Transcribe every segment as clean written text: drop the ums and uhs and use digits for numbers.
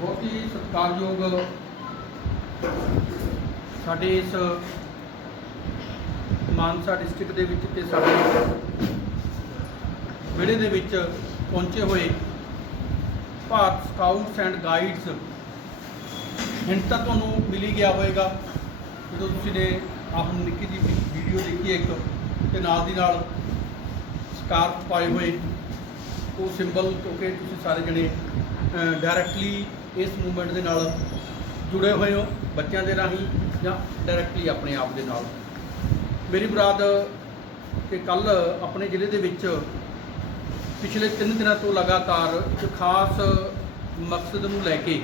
बहुत ही सत्कारयोग साडे इस मानसा डिस्ट्रिक्ट दे विच ते साडे विहड़े दे विच पहुंचे हुए Bharat scouts and guides hint तो तुहानूं मिल ही गया होएगा जो तुसीं ने आप निक्की जी वीडियो देखी एक ते नाल दी नाल स्कार्फ पाए हुए वो सिंबल क्योंकि तुसीं सारे जने डायरैक्टली इस मूवमेंट के नाल जुड़े हुए हो बच्चों के राही या डायरैक्टली अपने आप के नाल। मेरी मुराद कि कल अपने जिले के विच पिछले 3 दिनों तो लगातार एक खास मकसद नूं लैके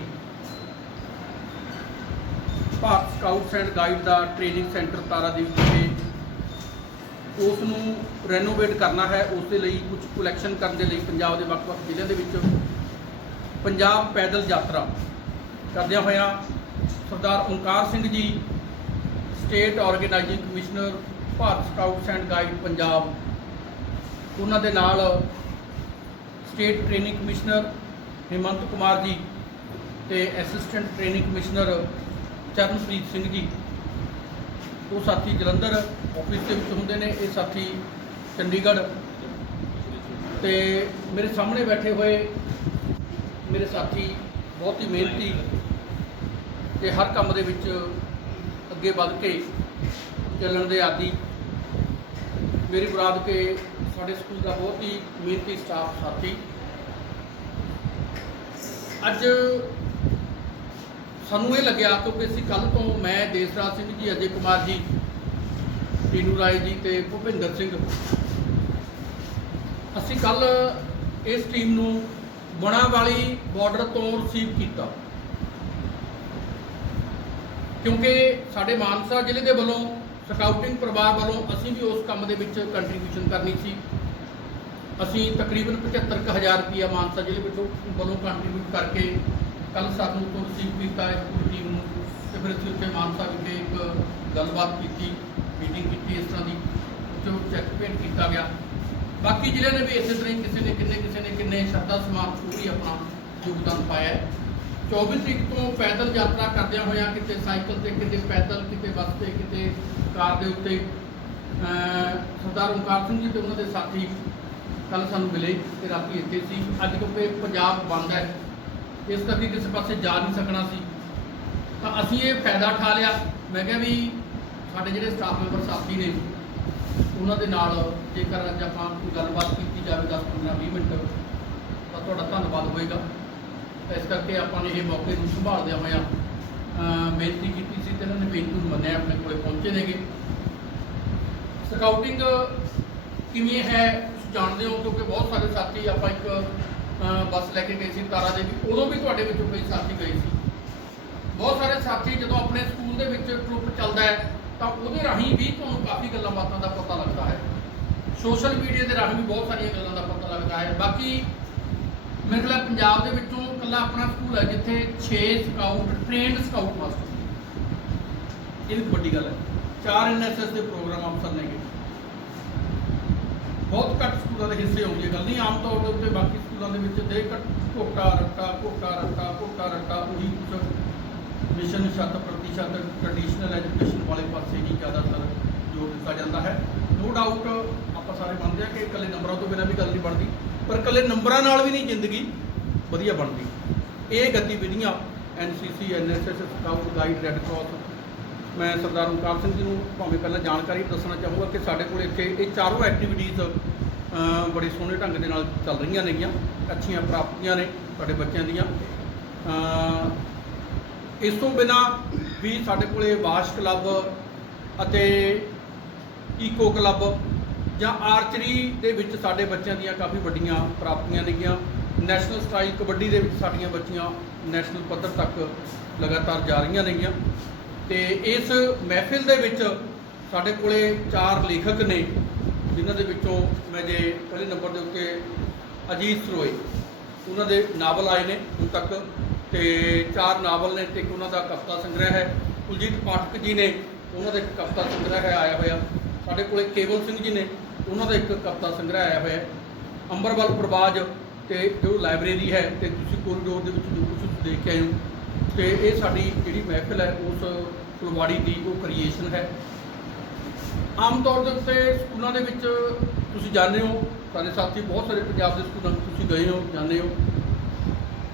भारत स्काउट्स एंड गाइड का ट्रेनिंग सेंटर तारादेवी विखे उसनूं रेनोवेट करना है। उस दे लई कुछ कलैक्शन करने के लिए पंजाब के वक्-वक् जिलों के विच पंजाब पैदल यात्रा करदियां होया Sardar Onkar Singh ji state organising commissioner Bharat scouts and guide Punjab उन्हां दे नाल state training commissioner Hemant Kumar ji ते assistant training commissioner Charanpreet Singh ji वो साथी जलंधर ऑफिस के होंगे ने, ये साथी चंडीगढ़ ते मेरे सामने बैठे हुए मेरे साथी बहुत ही मेहनती ते हर काम दे विच अगे बढ़ के चलण दे आदि मेरी मुराद के साडे स्कूल का बहुत ही मेहनती स्टाफ साथी अज सानू ये लग्या क्योंकि असीं कल तो मैं देसराज सिंह जी अजय कुमार जी टीनू राय जी ते भुपिंदर सिंह असीं कल इस टीम नूं बणा वाली बॉर्डर तो रिसीव किया क्योंकि साडे मानसा जिले के वलों स्काउटिंग परिवार वालों असीं भी उस काम दे विच कंट्रीब्यूशन करनी सी। असीं तकरीबन 75,000 रुपया मानसा जिले वालों कंट्रीब्यूट करके कल सानू तो रिसीव किया इस पूरी टीम नूं ते फिर असीं उत्थे मानसा विखे एक गलबात की मीटिंग की इस तरह की उत्थे चैक भेंट किया गया। बाकी जिले ने भी इस तरह किसी ने किन्ने शरदा समान पूरी अपना योगदान पाया है। 24 तरीक तो पैदल यात्रा करदे होया किते साइकिल से किते पैदल किते बस से किते कार के उत्ते सरदार ओंकार सिंह जी तो उन्होंने साथी कल सानू मिले कि राती इत्थे सी। अज क्योंकि पंजाब बंद है इस करके किसी पासे जा नहीं सकना सी तो असीं ये फायदा उठा लिया। मैं क्या भी साडे जिहड़े स्टाफ मैंबर साथी ने उन्होंने नाल जेकर अज आपां कोई गलबात की जाए 10-15-20 मिनट तो तुहाडा धन्नवाद होएगा। इस करके आपां ने ये मौके नूं संभालदे होया बेनती की सी ते इन्होंने बेनती नूं मन्निया अपने कोल पहुंचे नेगे। स्काउटिंग किवें है जानते हो क्योंकि बहुत सारे साथी आपां एक बस लैके गए सी तारा देवी उदों भी तुहाडे विचों कई साथी गए सी। बहुत सारे साथी जो अपने स्कूल के ट्रुप चलता है तो वो राही भी तुहानूं काफ़ी गल्लां बातां का पता लगता है। सोशल मीडिया के राही भी बहुत सारिया गल्लां का पता लगता है। बाकी मेरे ख्याल पंजाब के विचों कल्ला अपना स्कूल है जिथे 6 स्काउट ट्रेंड स्काउट मास्टर ये बड़ी गल है। 4 NSS के प्रोग्राम अफसर ने बहुत घट स्कूलों के हिस्से आउंदी गल नहीं आम तौर के उत्ते बाकी स्कूलों के दे घोटा रट्टा घोटा रट्टा घोटा रट्टा उही कुछ मिशन 100% ट्रडिशनल एजुकेशन वाले पासे ही ज़्यादातर जोर दिता जाता है। नो डाउट आप सारे मानते हैं कि कले नंबरों तो बिना भी गल नहीं बनती पर कले नंबरों नाल भी नहीं जिंदगी वधिया बनती। ये गतिविधियाँ NCC NSS scout guide red cross मैं सरदार ओंकार सिंह जी को भावें पहले जानकारी दसना चाहूँगा कि साढ़े को इत्थे ये चारों एक्टिविटीज़ बड़े सोहने ढंग के नाल चल रही नेगियां अच्छियां प्राप्तियां ने साडे बच्चों दियां। इस तो बिना भी साढ़े को वाश क्लब अते ईको क्लब या आर्चरी के विच साडे बच्चों दियां काफ़ी वड्डियां प्राप्तियां नेगियां। नैशनल स्टाइल कबड्डी के विच साडियां बच्चियां नैशनल पद्धर तक लगातार जा रही नेगियां। तो इस महफिल के विच साडे कोले 4 लेखक ने जिन्हां दे विचों मैं जे पहले नंबर के उत्ते अजीत सरोए उन्होंने नावल आए ने हुण तक तो 4 नावल ने एक उन्होंने कविता संग्रह है। कुलजीत पाठक जी ने उन्होंने एक कविता संग्रह है आया होया। साडे कोले केवल सिंह जी ने उन्होंने एक कविता संग्रह आया होया। अंबरवाल प्रवाज ਤੇ ਜੋ ਲਾਇਬ੍ਰੇਰੀ ਹੈ ਤੇ ਤੁਸੀਂ ਕੋਰੀਡੋਰ ਦੇ ਵਿੱਚ ਜੋ ਕੁਝ ਦੇਖ ਕੇ ਆਏ ਹੋ, ਤੇ ਇਹ ਸਾਡੀ ਜਿਹੜੀ ਮਹਿਫਿਲ ਹੈ ਉਸ ਫੁਲਵਾੜੀ ਦੀ ਉਹ ਕ੍ਰੀਏਸ਼ਨ ਹੈ। ਆਮ ਤੌਰ ਦੇ ਉੱਤੇ ਸਕੂਲਾਂ ਦੇ ਵਿੱਚ ਤੁਸੀਂ ਜਾਣਦੇ ਹੋ, ਸਾਡੇ ਸਾਥੀ ਬਹੁਤ ਸਾਰੇ ਪੰਜਾਬ ਦੇ ਸਕੂਲਾਂ ਵਿੱਚ ਤੁਸੀਂ ਗਏ ਹੋ, ਜਾਣਦੇ ਹੋ,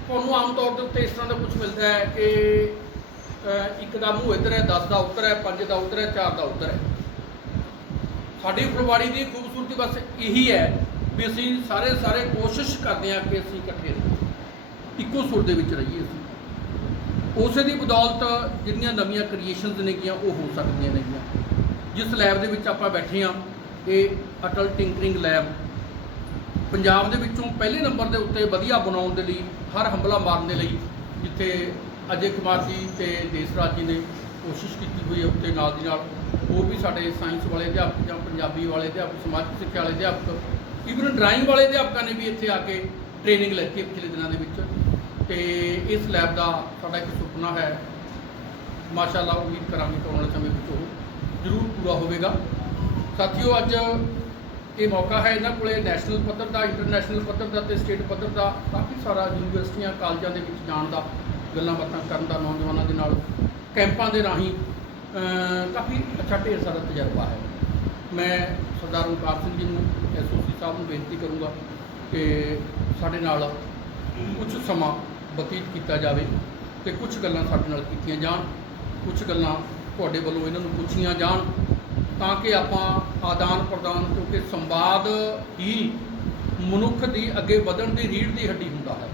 ਤੁਹਾਨੂੰ ਆਮ ਤੌਰ ਦੇ ਉੱਤੇ ਇਸ ਤਰ੍ਹਾਂ ਦਾ ਕੁਝ ਮਿਲਦਾ ਹੈ ਕਿ ਇੱਕ ਦਾ ਮੂੰਹ ਇੱਧਰ ਹੈ, 10 ਦਾ ਉੱਧਰ ਹੈ, 5 ਦਾ ਉੱਧਰ ਹੈ, 4 ਦਾ ਉੱਧਰ ਹੈ। ਸਾਡੀ ਫੁਲਵਾੜੀ ਦੀ ਖੂਬਸੂਰਤੀ ਬਸ ਇਹੀ ਹੈ ਵੀ ਅਸੀਂ ਸਾਰੇ ਕੋਸ਼ਿਸ਼ ਕਰਦੇ ਹਾਂ ਕਿ ਅਸੀਂ ਇਕੱਠੇ ਰਹੀਏ, ਇੱਕੋ ਸੁਰ ਦੇ ਵਿੱਚ ਰਹੀਏ। ਅਸੀਂ ਉਸੇ ਦੀ ਬਦੌਲਤ ਜਿਹੜੀਆਂ ਨਵੀਆਂ ਕ੍ਰੀਏਸ਼ਨਸ ਨੇਗੀਆਂ ਉਹ ਹੋ ਸਕਦੀਆਂ ਨੇਗੀਆਂ। ਜਿਸ ਲੈਬ ਦੇ ਵਿੱਚ ਆਪਾਂ ਬੈਠੇ ਹਾਂ, ਇਹ ਅਟਲ ਟਿੰਕਰਿੰਗ ਲੈਬ ਪੰਜਾਬ ਦੇ ਵਿੱਚੋਂ ਪਹਿਲੇ ਨੰਬਰ ਦੇ ਉੱਤੇ ਵਧੀਆ ਬਣਾਉਣ ਦੇ ਲਈ, ਹਰ ਹੰਭਲਾ ਮਾਰਨ ਦੇ ਲਈ, ਜਿੱਥੇ ਅਜੇ ਕੁਮਾਰ ਜੀ ਤੇ ਦੇਸਰਾਜ ਜੀ ਨੇ ਕੋਸ਼ਿਸ਼ ਕੀਤੀ ਹੋਈ ਹੈ, ਉੱਤੇ ਨਾਲ ਦੀ ਨਾਲ ਹੋਰ ਵੀ ਸਾਡੇ ਸਾਇੰਸ ਵਾਲੇ ਅਧਿਆਪਕ ਜਾਂ ਪੰਜਾਬੀ ਵਾਲੇ ਅਧਿਆਪਕ, ਸਮਾਜਿਕ ਸਿੱਖਿਆ ਵਾਲੇ ਅਧਿਆਪਕ, ਈਵਨ ਡਰਾਇੰਗ ਵਾਲੇ ਅਧਿਆਪਕਾਂ ਨੇ ਵੀ ਇੱਥੇ ਆ ਕੇ ਟ੍ਰੇਨਿੰਗ ਲੈਤੀ ਪਿਛਲੇ ਦਿਨਾਂ ਦੇ ਵਿੱਚ। ਤੇ ਇਸ ਲੈਬ ਦਾ ਸਾਡਾ ਇੱਕ ਸੁਪਨਾ ਹੈ, ਮਾਸ਼ਾਅੱਲਾ ਉਮੀਦ ਕਰਾਂਗੇ ਕਿ ਆਉਣ ਵਾਲੇ ਸਮੇਂ ਵਿੱਚ ਉਹ ਜ਼ਰੂਰ ਪੂਰਾ ਹੋਵੇਗਾ। ਸਾਥੀਓ, ਅੱਜ ਇਹ ਮੌਕਾ ਹੈ ਇਹਨਾਂ ਕੋਲੇ ਨੈਸ਼ਨਲ ਪੱਧਰ ਦਾ, ਇੰਟਰਨੈਸ਼ਨਲ ਪੱਧਰ ਦਾ ਤੇ ਸਟੇਟ ਪੱਧਰ ਦਾ ਕਾਫੀ ਸਾਰਾ ਯੂਨੀਵਰਸਿਟੀਆਂ ਕਾਲਜਾਂ ਦੇ ਵਿੱਚ ਜਾਣ ਦਾ, ਗੱਲਾਂ ਬਾਤਾਂ ਕਰਨ ਦਾ, ਨੌਜਵਾਨਾਂ ਦੇ ਨਾਲ ਕੈਂਪਾਂ ਦੇ ਰਾਹੀਂ ਕਾਫੀ ਅੱਛਾ ਢੇਰ ਸਾਰਾ ਤਜਰਬਾ ਹੈ। ਮੈਂ ਸਰਦਾਰ ਓਮਕਾਰ ਸਿੰਘ ਜੀ ਨੂੰ, ਐਸਓਸੀ ਸਾਹਿਬ ਨੂੰ ਬੇਨਤੀ ਕਰੂੰਗਾ ਕਿ ਸਾਡੇ ਨਾਲ ਕੁਝ ਸਮਾਂ ਬਤੀਤ ਕੀਤਾ ਜਾਵੇ ਤੇ ਕੁਝ ਗੱਲਾਂ ਸਾਡੇ ਨਾਲ ਕੀਤੀਆਂ ਜਾਣ, ਕੁਝ ਗੱਲਾਂ ਤੁਹਾਡੇ ਵੱਲੋਂ ਇਹਨਾਂ ਨੂੰ ਪੁੱਛੀਆਂ ਜਾਣ, ਤਾਂ ਕਿ ਆਪਾਂ ਆਦਾਨ ਪ੍ਰਦਾਨ, ਕਿਉਂਕਿ ਸੰਵਾਦ ਹੀ ਮਨੁੱਖ ਦੀ ਅੱਗੇ ਵਧਣ ਦੀ ਰੀੜ੍ਹ ਦੀ ਹੱਡੀ ਹੁੰਦਾ ਹੈ।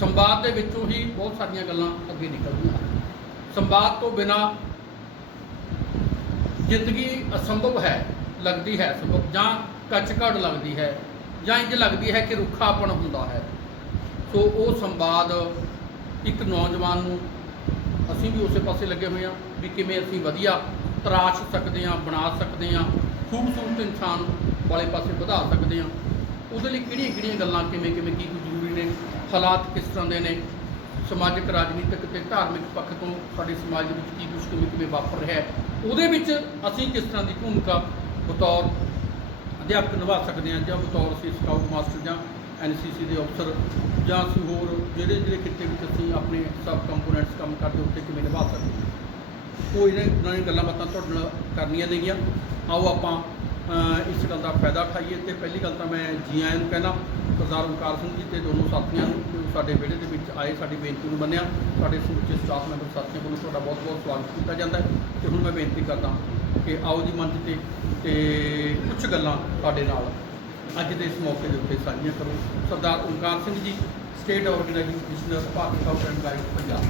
ਸੰਵਾਦ ਦੇ ਵਿੱਚੋਂ ਹੀ ਬਹੁਤ ਸਾਰੀਆਂ ਗੱਲਾਂ ਅੱਗੇ ਨਿਕਲਦੀਆਂ ਹਨ। ਸੰਵਾਦ ਤੋਂ ਬਿਨਾਂ ਜ਼ਿੰਦਗੀ ਅਸੰਭਵ ਹੈ, ਲੱਗਦੀ ਹੈ ਸੰਭਵ, ਜਾਂ ਕੱਚਕੜ ਲੱਗਦੀ ਹੈ, ਜਾਂ ਇੰਝ ਲੱਗਦੀ ਹੈ ਕਿ ਰੁੱਖਾਪਣ ਹੁੰਦਾ ਹੈ। ਸੋ ਉਹ ਸੰਵਾਦ ਇੱਕ ਨੌਜਵਾਨ ਨੂੰ, ਅਸੀਂ ਵੀ ਉਸੇ ਪਾਸੇ ਲੱਗੇ ਹੋਏ ਹਾਂ ਵੀ ਕਿਵੇਂ ਅਸੀਂ ਵਧੀਆ ਤਰਾਸ਼ ਸਕਦੇ ਹਾਂ, ਬਣਾ ਸਕਦੇ ਹਾਂ, ਖੂਬਸੂਰਤ ਇਨਸਾਨ ਵਾਲੇ ਪਾਸੇ ਵਧਾ ਸਕਦੇ ਹਾਂ। ਉਹਦੇ ਲਈ ਕਿਹੜੀਆਂ ਗੱਲਾਂ, ਕਿਵੇਂ ਕੀ ਜ਼ਰੂਰੀ ਨੇ, ਹਾਲਾਤ ਕਿਸ ਤਰ੍ਹਾਂ ਦੇ ਨੇ, ਸਮਾਜਿਕ, ਰਾਜਨੀਤਿਕ ਤੇ ਧਾਰਮਿਕ ਪੱਖ ਤੋਂ ਸਾਡੇ ਸਮਾਜ ਦੇ ਵਿੱਚ ਕੀ ਕੁਝ ਕਿਵੇਂ ਵਾਪਰ ਰਿਹਾ ਹੈ, ਉਹਦੇ ਵਿੱਚ ਅਸੀਂ ਕਿਸ ਤਰ੍ਹਾਂ ਦੀ ਭੂਮਿਕਾ ਬਤੌਰ ਅਧਿਆਪਕ ਨਿਭਾ ਸਕਦੇ ਹਾਂ, ਜਾਂ ਬਤੌਰ ਅਸੀਂ ਸਕਾਊਟ ਮਾਸਟਰ ਜਾਂ NCC ਦੇ ਅਫਸਰ, ਜਾਂ ਅਸੀਂ ਹੋਰ ਜਿਹੜੇ ਖਿੱਤੇ ਵਿੱਚ ਅਸੀਂ ਆਪਣੇ ਸਬ ਕੰਪੋਨੈਂਟਸ ਕੰਮ ਕਰਦੇ ਉੱਤੇ ਕਿਵੇਂ ਨਿਭਾ ਸਕਦੇ ਹਾਂ। ਉਹ ਇਹਨਾਂ ਗੱਲਾਂ ਬਾਤਾਂ ਤੁਹਾਡੇ ਨਾਲ ਕਰਨੀਆਂ ਨੇਗੀਆਂ। ਆਓ ਆਪਾਂ ਇਸ ਗੱਲ ਦਾ ਫਾਇਦਾ ਉਠਾਈਏ। ਤੇ ਪਹਿਲੀ ਗੱਲ ਤਾਂ ਮੈਂ ਜੀ ਆਇਆਂ ਨੂੰ ਕਹਿਣਾ ਸਰਦਾਰ ਓਮਕਾਰ ਸਿੰਘ ਜੀ ਤੇ ਦੋਨੋਂ ਸਾਥੀਆਂ ਨੂੰ, ਜੋ ਸਾਡੇ ਵਿਹੜੇ ਦੇ ਵਿੱਚ ਆਏ, ਸਾਡੀ ਬੇਨਤੀ ਨੂੰ ਮੰਨਿਆ। ਸਾਡੇ ਸਮੁੱਚੇ ਸਟਾਫ ਮੈਂਬਰ ਸਾਥੀਆਂ ਵੱਲੋਂ ਤੁਹਾਡਾ ਬਹੁਤ ਬਹੁਤ ਸਵਾਗਤ ਕੀਤਾ ਜਾਂਦਾ ਹੈ। ਤੇ ਹੁਣ ਮੈਂ ਬੇਨਤੀ ਕਰਦਾ ਕਿ ਆਓ ਜੀ ਮੰਚ ਤੇ ਕੁਝ ਗੱਲਾਂ ਤੁਹਾਡੇ ਨਾਲ ਅੱਜ ਦੇ ਇਸ ਮੌਕੇ ਦੇ ਉੱਤੇ ਸਾਂਝੀਆਂ ਕਰੋ। ਸਰਦਾਰ Omkar Singh ji, state organising commissioner, Bharti scout and guide Punjab.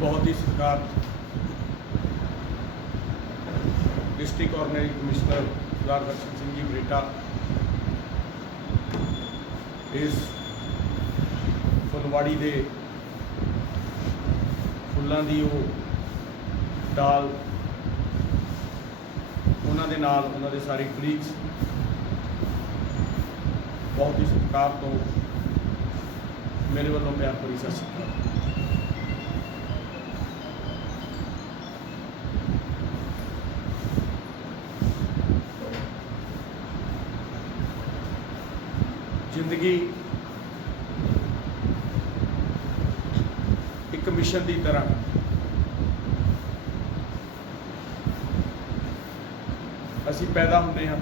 बहुत ही सरकार district organising commissioner Sardar Darshan Singh ji Bareta इस फुलवाड़ी के फुलों की वो डाल उन्होंने नाल उन्होंने सारे कलीग्स बहुत ही सत्कार तो मेरे वालों प्यार भरी सत श्री अकाल। जिंदगी एक मिशन की तरह असी पैदा होंगे हाँ,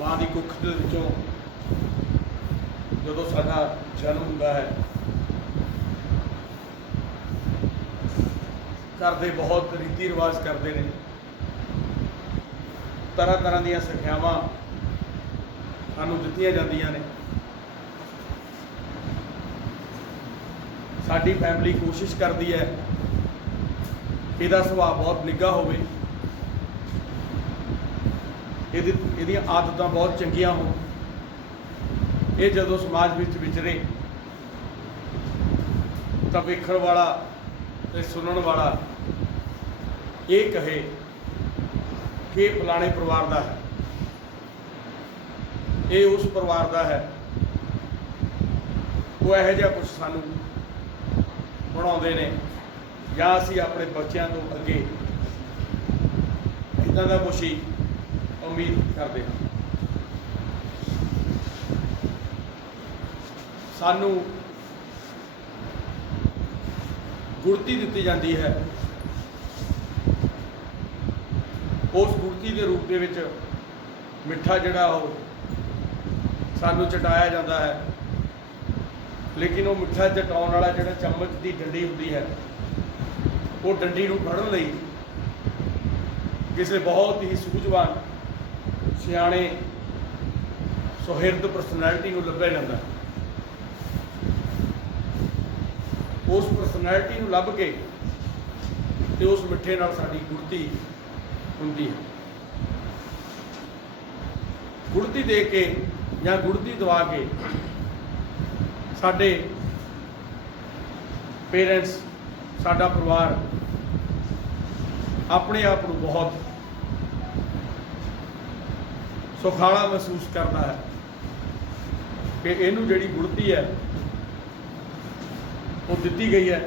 माँ की कुख के विचों जो साडा जन्म होंदा है, घर दे बहुत रीति रिवाज करते हैं, तरह तरह दी सिक्ख्यावां सानू दित्तियां जांदियां ने। साडी फैमिली कोशिश करती है इहदा सुभाव बहुत निग्घा होवे, इहदियां आदतां बहुत चंगियां हो, ਇਹ ਜਦੋਂ ਸਮਾਜ ਵਿੱਚ ਵਿਚਰੇ ਤਾਂ ਵੇਖਣ ਵਾਲਾ ਤੇ ਸੁਣਨ ਵਾਲਾ ਇਹ ਕਹੇ ਕਿ ਇਹ ਫਲਾਣੇ ਪਰਿਵਾਰ ਦਾ ਹੈ, ਇਹ ਉਸ ਪਰਿਵਾਰ ਦਾ ਹੈ। ਉਹ ਇਹੋ ਜਿਹਾ ਕੁਛ ਸਾਨੂੰ ਬਣਾਉਂਦੇ ਨੇ ਜਾਂ ਅਸੀਂ ਆਪਣੇ ਬੱਚਿਆਂ ਤੋਂ ਅੱਗੇ ਇੱਦਾਂ ਦਾ ਕੁਛ ਹੀ ਉਮੀਦ ਕਰਦੇ ਹਾਂ। ਸਾਨੂੰ ਗੁੜਤੀ ਦਿੱਤੀ ਜਾਂਦੀ ਹੈ, ਉਸ ਗੁੜਤੀ ਦੇ ਰੂਪ ਦੇ ਵਿੱਚ ਮਿੱਠਾ ਜਿਹੜਾ ਉਹ ਸਾਨੂੰ ਚਟਾਇਆ ਜਾਂਦਾ ਹੈ। ਲੇਕਿਨ ਉਹ ਮਿੱਠਾ ਚਟਾਉਣ ਵਾਲਾ ਜਿਹੜਾ ਚਮਚ ਦੀ ਡੰਡੀ ਹੁੰਦੀ ਹੈ, ਉਹ ਡੰਡੀ ਨੂੰ ਫੜਨ ਲਈ ਕਿਸੇ ਬਹੁਤ ਹੀ ਸੂਝਵਾਨ ਸਿਆਣੇ ਸੁਹਿਰਦ ਪਰਸਨੈਲਿਟੀ ਨੂੰ ਲੱਭਿਆ ਜਾਂਦਾ। ਉਸ ਪਰਸਨੈਲਿਟੀ ਨੂੰ ਲੱਭ ਕੇ ਤੇ ਉਸ ਮਿੱਠੇ ਨਾਲ ਸਾਡੀ ਗੁੜਤੀ ਹੁੰਦੀ ਹੈ। ਗੁੜਤੀ ਦੇ ਕੇ ਜਾਂ ਗੁੜਤੀ ਦਵਾ ਕੇ ਸਾਡੇ ਪੇਰੈਂਟਸ, ਸਾਡਾ ਪਰਿਵਾਰ ਆਪਣੇ ਆਪ ਨੂੰ ਬਹੁਤ ਸੁਖਾਲਾ ਮਹਿਸੂਸ ਕਰਦਾ ਹੈ ਕਿ ਇਹਨੂੰ ਜਿਹੜੀ ਗੁੜਤੀ ਹੈ ਉਹ ਦਿੱਤੀ ਗਈ ਹੈ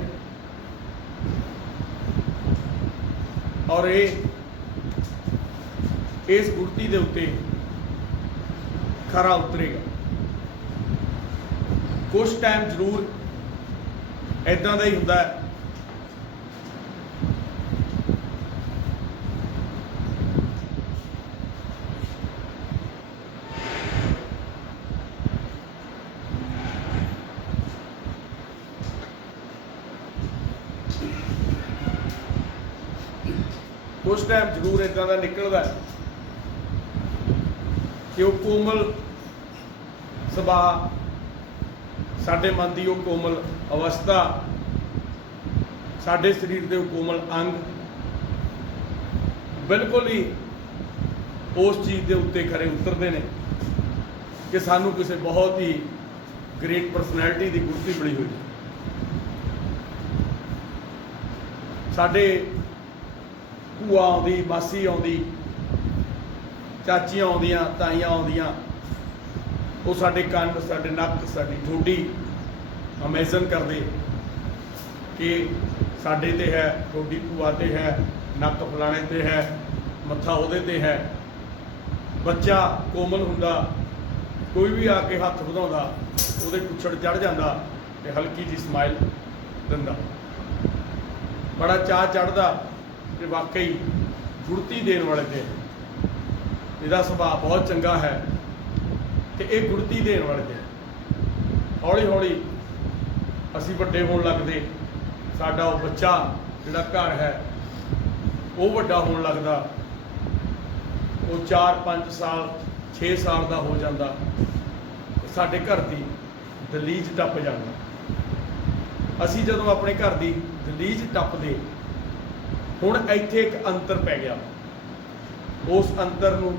ਔਰ ਇਹ ਇਸ ਗੁੜਤੀ ਦੇ ਉੱਤੇ ਖਰਾ ਉਤਰੇਗਾ। ਕੁਝ ਟਾਈਮ ਜ਼ਰੂਰ ਇੱਦਾਂ ਦਾ ਹੀ ਹੁੰਦਾ ਹੈ ਕੁਝ ਟਾਈਮ ਜ਼ਰੂਰ ਇੱਦਾਂ ਦਾ ਨਿਕਲਦਾ ਕਿ ਉਹ ਕੋਮਲ ਸੁਭਾਅ, ਸਾਡੇ ਮਨ ਦੀ ਉਹ ਕੋਮਲ ਅਵਸਥਾ, ਸਾਡੇ ਸਰੀਰ ਦੇ ਉਹ ਕੋਮਲ ਅੰਗ ਬਿਲਕੁਲ ਹੀ ਉਸ ਚੀਜ਼ ਦੇ ਉੱਤੇ ਖਰੇ ਉਤਰਦੇ ਨੇ ਕਿ ਸਾਨੂੰ ਕਿਸੇ ਬਹੁਤ ਹੀ ਗ੍ਰੇਟ ਪਰਸਨੈਲਿਟੀ ਦੀ ਗੁੜਤੀ ਮਿਲੀ ਹੋਈ। ਸਾਡੇ ਭੂਆ ਆਉਂਦੀ, ਮਾਸੀ ਆਉਂਦੀ, ਚਾਚੀਆਂ ਆਉਂਦੀਆਂ, ਤਾਈਆਂ ਆਉਂਦੀਆਂ, ਉਹ ਸਾਡੇ ਕੰਨ, ਸਾਡੇ ਨੱਕ, ਸਾਡੀ ਠੋਡੀ ਅਮੇਜ਼ਨ ਕਰਦੇ ਕਿ ਸਾਡੇ ਤੇ ਹੈ, ਠੋਡੀ ਭੂਆ ਤੇ ਹੈ, ਨੱਕ ਫਲਾਣੇ ਤੇ ਹੈ, ਮੱਥਾ ਉਹਦੇ ਤੇ ਹੈ। ਬੱਚਾ ਕੋਮਲ ਹੁੰਦਾ, ਕੋਈ ਵੀ ਆ ਕੇ ਹੱਥ ਵਧਾਉਂਦਾ ਉਹਦੇ ਕੁੱਛੜ ਚੜ ਜਾਂਦਾ ਤੇ ਹਲਕੀ ਜਿਹੀ ਸਮਾਈਲ ਦਿੰਦਾ, ਬੜਾ ਚਾਅ ਚੜ੍ਹਦਾ ਕਿ ਵਾਕਈ ਗੁੜਤੀ ਦੇਣ ਵਾਲੇ ਤੇ ਇਹਦਾ ਸੁਭਾਅ ਬਹੁਤ ਚੰਗਾ ਹੈ ਤੇ ਇਹ ਗੁੜਤੀ ਦੇਣ ਵਾਲੇ ਤੇ। ਹੌਲੀ ਹੌਲੀ ਅਸੀਂ ਵੱਡੇ ਹੋਣ ਲੱਗਦੇ, ਸਾਡਾ ਉਹ ਬੱਚਾ ਜਿਹੜਾ ਘਰ ਹੈ ਉਹ ਵੱਡਾ ਹੋਣ ਲੱਗਦਾ, ਉਹ 4-5 ਸਾਲ 6 ਸਾਲ ਦਾ ਹੋ ਜਾਂਦਾ, ਸਾਡੇ ਘਰ ਦੀ ਦਲੀਜ ਟੱਪ ਜਾਂਦਾ। ਅਸੀਂ ਜਦੋਂ ਆਪਣੇ ਘਰ ਦੀ ਦਲੀਜ ਟੱਪਦੇ, ਹੁਣ ਇੱਥੇ ਇੱਕ ਅੰਤਰ ਪੈ ਗਿਆ। ਉਸ ਅੰਤਰ ਨੂੰ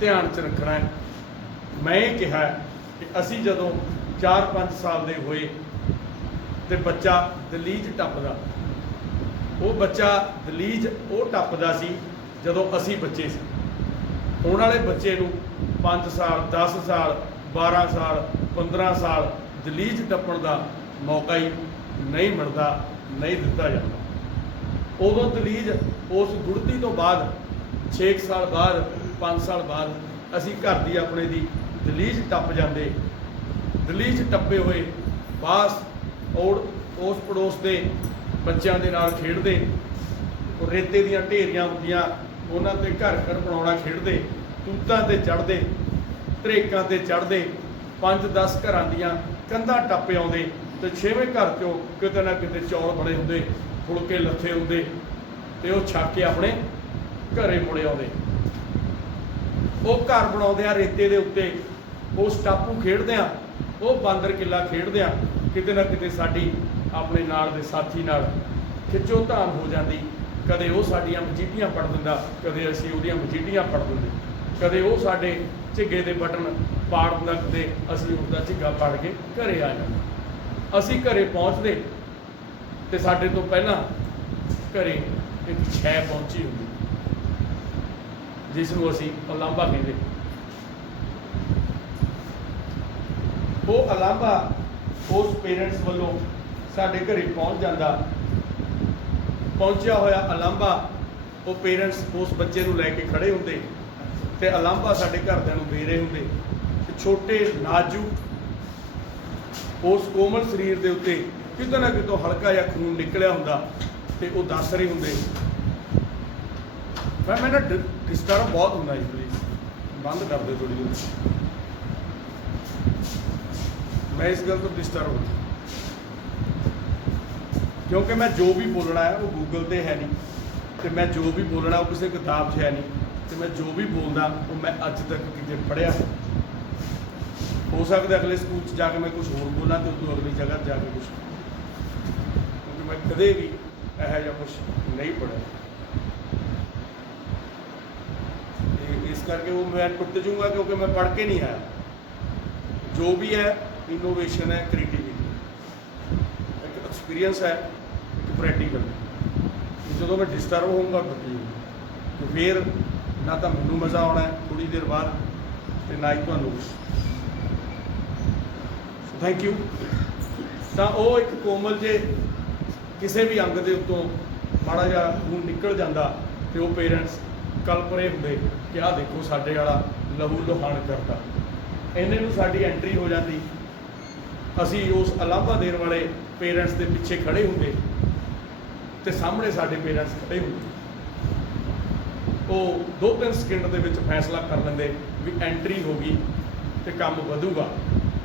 ਧਿਆਨ 'ਚ ਰੱਖਣਾ ਹੈ। ਮੈਂ ਇਹ ਕਿਹਾ ਕਿ ਅਸੀਂ ਜਦੋਂ 4-5 ਸਾਲ ਦੇ ਹੋਏ ਤੇ ਬੱਚਾ ਦਲੀਜ ਟੱਪਦਾ, ਉਹ ਬੱਚਾ ਦਲੀਜ ਉਹ ਟੱਪਦਾ ਸੀ ਜਦੋਂ ਅਸੀਂ ਬੱਚੇ ਸੀ। ਹੁਣ ਵਾਲੇ ਬੱਚੇ ਨੂੰ 5 ਸਾਲ 10 ਸਾਲ 12 ਸਾਲ 15 ਸਾਲ ਦਲੀਜ ਟੱਪਣ ਦਾ ਮੌਕਾ ਹੀ ਨਹੀਂ ਮਿਲਦਾ, ਨਹੀਂ ਦਿੱਤਾ ਜਾਂਦਾ। ਉਦੋਂ ਦਲੀਜ ਉਸ ਗੁੜਤੀ ਤੋਂ ਬਾਅਦ 6 ਸਾਲ ਬਾਅਦ 5 ਸਾਲ ਬਾਅਦ ਅਸੀਂ ਘਰ ਦੀ ਆਪਣੇ ਦੀ ਦਲੀਜ ਟੱਪ ਜਾਂਦੇ। ਦਲੀਜ ਟੱਪੇ ਹੋਏ ਬਾਸ ਔਰ ਉਸ ਪੜੋਸ ਦੇ ਬੱਚਿਆਂ ਦੇ ਨਾਲ ਖੇਡਦੇ, ਉਹ ਰੇਤੇ ਦੀਆਂ ਢੇਰੀਆਂ ਹੁੰਦੀਆਂ ਉਹਨਾਂ ਤੇ ਘਰ ਘਰ ਬਣਾਉਣਾ ਖੇਡਦੇ, ਤੂਤਾਂ ਤੇ ਚੜ੍ਹਦੇ, ਧਰੇਕਾਂ ਤੇ ਚੜ੍ਹਦੇ, 5-10 ਘਰਾਂ ਦੀਆਂ ਕੰਧਾਂ ਟੱਪ ਆਉਂਦੇ ਤੇ 6ਵੇਂ ਘਰ 'ਚੋਂ ਕਿਤੇ ਨਾ ਕਿਤੇ ਚੌਲ ਬਣੇ ਹੁੰਦੇ, ਫੁਲਕੇ ਲੱਥੇ ਹੁੰਦੇ ਤੇ ਉਹ ਛੱਕ ਕੇ ਆਪਣੇ ਘਰੇ ਮੁੜੇ ਆਉਂਦੇ। ਉਹ ਘਰ ਬਣਾਉਂਦੇ ਆ ਰੇਤੇ ਦੇ ਉੱਤੇ, ਉਸ ਟਾਪੂ ਖੇਡਦੇ ਆ, ਉਹ ਬਾਂਦਰ ਕਿੱਲਾ ਖੇਡਦੇ ਆ, ਕਿਤੇ ਨਾ ਕਿਤੇ ਸਾਡੀ ਆਪਣੇ ਨਾਲ ਦੇ ਸਾਥੀ ਨਾਲ ਖਿੱਚੋ ਧਾਮ ਹੋ ਜਾਂਦੀ। ਕਦੇ ਉਹ ਸਾਡੀਆਂ ਮਜੀਠੀਆਂ ਪੜ ਦਿੰਦਾ, ਕਦੇ ਅਸੀਂ ਉਹਦੀਆਂ ਮਜੀਠੀਆਂ ਪੜ ਦਿੰਦੇ, ਕਦੇ ਉਹ ਸਾਡੇ ਝਿੱਗੇ ਦੇ ਬਟਨ ਪਾੜਨ ਲੱਗਦੇ, ਅਸੀਂ ਉਸਦਾ ਝਿੱਗਾ ਪੜ ਕੇ ਘਰੇ ਆ ਜਾਣਾ। ਅਸੀਂ ਘਰੇ ਪਹੁੰਚਦੇ ਤੇ ਸਾਡੇ ਤੋਂ ਪਹਿਲਾਂ ਘਰੇ ਇੱਕ ਛੈ ਪਹੁੰਚੀ ਹੁੰਦੀ, ਜਿਸ ਨੂੰ ਅਸੀਂ ਉਲਾਂਭਾ ਕਹਿੰਦੇ। ਉਹ ਉਲਾਂਭਾ ਉਸ ਪੇਰੈਂਟਸ ਵੱਲੋਂ ਸਾਡੇ ਘਰੇ ਪਹੁੰਚ ਜਾਂਦਾ। ਪਹੁੰਚਿਆ ਹੋਇਆ ਉਲਾਂਭਾ ਉਹ ਪੇਰੈਂਟਸ ਉਸ ਬੱਚੇ ਨੂੰ ਲੈ ਕੇ ਖੜੇ ਹੁੰਦੇ ਤੇ ਉਲਾਂਭਾ ਸਾਡੇ ਘਰਦਿਆਂ ਨੂੰ ਦੇ ਰਹੇ ਹੁੰਦੇ। ਤੇ ਛੋਟੇ ਨਾਜ਼ੁਕ ਉਸ ਕੋਮਲ ਸਰੀਰ ਦੇ ਉੱਤੇ ਕਿਤੇ ਨਾ ਕਿਤੋਂ ਹਲਕਾ ਜਿਹਾ ਖੂਨ ਨਿਕਲਿਆ ਹੁੰਦਾ ਤੇ ਉਹ ਦੱਸ ਰਹੇ ਹੁੰਦੇ। ਮੈਂ ਨਾ ਡਿਸਟਰਬ ਬਹੁਤ ਹੁੰਦਾ ਜੀ, ਪਲੀਜ਼ ਬੰਦ ਕਰ ਦਿਓ ਥੋੜ੍ਹੀ ਜਿਹੀ। ਮੈਂ ਇਸ ਗੱਲ ਤੋਂ ਡਿਸਟਰਬ ਹਾਂ ਕਿਉਂਕਿ ਮੈਂ ਜੋ ਵੀ ਬੋਲਣਾ ਹੈ ਉਹ ਗੂਗਲ ਤੇ ਹੈ ਨਹੀਂ, ਤੇ ਮੈਂ ਜੋ ਵੀ ਬੋਲਣਾ ਉਹ ਕਿਸੇ ਕਿਤਾਬ 'ਚ ਹੈ ਨਹੀਂ, ਤੇ ਮੈਂ ਜੋ ਵੀ ਬੋਲਦਾ ਉਹ ਮੈਂ ਅੱਜ ਤੱਕ ਕਿਤੇ ਪੜ੍ਹਿਆ। ਹੋ ਸਕਦਾ ਅਗਲੇ ਸਕੂਲ 'ਚ ਜਾ ਕੇ ਮੈਂ ਕੁਝ ਹੋਰ ਬੋਲਾਂ ਤੇ ਉਦੋਂ ਅਗਲੀ ਜਗ੍ਹਾ 'ਤੇ ਜਾ ਕੇ ਕੁਝ, ਕਿਉਂਕਿ ਮੈਂ ਕਦੇ ਵੀ ਇਹੋ ਜਿਹਾ ਕੁਝ ਨਹੀਂ ਪੜ੍ਹਿਆ। ਇਸ ਕਰਕੇ ਉਹ ਮੈਂ ਟੁੱਟ ਜੂੰਗਾ ਕਿਉਂਕਿ ਮੈਂ ਪੜ੍ਹ ਕੇ ਨਹੀਂ ਆਇਆ। ਜੋ ਵੀ ਹੈ ਇਨੋਵੇਸ਼ਨ ਹੈ, ਕ੍ਰੀਏਟੀਵਿਟੀ, ਇੱਕ ਐਕਸਪੀਰੀਅੰਸ ਹੈ, ਇੱਕ ਪ੍ਰੈਕਟੀਕਲ। ਜਦੋਂ ਮੈਂ ਡਿਸਟਰਬ ਹੋਊਂਗਾ ਟੁੱਟ ਜੂੰਗਾ, ਤੇ ਫਿਰ ਨਾ ਤਾਂ ਮੈਨੂੰ ਮਜ਼ਾ ਆਉਣਾ ਥੋੜ੍ਹੀ ਦੇਰ ਬਾਅਦ ਤੇ ਨਾ ਹੀ ਤੁਹਾਨੂੰ। Thank you. ਤਾਂ ਉਹ ਇੱਕ ਕੋਮਲ ਜੇ ਕਿਸੇ ਵੀ ਅੰਗ ਦੇ ਉੱਤੋਂ ਮਾੜਾ ਜਿਹਾ ਖੂਨ ਨਿਕਲ ਜਾਂਦਾ ਤੇ ਉਹ ਪੇਰੈਂਟਸ ਕਲਪਰੇ ਹੁੰਦੇ ਕਿ ਆਹ ਦੇਖੋ ਸਾਡੇ ਵਾਲਾ ਲਹੂ ਲੁਹਾਣ ਕਰਦਾ। ਇੰਨੇ ਨੂੰ ਸਾਡੀ ਐਂਟਰੀ ਹੋ ਜਾਂਦੀ। ਅਸੀਂ ਉਸ ਉਲਾਂਭਾ ਦੇਣ ਵਾਲੇ ਪੇਰੈਂਟਸ ਦੇ ਪਿੱਛੇ ਖੜੇ ਹੁੰਦੇ ਤੇ ਸਾਹਮਣੇ ਸਾਡੇ ਪੇਰੈਂਟਸ ਖੜੇ ਹੁੰਦੇ। ਉਹ 2-3 ਸਕਿੰਟ ਦੇ ਵਿੱਚ ਫੈਸਲਾ ਕਰ ਲੈਂਦੇ ਵੀ ਐਂਟਰੀ ਹੋ ਗਈ ਤੇ ਕੰਮ ਵਧੂਗਾ।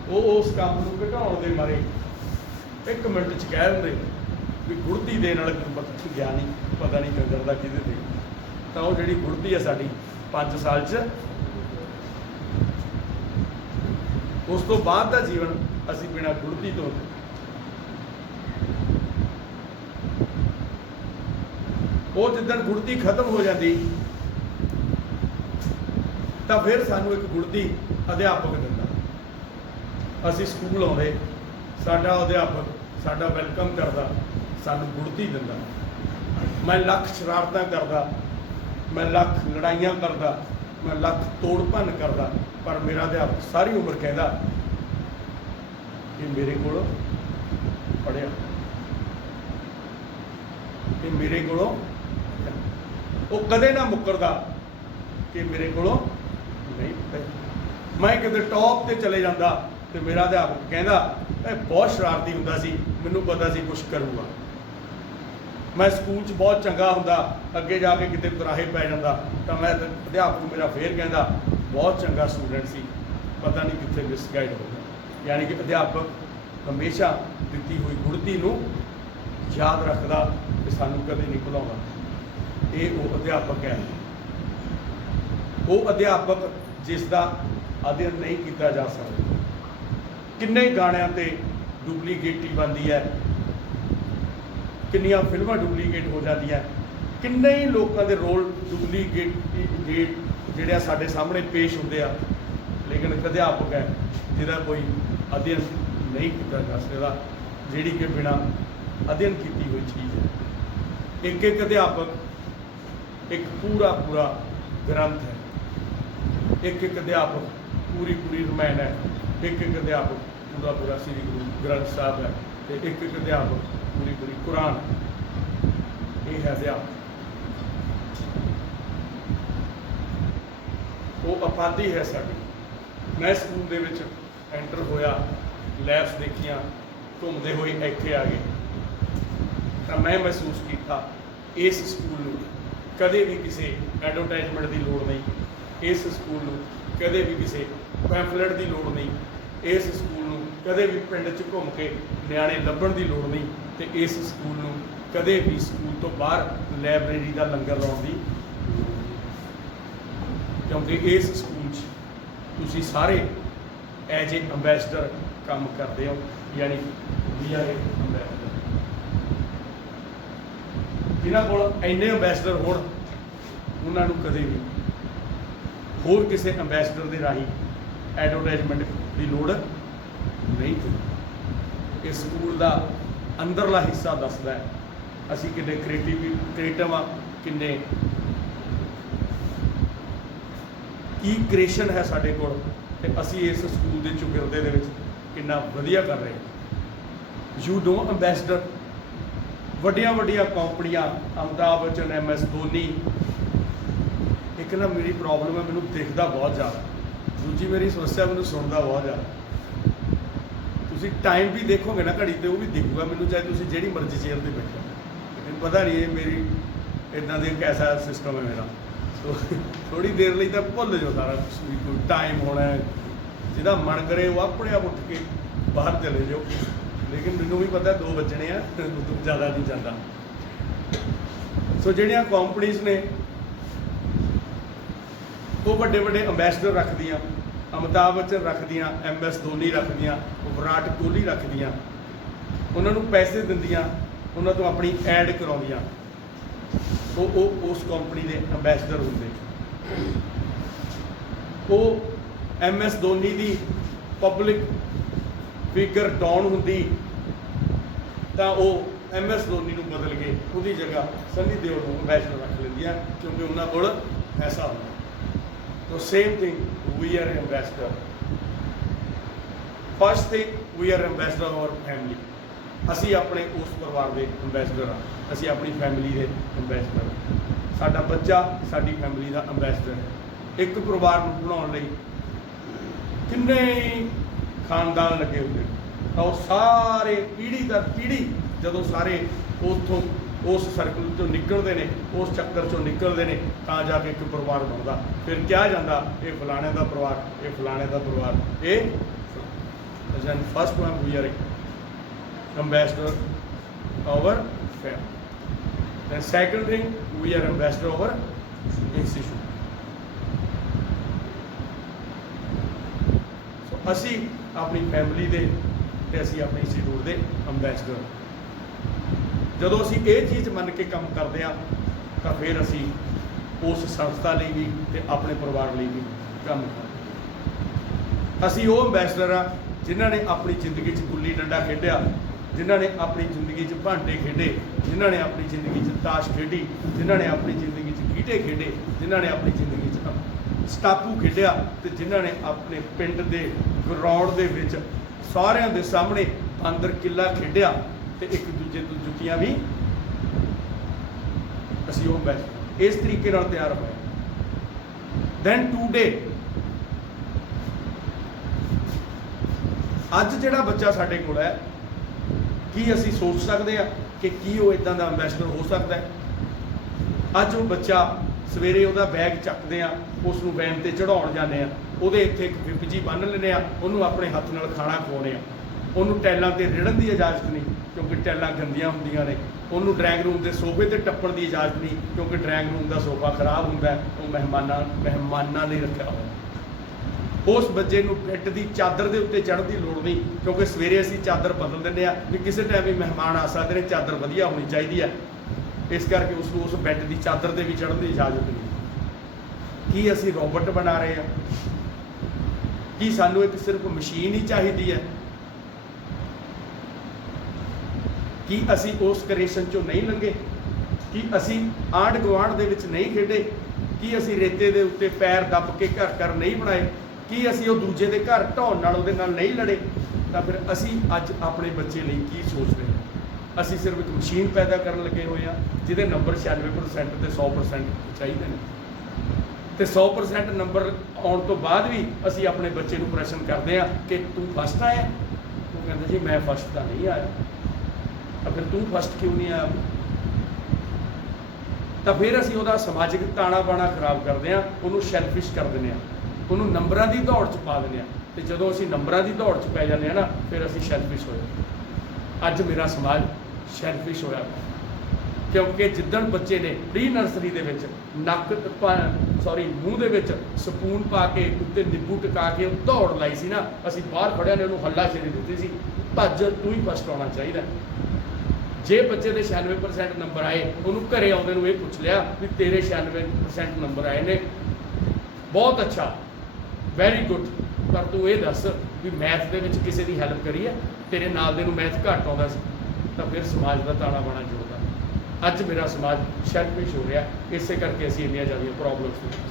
ਉਹ ਉਸ ਕੰਮ ਨੂੰ ਘਟਾਉਣ ਦੇ ਮਾਰੇ 1 ਮਿੰਟ 'ਚ ਕਹਿ ਦਿੰਦੇ ਵੀ ਗੁੜਤੀ ਦੇਣ ਵਾਲੇ ਗਿਆ ਨਹੀਂ, ਪਤਾ ਨਹੀਂ ਕੰਜਰ ਦਾ ਕਿਹਦੇ ਤੇ। ਤਾਂ ਉਹ ਜਿਹੜੀ ਗੁੜਤੀ ਹੈ ਸਾਡੀ 5 ਸਾਲ 'ਚ, ਉਸ ਤੋਂ ਬਾਅਦ ਦਾ ਜੀਵਨ ਅਸੀਂ ਬਿਨਾਂ ਗੁੜਤੀ ਤੋਂ। ਉਹ ਜਿੱਦਣ ਗੁੜਤੀ ਖਤਮ ਹੋ ਜਾਂਦੀ ਤਾਂ ਫਿਰ ਸਾਨੂੰ ਇੱਕ ਗੁੜਤੀ ਅਧਿਆਪਕ ਦਿੰਦਾ। ਅਸੀਂ ਸਕੂਲ ਆਉਂਦੇ, ਸਾਡਾ ਅਧਿਆਪਕ ਸਾਡਾ ਵੈਲਕਮ ਕਰਦਾ, ਸਾਨੂੰ ਗੁੜਤੀ ਦਿੰਦਾ। ਮੈਂ ਲੱਖ ਸ਼ਰਾਰਤਾਂ ਕਰਦਾ, ਮੈਂ ਲੱਖ ਲੜਾਈਆਂ ਕਰਦਾ, ਮੈਂ ਲੱਖ ਤੋੜ ਭੰਨ ਕਰਦਾ, ਪਰ ਮੇਰਾ ਅਧਿਆਪਕ ਸਾਰੀ ਉਮਰ ਕਹਿੰਦਾ ਕਿ ਮੇਰੇ ਕੋਲ ਪੜ੍ਹਿਆ, ਕਿ ਮੇਰੇ ਕੋਲੋਂ। ਉਹ ਕਦੇ ਨਾ ਮੁੱਕਰਦਾ ਕਿ ਮੇਰੇ ਕੋਲੋਂ ਨਹੀਂ ਪੜ੍ਹਿਆ। ਮੈਂ ਕਿਤੇ ਟੌਪ ਤੇ ਚਲੇ ਜਾਂਦਾ ਤੇ ਮੇਰਾ ਅਧਿਆਪਕ ਕਹਿੰਦਾ ਇਹ ਬਹੁਤ ਸ਼ਰਾਰਤੀ ਹੁੰਦਾ ਸੀ, ਮੈਨੂੰ ਪਤਾ ਸੀ ਕੁਛ ਕਰੂਗਾ। ਮੈਂ ਸਕੂਲ 'ਚ ਬਹੁਤ ਚੰਗਾ ਹੁੰਦਾ, ਅੱਗੇ ਜਾ ਕੇ ਕਿਤੇ ਕੁਰਾਹੇ ਪੈ ਜਾਂਦਾ ਤਾਂ ਮੈਂ ਅਧਿਆਪਕ ਮੇਰਾ ਫੇਰ ਕਹਿੰਦਾ ਬਹੁਤ ਚੰਗਾ ਸਟੂਡੈਂਟ ਸੀ, ਪਤਾ ਨਹੀਂ ਕਿੱਥੇ ਮਿਸਗਾਈਡ ਹੋ ਗਿਆ। ਯਾਨੀ ਕਿ ਅਧਿਆਪਕ ਹਮੇਸ਼ਾ ਦਿੱਤੀ ਹੋਈ ਗੁੜਤੀ ਨੂੰ ਯਾਦ ਰੱਖਦਾ ਤੇ ਸਾਨੂੰ ਕਦੇ ਨਹੀਂ ਭੁਲਾਉਂਦਾ। ਇਹ ਉਹ ਅਧਿਆਪਕ ਹੈ, ਉਹ ਅਧਿਆਪਕ ਜਿਸ ਦਾ ਅਧਿਐਨ ਨਹੀਂ ਕੀਤਾ ਜਾ ਸਕਦਾ। ਕਿੰਨੇ ਗਾਣਿਆਂ ਤੇ ਡੁਪਲੀਕੇਟੀ ਬਣਦੀ ਹੈ, ਕਿੰਨੀਆਂ ਫਿਲਮਾਂ ਡੁਪਲੀਕੇਟ ਹੋ ਜਾਂਦੀਆਂ, ਕਿੰਨੇ ਹੀ ਲੋਕਾਂ ਦੇ ਰੋਲ ਡੁਪਲੀਕੇਟ ਜਿਹੜੇ ਆ ਸਾਡੇ ਸਾਹਮਣੇ ਪੇਸ਼ ਹੁੰਦੇ ਆ। ਲੇਕਿਨ ਇੱਕ ਅਧਿਆਪਕ ਹੈ ਜਿਹਦਾ ਕੋਈ ਅਧਿਐਨ ਨਹੀਂ ਕੀਤਾ ਜਾ ਸਕਦਾ, ਜਿਹੜੀ ਕਿ ਬਿਨਾਂ ਅਧਿਐਨ ਕੀਤੀ ਹੋਈ ਚੀਜ਼ ਹੈ। ਇੱਕ ਇੱਕ ਅਧਿਆਪਕ ਇੱਕ ਪੂਰਾ ਗ੍ਰੰਥ ਹੈ, ਇੱਕ ਇੱਕ ਅਧਿਆਪਕ ਪੂਰੀ ਰਮਾਇਣ ਹੈ, ਇੱਕ ਇੱਕ ਅਧਿਆਪਕ ਪੂਰਾ ਸ੍ਰੀ ਗੁਰੂ ਗ੍ਰੰਥ ਸਾਹਿਬ ਹੈ, ਤੇ ਇੱਕ ਇੱਕ ਅਧਿਆਪਕ ਪੂਰੀ ਕੁਰਾਨ ਹੈ। ਇਹ ਹੈ ਅਧਿਆਪਕ। ਉਹ ਆਬਾਦੀ ਹੈ ਸਾਡੀ। ਮੈਂ ਸਕੂਲ ਦੇ ਵਿੱਚ ਐਂਟਰ ਹੋਇਆ, ਲੈਬਸ ਦੇਖੀਆਂ, ਘੁੰਮਦੇ ਹੋਏ ਇੱਥੇ ਆ ਗਏ ਤਾਂ ਮੈਂ ਮਹਿਸੂਸ ਕੀਤਾ ਇਸ ਸਕੂਲ ਨੂੰ ਕਦੇ ਵੀ ਕਿਸੇ ਐਡਵਰਟਾਈਜ਼ਮੈਂਟ ਦੀ ਲੋੜ ਨਹੀਂ, ਇਸ ਸਕੂਲ ਨੂੰ ਕਦੇ ਵੀ ਕਿਸੇ ਪੈਂਫਲੇਟ ਦੀ ਲੋੜ ਨਹੀਂ, ਇਸ ਸਕੂਲ ਨੂੰ ਕਦੇ ਵੀ ਪਿੰਡ 'ਚ ਘੁੰਮ ਕੇ ਨਿਆਣੇ ਲੱਭਣ ਦੀ ਲੋੜ ਨਹੀਂ, ਤੇ ਇਸ ਸਕੂਲ ਨੂੰ ਕਦੇ ਵੀ ਸਕੂਲ ਤੋਂ ਬਾਹਰ ਲਾਇਬ੍ਰੇਰੀ ਦਾ ਲੰਗਰ ਲਾਉਣ ਦੀ ਲੋੜ ਨਹੀਂ। ਕਿਉਂਕਿ ਇਸ ਸਕੂਲ 'ਚ ਤੁਸੀਂ ਸਾਰੇ ਐਜ ਏ ਅੰਬੈਸਡਰ ਕੰਮ ਕਰਦੇ ਹੋ, ਯਾਨੀ ਵੀ ਆਰ ਅੰਬੈਸਡਰ। ਜਿਨ੍ਹਾਂ ਕੋਲ ਇੰਨੇ ਅੰਬੈਸਡਰ ਹੋਣ ਉਹਨਾਂ ਨੂੰ ਕਦੇ ਵੀ ਹੋਰ ਕਿਸੇ ਅੰਬੈਸਡਰ ਦੇ ਰਾਹੀਂ ਐਡਵਰਟਾਈਜ਼ਮੈਂਟ ਦੀ ਲੋੜ ਨਹੀਂ ਪਈ। ਇਸ ਸਕੂਲ ਦਾ ਅੰਦਰਲਾ ਹਿੱਸਾ ਦੱਸਦਾ ਹੈ ਅਸੀਂ ਕਿੰਨੇ ਕ੍ਰੀਏਟਿਵ ਆ, ਕਿੰਨੇ ਕੀ ਕ੍ਰੀਏਸ਼ਨ ਹੈ ਸਾਡੇ ਕੋਲ, ਤੇ ਅਸੀਂ ਇਸ ਸਕੂਲ ਦੇ ਚੁਗਿਰਦੇ ਦੇ ਵਿੱਚ ਕਿੰਨਾ ਵਧੀਆ ਕਰ ਰਹੇ ਹਾਂ। ਯੂ ਨੋ ਅੰਬੈਸਡਰ, ਵੱਡੀਆਂ ਵੱਡੀਆਂ ਕੰਪਨੀਆਂ, ਅਮਿਤਾਭ ਬੱਚਨ, MS ਧੋਨੀ। ਇੱਕ ਨਾ ਮੇਰੀ ਪ੍ਰੋਬਲਮ ਹੈ, ਮੈਨੂੰ ਦਿਖਦਾ ਬਹੁਤ ਜ਼ਿਆਦਾ। ਦੂਜੀ ਮੇਰੀ ਸਮੱਸਿਆ, ਮੈਨੂੰ ਸੁਣਦਾ ਬਹੁਤ ਜ਼ਿਆਦਾ। ਤੁਸੀਂ ਟਾਈਮ ਵੀ ਦੇਖੋਗੇ ਨਾ ਘੜੀ ਤੇ, ਉਹ ਵੀ ਦਿਖੂਗਾ ਮੈਨੂੰ, ਚਾਹੇ ਤੁਸੀਂ ਜਿਹੜੀ ਮਰਜ਼ੀ ਚੇਅਰ ਤੇ ਬੈਠੋ। ਮੈਨੂੰ ਪਤਾ ਨਹੀਂ ਇਹ ਮੇਰੀ ਇੱਦਾਂ ਦੇ ਕੈਸਾ ਸਿਸਟਮ ਹੈ ਮੇਰਾ। ਸੋ ਥੋੜੀ ਦੇਰ ਲਈ ਤਾਂ ਭੁੱਲ ਜਾਓ ਸਾਰਾ ਕੁਛ, ਵੀ ਕੋਈ ਟਾਈਮ ਹੋਣਾ ਹੈ। ਜਿਹਦਾ ਮਨ ਕਰੇ ਉਹ ਆਪਣੇ ਆਪ ਉੱਠ ਕੇ ਬਾਹਰ ਚਲੇ ਜਾਓ। ਲੇਕਿਨ ਮੈਨੂੰ ਵੀ ਪਤਾ 2 ਵੱਜਣੇ ਆ, ਉਦੋਂ ਜ਼ਿਆਦਾ ਨਹੀਂ ਜਾਂਦਾ। ਸੋ ਜਿਹੜੀਆਂ ਕੰਪਨੀਜ਼ ਨੇ ਉਹ ਵੱਡੇ ਵੱਡੇ ਅੰਬੈਸਡਰ ਰੱਖਦੀਆਂ, ਅਮਿਤਾਭ ਬੱਚਨ ਰੱਖਦੀਆਂ, MS ਧੋਨੀ ਰੱਖਦੀਆਂ, ਵਿਰਾਟ ਕੋਹਲੀ ਰੱਖਦੀਆਂ, ਉਹਨਾਂ ਨੂੰ ਪੈਸੇ ਦਿੰਦੀਆਂ, ਉਹਨਾਂ ਤੋਂ ਆਪਣੀ ਐਡ ਕਰਾਉਂਦੀਆਂ। ਉਹ ਉਸ ਕੰਪਨੀ ਦੇ ਅੰਬੈਸਡਰ ਹੁੰਦੇ। ਉਹ MS ਧੋਨੀ ਦੀ ਪਬਲਿਕ ਫਿਗਰ ਡਾਊਨ ਹੁੰਦੀ ਤਾਂ ਉਹ MS ਧੋਨੀ ਨੂੰ ਬਦਲ ਕੇ ਉਹਦੀ ਜਗ੍ਹਾ ਸਨੀ ਦਿਓਲ ਨੂੰ ਅੰਬੈਸਡਰ ਰੱਖ ਲੈਂਦੀਆਂ, ਕਿਉਂਕਿ ਉਹਨਾਂ ਕੋਲ ਪੈਸਾ ਹੁੰਦਾ। So same thing, we are ambassador. First thing, we are ambassador of our family. ਅਸੀਂ ਆਪਣੇ ਉਸ ਪਰਿਵਾਰ ਦੇ ਅੰਬੈਸਡਰ ਹਾਂ, ਅਸੀਂ ਆਪਣੀ ਫੈਮਿਲੀ ਦੇ ਅੰਬੈਸਡਰ ਹਾਂ। ਸਾਡਾ ਬੱਚਾ ਸਾਡੀ ਫੈਮਿਲੀ ਦਾ ਅੰਬੈਸਡਰ ਹੈ। ਇੱਕ ਪਰਿਵਾਰ ਨੂੰ ਬਣਾਉਣ ਲਈ ਕਿੰਨੇ ਖਾਨਦਾਨ ਲੱਗੇ ਹੁੰਦੇ ਨੇ, ਤਾਂ ਉਹ ਸਾਰੇ ਪੀੜ੍ਹੀ ਦਰ ਪੀੜ੍ਹੀ ਜਦੋਂ ਸਾਰੇ ਉੱਥੋਂ ਉਸ ਸਰਕਲ ਚੋਂ ਨਿਕਲਦੇ ਨੇ, ਉਸ ਚੱਕਰ ਚੋਂ ਨਿਕਲਦੇ ਨੇ, ਤਾਂ ਜਾ ਕੇ ਇੱਕ ਪਰਿਵਾਰ ਬਣਦਾ। ਫਿਰ ਕਿਹਾ ਜਾਂਦਾ ਇਹ ਫਲਾਣੇ ਦਾ ਪਰਿਵਾਰ, ਇਹ ਫਲਾਣੇ ਦਾ ਪਰਿਵਾਰ, ਇਹ first one we are ambassador our family. Then second thing, we are ambassador of our institution. So ਅਸੀਂ ਆਪਣੀ ਫੈਮਿਲੀ ਦੇ ਤੇ ਅਸੀਂ ਆਪਣੇ ਇੰਸਟੀਚਿਊਟ ਦੇ ਅੰਬੈਸਡਰ। ਜਦੋਂ ਅਸੀਂ ਇਹ ਚੀਜ਼ ਮੰਨ ਕੇ ਕੰਮ ਕਰਦੇ ਹਾਂ ਤਾਂ ਫਿਰ ਅਸੀਂ ਉਸ ਸੰਸਥਾ ਲਈ ਵੀ ਤੇ ਆਪਣੇ ਪਰਿਵਾਰ ਲਈ ਵੀ ਕੰਮ ਕਰਦੇ। ਅਸੀਂ ਉਹ ਅੰਬੈਸਡਰ ਆ ਜਿਨ੍ਹਾਂ ਨੇ ਆਪਣੀ ਜ਼ਿੰਦਗੀ 'ਚ ਗੁੱਲੀ ਡੰਡਾ ਖੇਡਿਆ, ਜਿਨ੍ਹਾਂ ਨੇ ਆਪਣੀ ਜ਼ਿੰਦਗੀ 'ਚ ਭਾਂਡੇ ਖੇਡੇ, ਜਿਨ੍ਹਾਂ ਨੇ ਆਪਣੀ ਜ਼ਿੰਦਗੀ 'ਚ ਤਾਸ਼ ਖੇਡੀ, ਜਿਨ੍ਹਾਂ ਨੇ ਆਪਣੀ ਜ਼ਿੰਦਗੀ 'ਚ ਗੀਟੇ ਖੇਡੇ, ਜਿਨ੍ਹਾਂ ਨੇ ਆਪਣੀ ਜ਼ਿੰਦਗੀ 'ਚ ਸਟਾਪੂ ਖੇਡਿਆ, ਤੇ ਜਿਨ੍ਹਾਂ ਨੇ ਆਪਣੇ ਪਿੰਡ ਦੇ ਗਰਾਊਂਡ ਦੇ ਵਿੱਚ ਸਾਰਿਆਂ ਦੇ ਸਾਹਮਣੇ ਬਾਂਦਰ ਕਿੱਲਾ ਖੇਡਿਆ, ਤੇ ਇੱਕ ਦੂਜੇ ਤੋਂ ਜੁੱਤੀਆਂ ਵੀ। ਅਸੀਂ ਉਹ ਬੈਠ ਇਸ ਤਰੀਕੇ ਨਾਲ ਤਿਆਰ ਹੋਏ। ਦੈਨ ਟੂਡੇ, ਅੱਜ ਜਿਹੜਾ ਬੱਚਾ ਸਾਡੇ ਕੋਲ ਹੈ, ਕੀ ਅਸੀਂ ਸੋਚ ਸਕਦੇ ਹਾਂ ਕਿ ਕੀ ਉਹ ਇਦਾਂ ਦਾ ਅੰਬੈਸਡਰ ਹੋ ਸਕਦਾ ਹੈ? ਅੱਜ ਉਹ ਬੱਚਾ ਸਵੇਰੇ ਉਹਦਾ ਬੈਗ ਚੱਕਦੇ ਆ, ਉਸ ਨੂੰ ਵੈਨ ਤੇ ਚੜਾਉਣ ਜਾਂਦੇ ਆ, ਉਹਦੇ ਇੱਥੇ ਇੱਕ ਵਿਪ ਜੀ ਬੰਨ੍ਹ ਲੈਂਦੇ ਆ, ਉਹਨੂੰ ਆਪਣੇ ਹੱਥ ਨਾਲ ਖਾਣਾ ਖਵਾਉਂਦੇ ਆ, ਉਹਨੂੰ ਟੈਲਾਂ ਤੇ ਰਿੜਨ ਦੀ ਇਜਾਜ਼ਤ ਨਹੀਂ ਕਿਉਂਕਿ ਟੈਲਾਂ ਗੰਦੀਆਂ ਹੁੰਦੀਆਂ ਨੇ, ਉਹਨੂੰ ਡਰਾਇੰਗ ਰੂਮ ਦੇ ਸੋਫੇ ਤੇ ਟੱਪਣ ਦੀ ਇਜਾਜ਼ਤ ਨਹੀਂ ਕਿਉਂਕਿ ਡਰਾਇੰਗ ਰੂਮ ਦਾ ਸੋਫਾ ਖਰਾਬ ਹੁੰਦਾ, ਉਹ ਮਹਿਮਾਨਾਂ ਲਈ ਰੱਖਿਆ ਹੋਇਆ। ਉਸ ਬੱਚੇ ਨੂੰ ਬੈੱਡ ਦੀ ਚਾਦਰ ਦੇ ਉੱਤੇ ਚੜ੍ਹਨ ਦੀ ਲੋੜ ਨਹੀਂ ਕਿਉਂਕਿ ਸਵੇਰੇ ਅਸੀਂ ਚਾਦਰ ਬਦਲ ਦਿੰਦੇ ਆ ਵੀ ਕਿਸੇ ਟਾਈਮ ਵੀ ਮਹਿਮਾਨ ਆ ਸਕਦੇ ਨੇ, ਚਾਦਰ ਵਧੀਆ ਹੋਣੀ ਚਾਹੀਦੀ ਹੈ, ਇਸ ਕਰਕੇ ਉਸ ਨੂੰ ਉਸ ਬੈੱਡ ਦੀ ਚਾਦਰ ਤੇ ਵੀ ਚੜ੍ਹਨ ਦੀ ਇਜਾਜ਼ਤ ਨਹੀਂ। ਕੀ ਅਸੀਂ ਰੋਬੋਟ ਬਣਾ ਰਹੇ ਹਾਂ? ਕੀ ਸਾਨੂੰ ਇੱਕ ਸਿਰਫ ਮਸ਼ੀਨ ਹੀ ਚਾਹੀਦੀ ਹੈ? ਕੀ ਅਸੀਂ ਉਸ ਕ੍ਰੀਏਸ਼ਨ ਚੋਂ ਨਹੀਂ ਲੰਘੇ? ਕੀ ਅਸੀਂ ਆਂਢ ਗੁਆਂਢ ਦੇ ਵਿੱਚ ਨਹੀਂ ਖੇਡੇ? ਕੀ ਅਸੀਂ ਰੇਤੇ ਦੇ ਉੱਤੇ ਪੈਰ ਦੱਬ ਕੇ ਘਰ ਨਹੀਂ ਬਣਾਏ? ਕੀ ਅਸੀਂ ਉਹ ਦੂਜੇ ਦੇ ਘਰ ਢਾਉਣ ਨਾਲ ਉਹਦੇ ਨਾਲ ਨਹੀਂ ਲੜੇ? ਤਾਂ ਫਿਰ ਅਸੀਂ ਅੱਜ ਆਪਣੇ ਬੱਚੇ ਲਈ ਕੀ ਸੋਚ ਰਹੇ ਹਾਂ? ਅਸੀਂ ਸਿਰਫ ਇੱਕ ਮਸ਼ੀਨ ਪੈਦਾ ਕਰਨ ਲੱਗੇ ਹੋਏ ਹਾਂ ਜਿਹਦੇ ਨੰਬਰ 96% ਤੇ 100% ਚਾਹੀਦੇ ਨੇ, ਤੇ 100% ਨੰਬਰ ਆਉਣ ਤੋਂ ਬਾਅਦ ਵੀ ਅਸੀਂ ਆਪਣੇ ਬੱਚੇ ਨੂੰ ਪ੍ਰਸ਼ਨ ਕਰਦੇ ਹਾਂ ਕਿ ਤੂੰ ਫਸਟ ਆਇਆ? ਉਹ ਕਹਿੰਦਾ ਜੀ ਮੈਂ ਫਸਟ ਤਾਂ ਨਹੀਂ ਆਇਆ। ਤਾਂ ਫਿਰ ਤੂੰ ਫਸਟ ਕਿਉਂ ਨਹੀਂ ਆਇਆ? ਤਾਂ ਫਿਰ ਅਸੀਂ ਉਹਦਾ ਸਮਾਜਿਕ ਤਾਣਾ ਬਾਣਾ ਖਰਾਬ ਕਰਦੇ ਹਾਂ, ਉਹਨੂੰ ਸੈਲਫਿਸ਼ ਕਰ ਦਿੰਦੇ ਹਾਂ, ਉਹਨੂੰ ਨੰਬਰਾਂ ਦੀ ਦੌੜ 'ਚ ਪਾ ਦਿੰਦੇ ਹਾਂ, ਤੇ ਜਦੋਂ ਅਸੀਂ ਨੰਬਰਾਂ ਦੀ ਦੌੜ 'ਚ ਪੈ ਜਾਂਦੇ ਹਾਂ ਨਾ, ਫਿਰ ਅਸੀਂ ਸੈਲਫਿਸ਼ ਹੋ ਜਾਂਦੇ। ਅੱਜ ਮੇਰਾ ਸਮਾਜ ਸੈਲਫਿਸ਼ ਹੋਇਆ ਕਿਉਂਕਿ ਜਿੱਦਣ ਬੱਚੇ ਨੇ ਪ੍ਰੀ ਨਰਸਰੀ ਦੇ ਵਿੱਚ ਮੂੰਹ ਦੇ ਵਿੱਚ ਸਪੂਨ ਪਾ ਕੇ ਉੱਤੇ ਨਿੰਬੂ ਟਿਕਾ ਕੇ ਉਹ ਦੌੜ ਲਾਈ ਸੀ ਨਾ, ਅਸੀਂ ਬਾਹਰ ਖੜਿਆਂ ਨੇ ਉਹਨੂੰ ਹੱਲਾਸ਼ੇਰੀ ਦਿੱਤੀ ਸੀ, ਭੱਜ ਤੂੰ ਹੀ ਫਸਟ ਆਉਣਾ ਚਾਹੀਦਾ। ਜੇ ਬੱਚੇ ਦੇ 96% ਨੰਬਰ ਆਏ, ਉਹਨੂੰ ਘਰੇ ਆਉਂਦੇ ਨੂੰ ਇਹ ਪੁੱਛ ਲਿਆ ਵੀ ਤੇਰੇ 96% ਨੰਬਰ ਆਏ ਨੇ, ਬਹੁਤ ਅੱਛਾ, ਵੈਰੀ ਗੁੱਡ, पर तू ये दस भी मैथ के विच किसी की हैल्प करी है, तेरे नाल दे नूं मैथ घट आउंदा सी तो फिर समाज का ताना बाना जोड़दा। अज मेरा समाज सैल्फिश हो रहा, इसे करके असीं इन्नियां ज़्यादा प्रॉब्लम्स दे विच।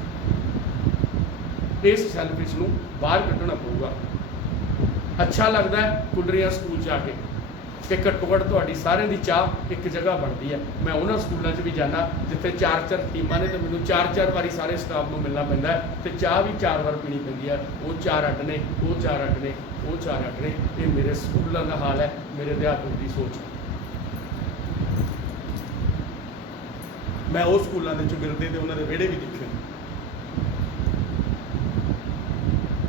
इस सैल्फिश नूं बाहर कड्ढना पऊगा। अच्छा लगता है कुलरिया स्कूल जाके कि घट्टो घट्ट तुहाडी सारिਆਂ ਦੀ चाह एक जगह बनती है। मैं उन्होंने स्कूलों भी जाना जिथे 4-4 टीमां ने, तो मैनूं 4-4 वारी सारे स्टाफ को मिलना पैंदा है, तो चाह भी 4 बार पीनी पैंदी है। वो 4 अड्ड ने, वो 4 अड्ड ने, वो 4 अड्ड ने। ये मेरे स्कूलों का हाल है, मेरे अध्यापक की सोच। मैं वो स्कूलों के चौगिरदे तो उन्होंने विहड़े भी देखे।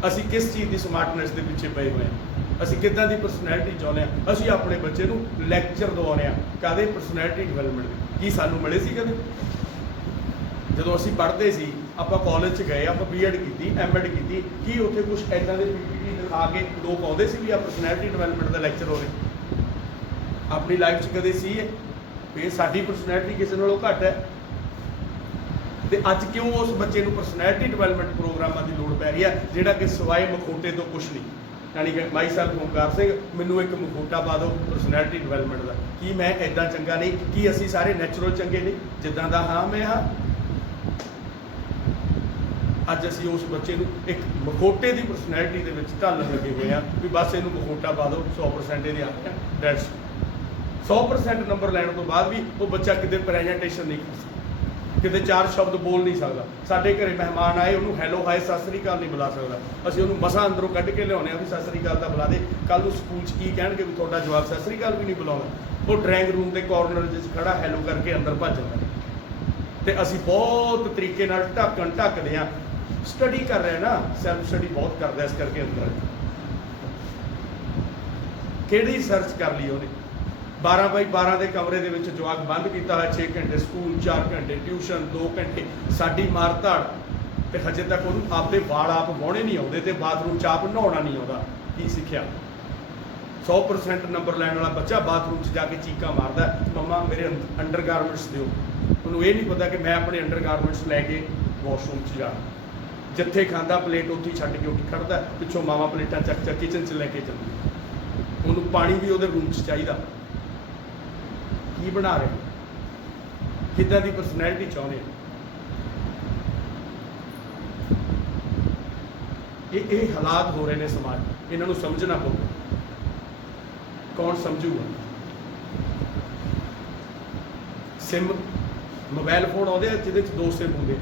असी किस चीज़ की स्मार्टनेस के पिछे पे हुए हैं, ਅਸੀਂ ਕਿੱਦਾਂ ਦੀ ਪਰਸਨੈਲਿਟੀ ਚਾਹੁੰਦੇ ਹਾਂ। ਅਸੀਂ ਆਪਣੇ ਬੱਚੇ ਨੂੰ ਲੈਕਚਰ ਦਵਾਉਂਦੇ ਹਾਂ ਕਾਹਦੇ ਪਰਸਨੈਲਿਟੀ ਡਿਵੈਲਪਮੈਂਟ ਦੀ। ਕੀ ਸਾਨੂੰ ਮਿਲੇ ਸੀ ਕਦੇ? ਜਦੋਂ ਅਸੀਂ ਪੜ੍ਹਦੇ ਸੀ ਆਪਾਂ ਕਾਲਜ 'ਚ ਗਏ, ਆਪਾਂ ਬੀਐਡ ਕੀਤੀ, ਐਮਐਡ ਕੀਤੀ, ਕੀ ਉੱਥੇ ਕੁਝ ਐਦਾਂ ਦੇ ਪੀਪੀਟੀ ਦਿਖਾ ਕੇ ਲੋਕ ਆਉਂਦੇ ਸੀ ਵੀ ਆ ਪਰਸਨੈਲਿਟੀ ਡਿਵੈਲਪਮੈਂਟ ਦਾ ਲੈਕਚਰ ਹੋ ਰਿਹਾ? ਆਪਣੀ ਲਾਈਫ 'ਚ ਕਦੇ ਸੀ ਇਹ ਸਾਡੀ ਪਰਸਨੈਲਿਟੀ ਕਿਸੇ ਨਾਲੋਂ ਘੱਟ ਹੈ? ਤੇ ਅੱਜ ਕਿਉਂ ਉਸ ਬੱਚੇ ਨੂੰ ਪਰਸਨੈਲਿਟੀ ਡਿਵੈਲਪਮੈਂਟ ਪ੍ਰੋਗਰਾਮਾਂ ਦੀ ਲੋੜ ਪੈ ਰਹੀ ਹੈ ਜਿਹੜਾ ਕਿ ਸਿਵਾਏ ਮਖੌਟੇ ਤੋਂ ਕੁਛ ਨਹੀਂ। यानी कि माई सैल्फ ओमकार सिंह, मैनू एक मखोटा पा दो परसनैलिटी डिवैलपमेंट का। कि मैं इदा चंगा नहीं? कि असी सारे नैचुरल चंगे नहीं जिदा का हाँ मैं हाँ? अज असी उस बच्चे नू एक मखोटे की परसनैलिटी के ढालन लगे हुए हैं भी बस इनू मखोटा पा दो, 100% ये आ गया, डैट्स 100% नंबर लैण तो बाद भी वो बच्चा कितने प्रैजेंटेशन नहीं कर सकता, कितने 4 शब्द बोल नहीं सकता। साढ़े घरे मेहमान आए, उन्होंने हैलो हाय सत श्री अकाल नहीं बुला सकता। असीं उन्होंने मसा अंदरों कढ़ के लियाउने भी सत श्री अकाल का बुला दे, कल स्कूल की कहणगे भी तुहाडा जवाब सत श्री अकाल भी नहीं बुलाउंदा। वो ड्राइंग रूम के कॉर्नर जिस खड़ा हैलो करके अंदर भज जांदा। ते असीं बहुत तरीके नाल ढकदे हां। स्टडी कर रहे हैं ना, सैल्फ स्टडी बहुत करदा, इस करके अंदर किहड़ी सर्च कर ली उन्हें। 12x12 के कमरे के जवाक बंद किया है, 6 घंटे स्कूल, 4 घंटे ट्यूशन, 2 घंटे साड़ी मार धाड़, तो हजे तक उन्होंने आपके वाल आप वाहने नहीं आते, तो बाथरूम च आप नहाना नहीं आता। की सीखिया? 100% नंबर लैन वाला बच्चा बाथरूम च जाके चीका मारदा, मम्मा मेरे अंडर गारमेंट्स दो। उन्होंने ये नहीं पता कि मैं अपने अंडर गारमेंट्स लैके वॉशरूम च जाना। जिथे खांदा प्लेट उत्थे छड्ड के उठ खड़दा, पिछों मावा प्लेटा चक चक किचन च लैके चलदी। उन्होंने पानी भी वो रूम च चाहिए। की बना रहे, किदां दी परसनैलिटी चाहुंदे? ये हालात हो रहे हैं समाज, इन्हों समझना पऊगा। कौन समझूगा? सिम मोबाइल फोन आते जिहदे 2 सिम होंगे,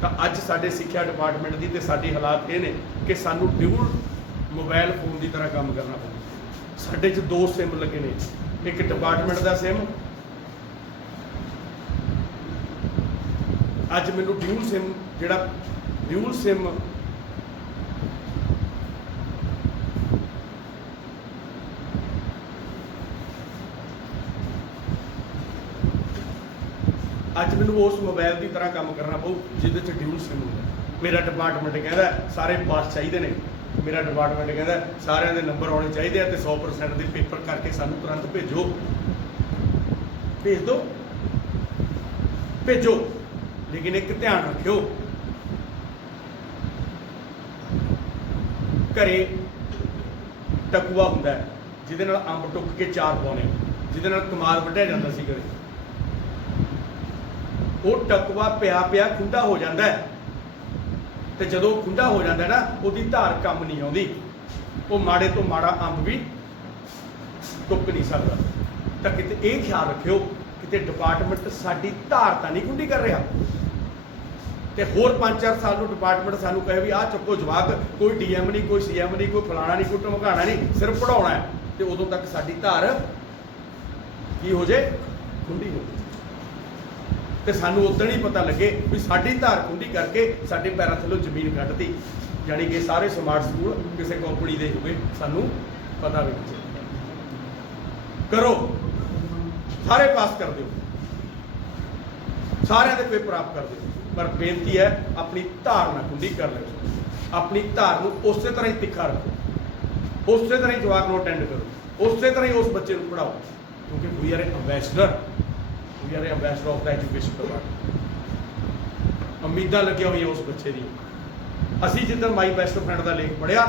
तो अज साडे सिक्ख्या डिपार्टमेंट की तो साडी हालात ये ने कि सानू ड्यूल मोबाइल फोन की तरह काम करना पऊगा। साडे 2 सिम लगे ने, एक डिपार्टमेंट का सिम, अज मैनू ड्यूल सिम जिहड़ा ड्यूल सिम अज मैनू उस मोबाइल की तरह काम करना पऊ जिहदे च ड्यूल सिम होंदा। मेरा डिपार्टमेंट कहता सारे पास चाहिए ने, मेरा डिपार्टमेंट कहता सारे के नंबर आने चाहिए, तो 100% के पेपर करके सानू तुरंत भेजो, भेज दो, भेजो। लेकिन एक ध्यान रखियो, घरे टकुआ हुंदा है जिहदे नाल अंब टुक के चार पाउने, जिहदे नाल कमाल वढिया जांदा सी घरे। वो टकुआ पिया पिया खुंडा हो जाता है, तो जदों खुंडा हो जाता है ना, उसकी धार कम नहीं आती, वो माड़े तो माड़ा अंब भी टुक नहीं सकता। तो किते ये ख्याल रखियो किते डिपार्टमेंट साडी धार तो नहीं खुंडी कर रहा, तो होर 5-4 साल को डिपार्टमेंट सानू कहे भी आ चुको जवाक, कोई डीएम नहीं, कोई सीएम नहीं, कोई फलाना नहीं, कोई धमकाना नहीं, सिर्फ पढ़ाना है, तो उदों तक साडी धार की हो जाए, खुंडी हो जाए। तो सानू उदण ही पता लगे भी साडी धार खुंडी करके साडे पैरों थल्लों जमीन कढ़ती, यानी कि सारे स्मार्ट स्कूल किसी कंपनी के हो गए, सानू पता भी नहीं करो, सारे पास कर दो, सारे के पेपर आप कर दो, पर बेनती है अपनी धार ना खुंडी कर लो, अपनी धार को उस तरह ही तिखा रखो, उस तरह ही जवाक को अटेंड करो, उस तरह ही उस बच्चे को पढ़ाओ, क्योंकि we are ambassador, we are ambassador of the education department. उम्मीदां लगिया हुई उस बच्चे दी, ਅਸੀਂ ਜਿੱਦਣ ਮਾਈ ਬੈਸਟ ਫਰੈਂਡ ਦਾ ਲੇਖ ਪੜ੍ਹਿਆ,